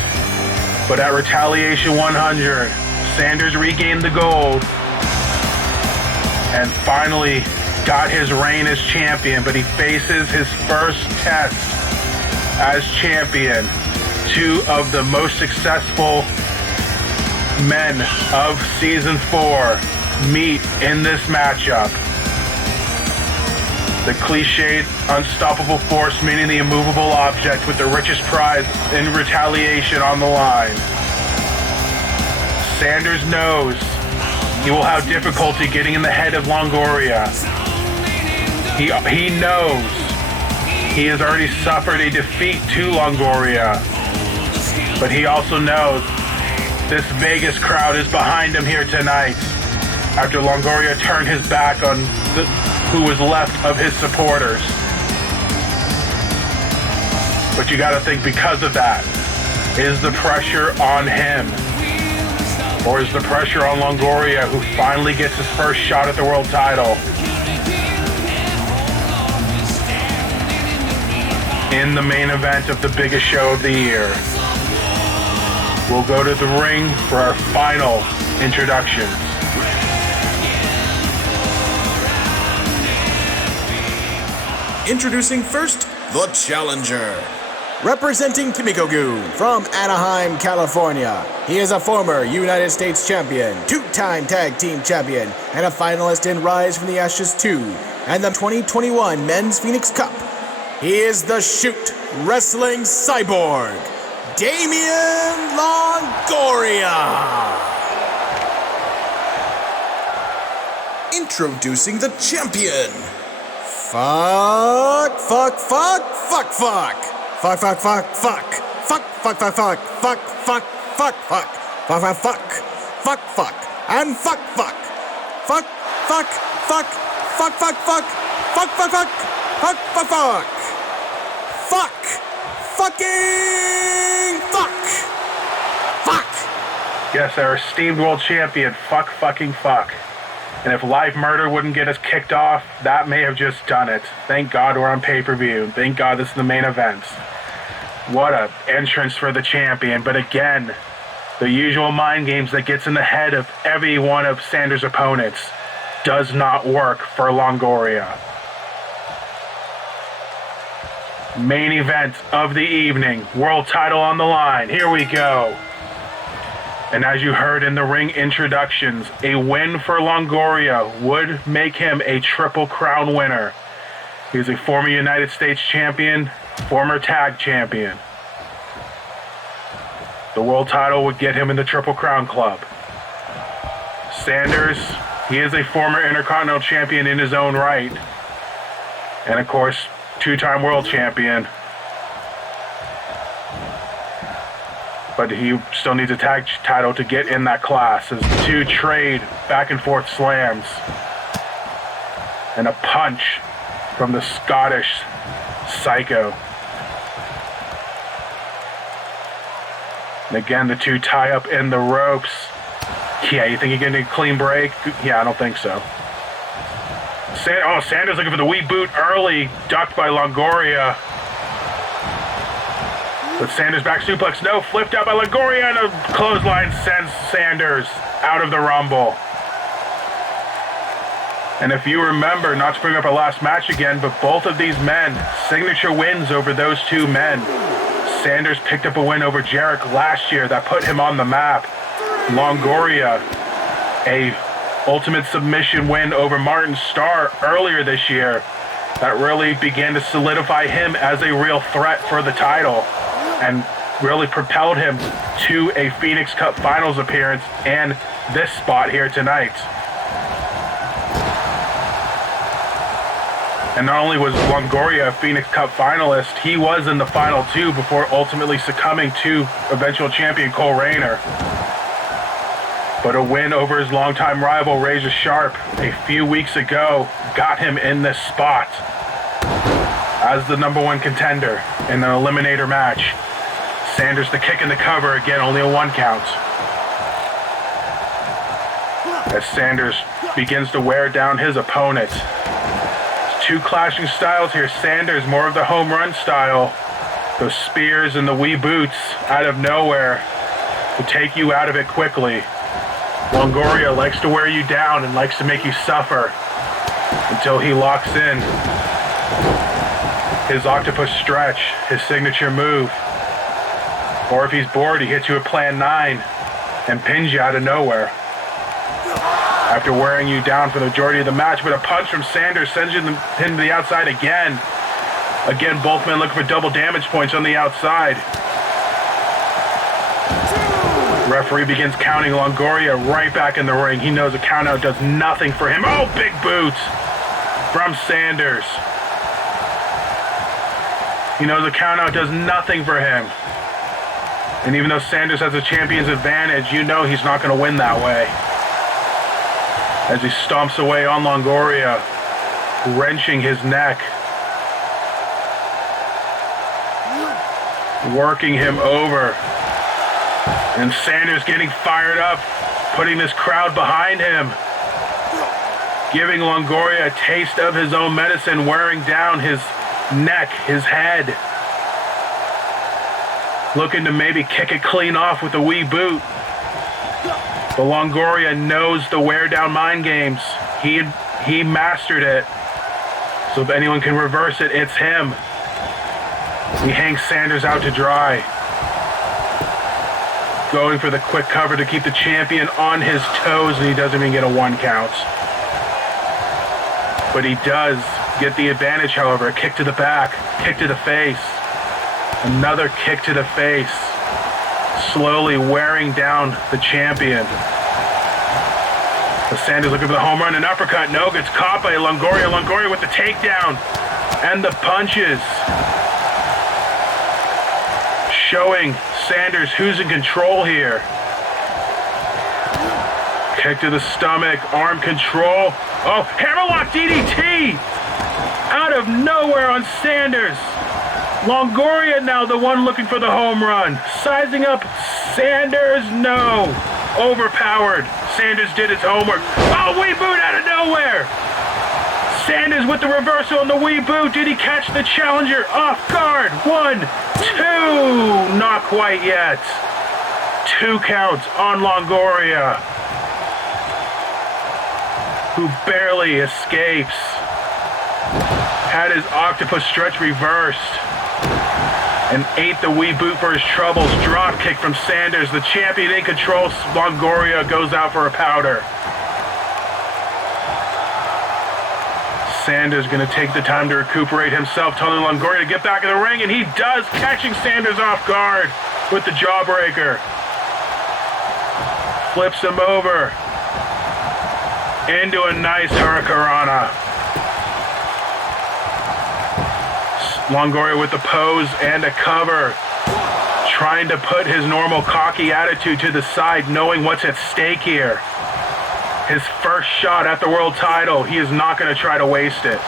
But at Retaliation 100, Sanders regained the gold and finally got his reign as champion, but he faces his first test as champion. Two of the most successful men of Season 4 meet in this matchup. The cliched unstoppable force meeting the immovable object with the richest prize in Retaliation on the line. Sanders knows he will have difficulty getting in the head of Longoria. He knows he has already suffered a defeat to Longoria, but he also knows this Vegas crowd is behind him here tonight after Longoria turned his back on who was left of his supporters. But you gotta think, because of that, is the pressure on him? Or is the pressure on Longoria, who finally gets his first shot at the world title? In the main event of the biggest show of the year, we'll go to the ring for our final introductions. Introducing first, the challenger. Representing Kimikogu from Anaheim, California. He is a former United States champion, two-time tag team champion, and a finalist in Rise from the Ashes 2 and the 2021 Men's Phoenix Cup. He is the Shoot Wrestling Cyborg, Damian Longoria. Introducing the champion. Fuck, fuck, fuck, fuck, fuck. Fuck, fuck, fuck, fuck. Fuck, fuck, fuck, fuck, fuck, fuck, fuck, fuck. Fuck, fuck, fuck. Fuck, fuck. And fuck, fuck. Fuck, fuck, fuck. Fuck, fuck, fuck. Fuck, fuck, fuck. Fuck, fuck, fuck. Fuck. Fucking fuck. Fuck. Yes, our esteemed world champion, fucking fuck. And if live murder wouldn't get us kicked off, that may have just done it. Thank God we're on pay-per-view. Thank God this is the main event. What a entrance for the champion. But again, the usual mind games that gets in the head of every one of Sanders' opponents does not work for Longoria. Main event of the evening. World title on the line. Here we go. And as you heard in the ring introductions, a win for Longoria would make him a Triple Crown winner. He is a former United States champion, former tag champion. The world title would get him in the Triple Crown Club. Sanders, he is a former Intercontinental champion in his own right. And of course, two-time world champion. but he still needs a tag title to get in that class as the two trade back and forth slams. And a punch from the Scottish Psycho. And again, the two tie up in the ropes. Yeah, you think you're getting a clean break? Yeah, I don't think so. Sanders looking for the wee boot early, ducked by Longoria. But Sanders back suplex, no, flipped out by Longoria, and a clothesline sends Sanders out of the Rumble. And if you remember, not to bring up our last match again, but both of these men, signature wins over those two men. Sanders picked up a win over Jarrett last year that put him on the map. Longoria, a ultimate submission win over Martin Starr earlier this year that really began to solidify him as a real threat for the title and really propelled him to a Phoenix Cup Finals appearance and this spot here tonight. And not only was Longoria a Phoenix Cup finalist, he was in the final two before ultimately succumbing to eventual champion Cole Rayner. But a win over his longtime rival, Razor Sharp, a few weeks ago, got him in this spot as the #1 contender in an eliminator match. Sanders the kick and the cover, again, only a 1 count. As Sanders begins to wear down his opponent. Two clashing styles here. Sanders, more of the home run style. Those spears and the wee boots out of nowhere to take you out of it quickly. Longoria likes to wear you down and likes to make you suffer until he locks in his octopus stretch, his signature move. Or if he's bored, he hits you with Plan 9 and pins you out of nowhere. After wearing you down for the majority of the match, but a punch from Sanders sends you him to the outside again. Again, both men looking for double damage points on the outside. Referee begins counting Longoria right back in the ring. He knows a countout does nothing for him. Oh, big boots from Sanders. He knows a countout does nothing for him. And even though Sanders has a champion's advantage, you know he's not going to win that way. As he stomps away on Longoria, wrenching his neck. Working him over. And Sanders getting fired up, putting this crowd behind him. Giving Longoria a taste of his own medicine, wearing down his neck, his head. Looking to maybe kick it clean off with a wee boot. But Longoria knows the wear-down mind games. He mastered it. So if anyone can reverse it, it's him. He hangs Sanders out to dry. Going for the quick cover to keep the champion on his toes, and he doesn't even get a 1 count. But he does get the advantage, however. A kick to the back, kick to the face. Another kick to the face. Slowly wearing down the champion. But Sanders looking for the home run, an uppercut. No, gets caught by Longoria. Longoria with the takedown and the punches. Showing Sanders who's in control here. Kick to the stomach, arm control. Oh, hammerlock DDT! Out of nowhere on Sanders. Longoria now the one looking for the home run. Sizing up Sanders, no. Overpowered. Sanders did his homework. Oh, wee boot out of nowhere. Sanders with the reversal on the wee boot. Did he catch the challenger off guard? 1, 2. Not quite yet. 2 counts on Longoria, who barely escapes. Had his octopus stretch reversed. And ate the wee boot for his troubles. Drop kick from Sanders. The champion in control. Longoria goes out for a powder. Sanders going to take the time to recuperate himself, telling Longoria to get back in the ring, and he does, catching Sanders off guard with the jawbreaker. Flips him over into a nice hurricanrana. Longoria with the pose and a cover. trying to put his normal cocky attitude to the side, knowing what's at stake here. His first shot at the world title, he is not going to try to waste it.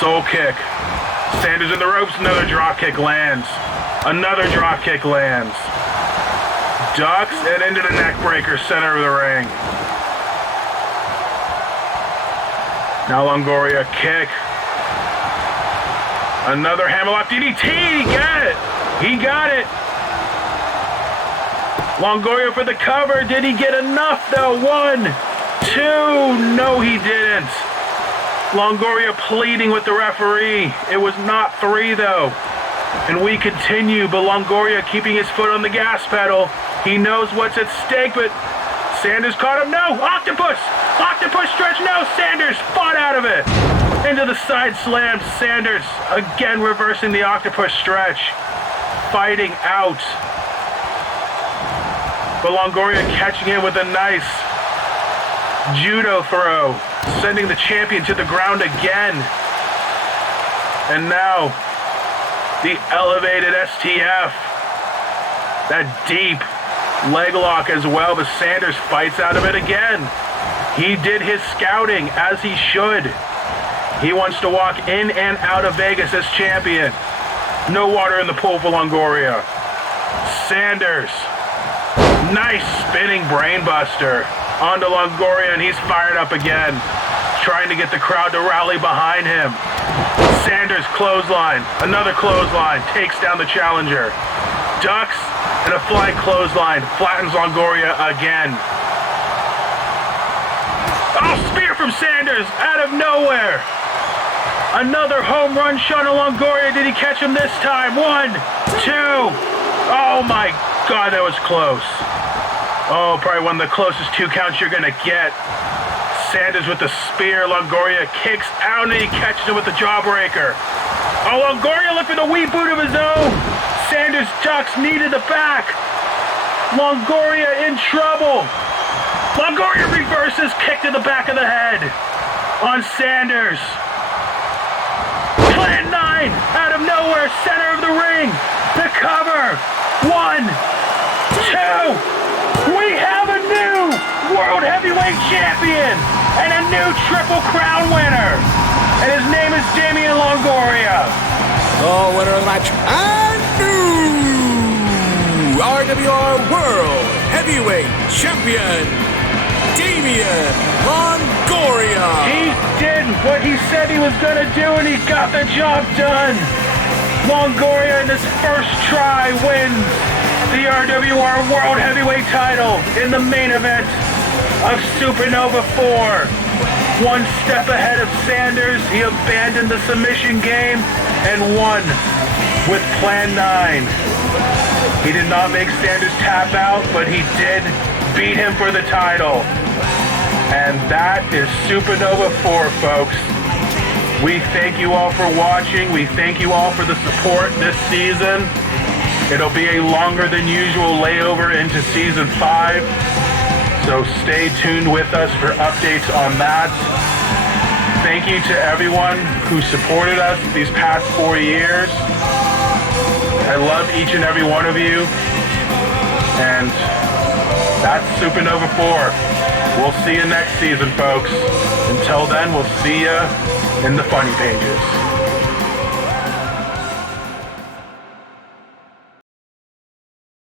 Soul kick. Sanders in the ropes, another drop kick lands. Another drop kick lands. Ducks and into the neck breaker, center of the ring. Now Longoria kick. Another hammerlock DDT, he got it. He got it. Longoria for the cover. Did he get enough though? 1, 2. No, he didn't. Longoria pleading with the referee. It was not 3 though. And we continue, but Longoria keeping his foot on the gas pedal. He knows what's at stake, but Sanders caught him. No, octopus. Octopus stretch. No, Sanders fought out of it. Into the side slam. Sanders again reversing the octopus stretch. Fighting out. But Longoria catching him with a nice judo throw, sending the champion to the ground again. And now, the elevated STF. That deep leg lock as well, but Sanders fights out of it again. He did his scouting, as he should. He wants to walk in and out of Vegas as champion. No water in the pool for Longoria. Sanders. Nice spinning brainbuster onto Longoria, and he's fired up again, trying to get the crowd to rally behind him. Sanders clothesline, another clothesline, takes down the challenger. Ducks and a flying clothesline, flattens Longoria again. Oh, spear from Sanders out of nowhere. Another home run shot on Longoria. Did he catch him this time? 1, 2. Oh my God, that was close. Oh, probably one of the closest 2 counts you're going to get. Sanders with the spear. Longoria kicks out and he catches him with the jawbreaker. Oh, Longoria looking for the wee boot of his own. Sanders ducks, knee to the back. Longoria in trouble. Longoria reverses, kick to the back of the head on Sanders. Plan 9 out of nowhere, center of the ring. The cover. 1, 2. We have a new World Heavyweight Champion and a new Triple Crown winner. And his name is Damian Longoria. The winner of the match and new RWR World Heavyweight Champion, Damian Longoria. He did what he said he was going to do, and he got the job done. Longoria in his first try wins the RWR World Heavyweight title in the main event of Supernova 4. One step ahead of Sanders, he abandoned the submission game and won with Plan 9. He did not make Sanders tap out, but he did beat him for the title. And that is Supernova 4, folks. We thank you all for watching. We thank you all for the support this season. It'll be a longer than usual layover into Season 5. So stay tuned with us for updates on that. Thank you to everyone who supported us these past 4 years. I love each and every one of you. And that's Supernova 4. We'll see you next season, folks. Until then, we'll see you in the funny pages.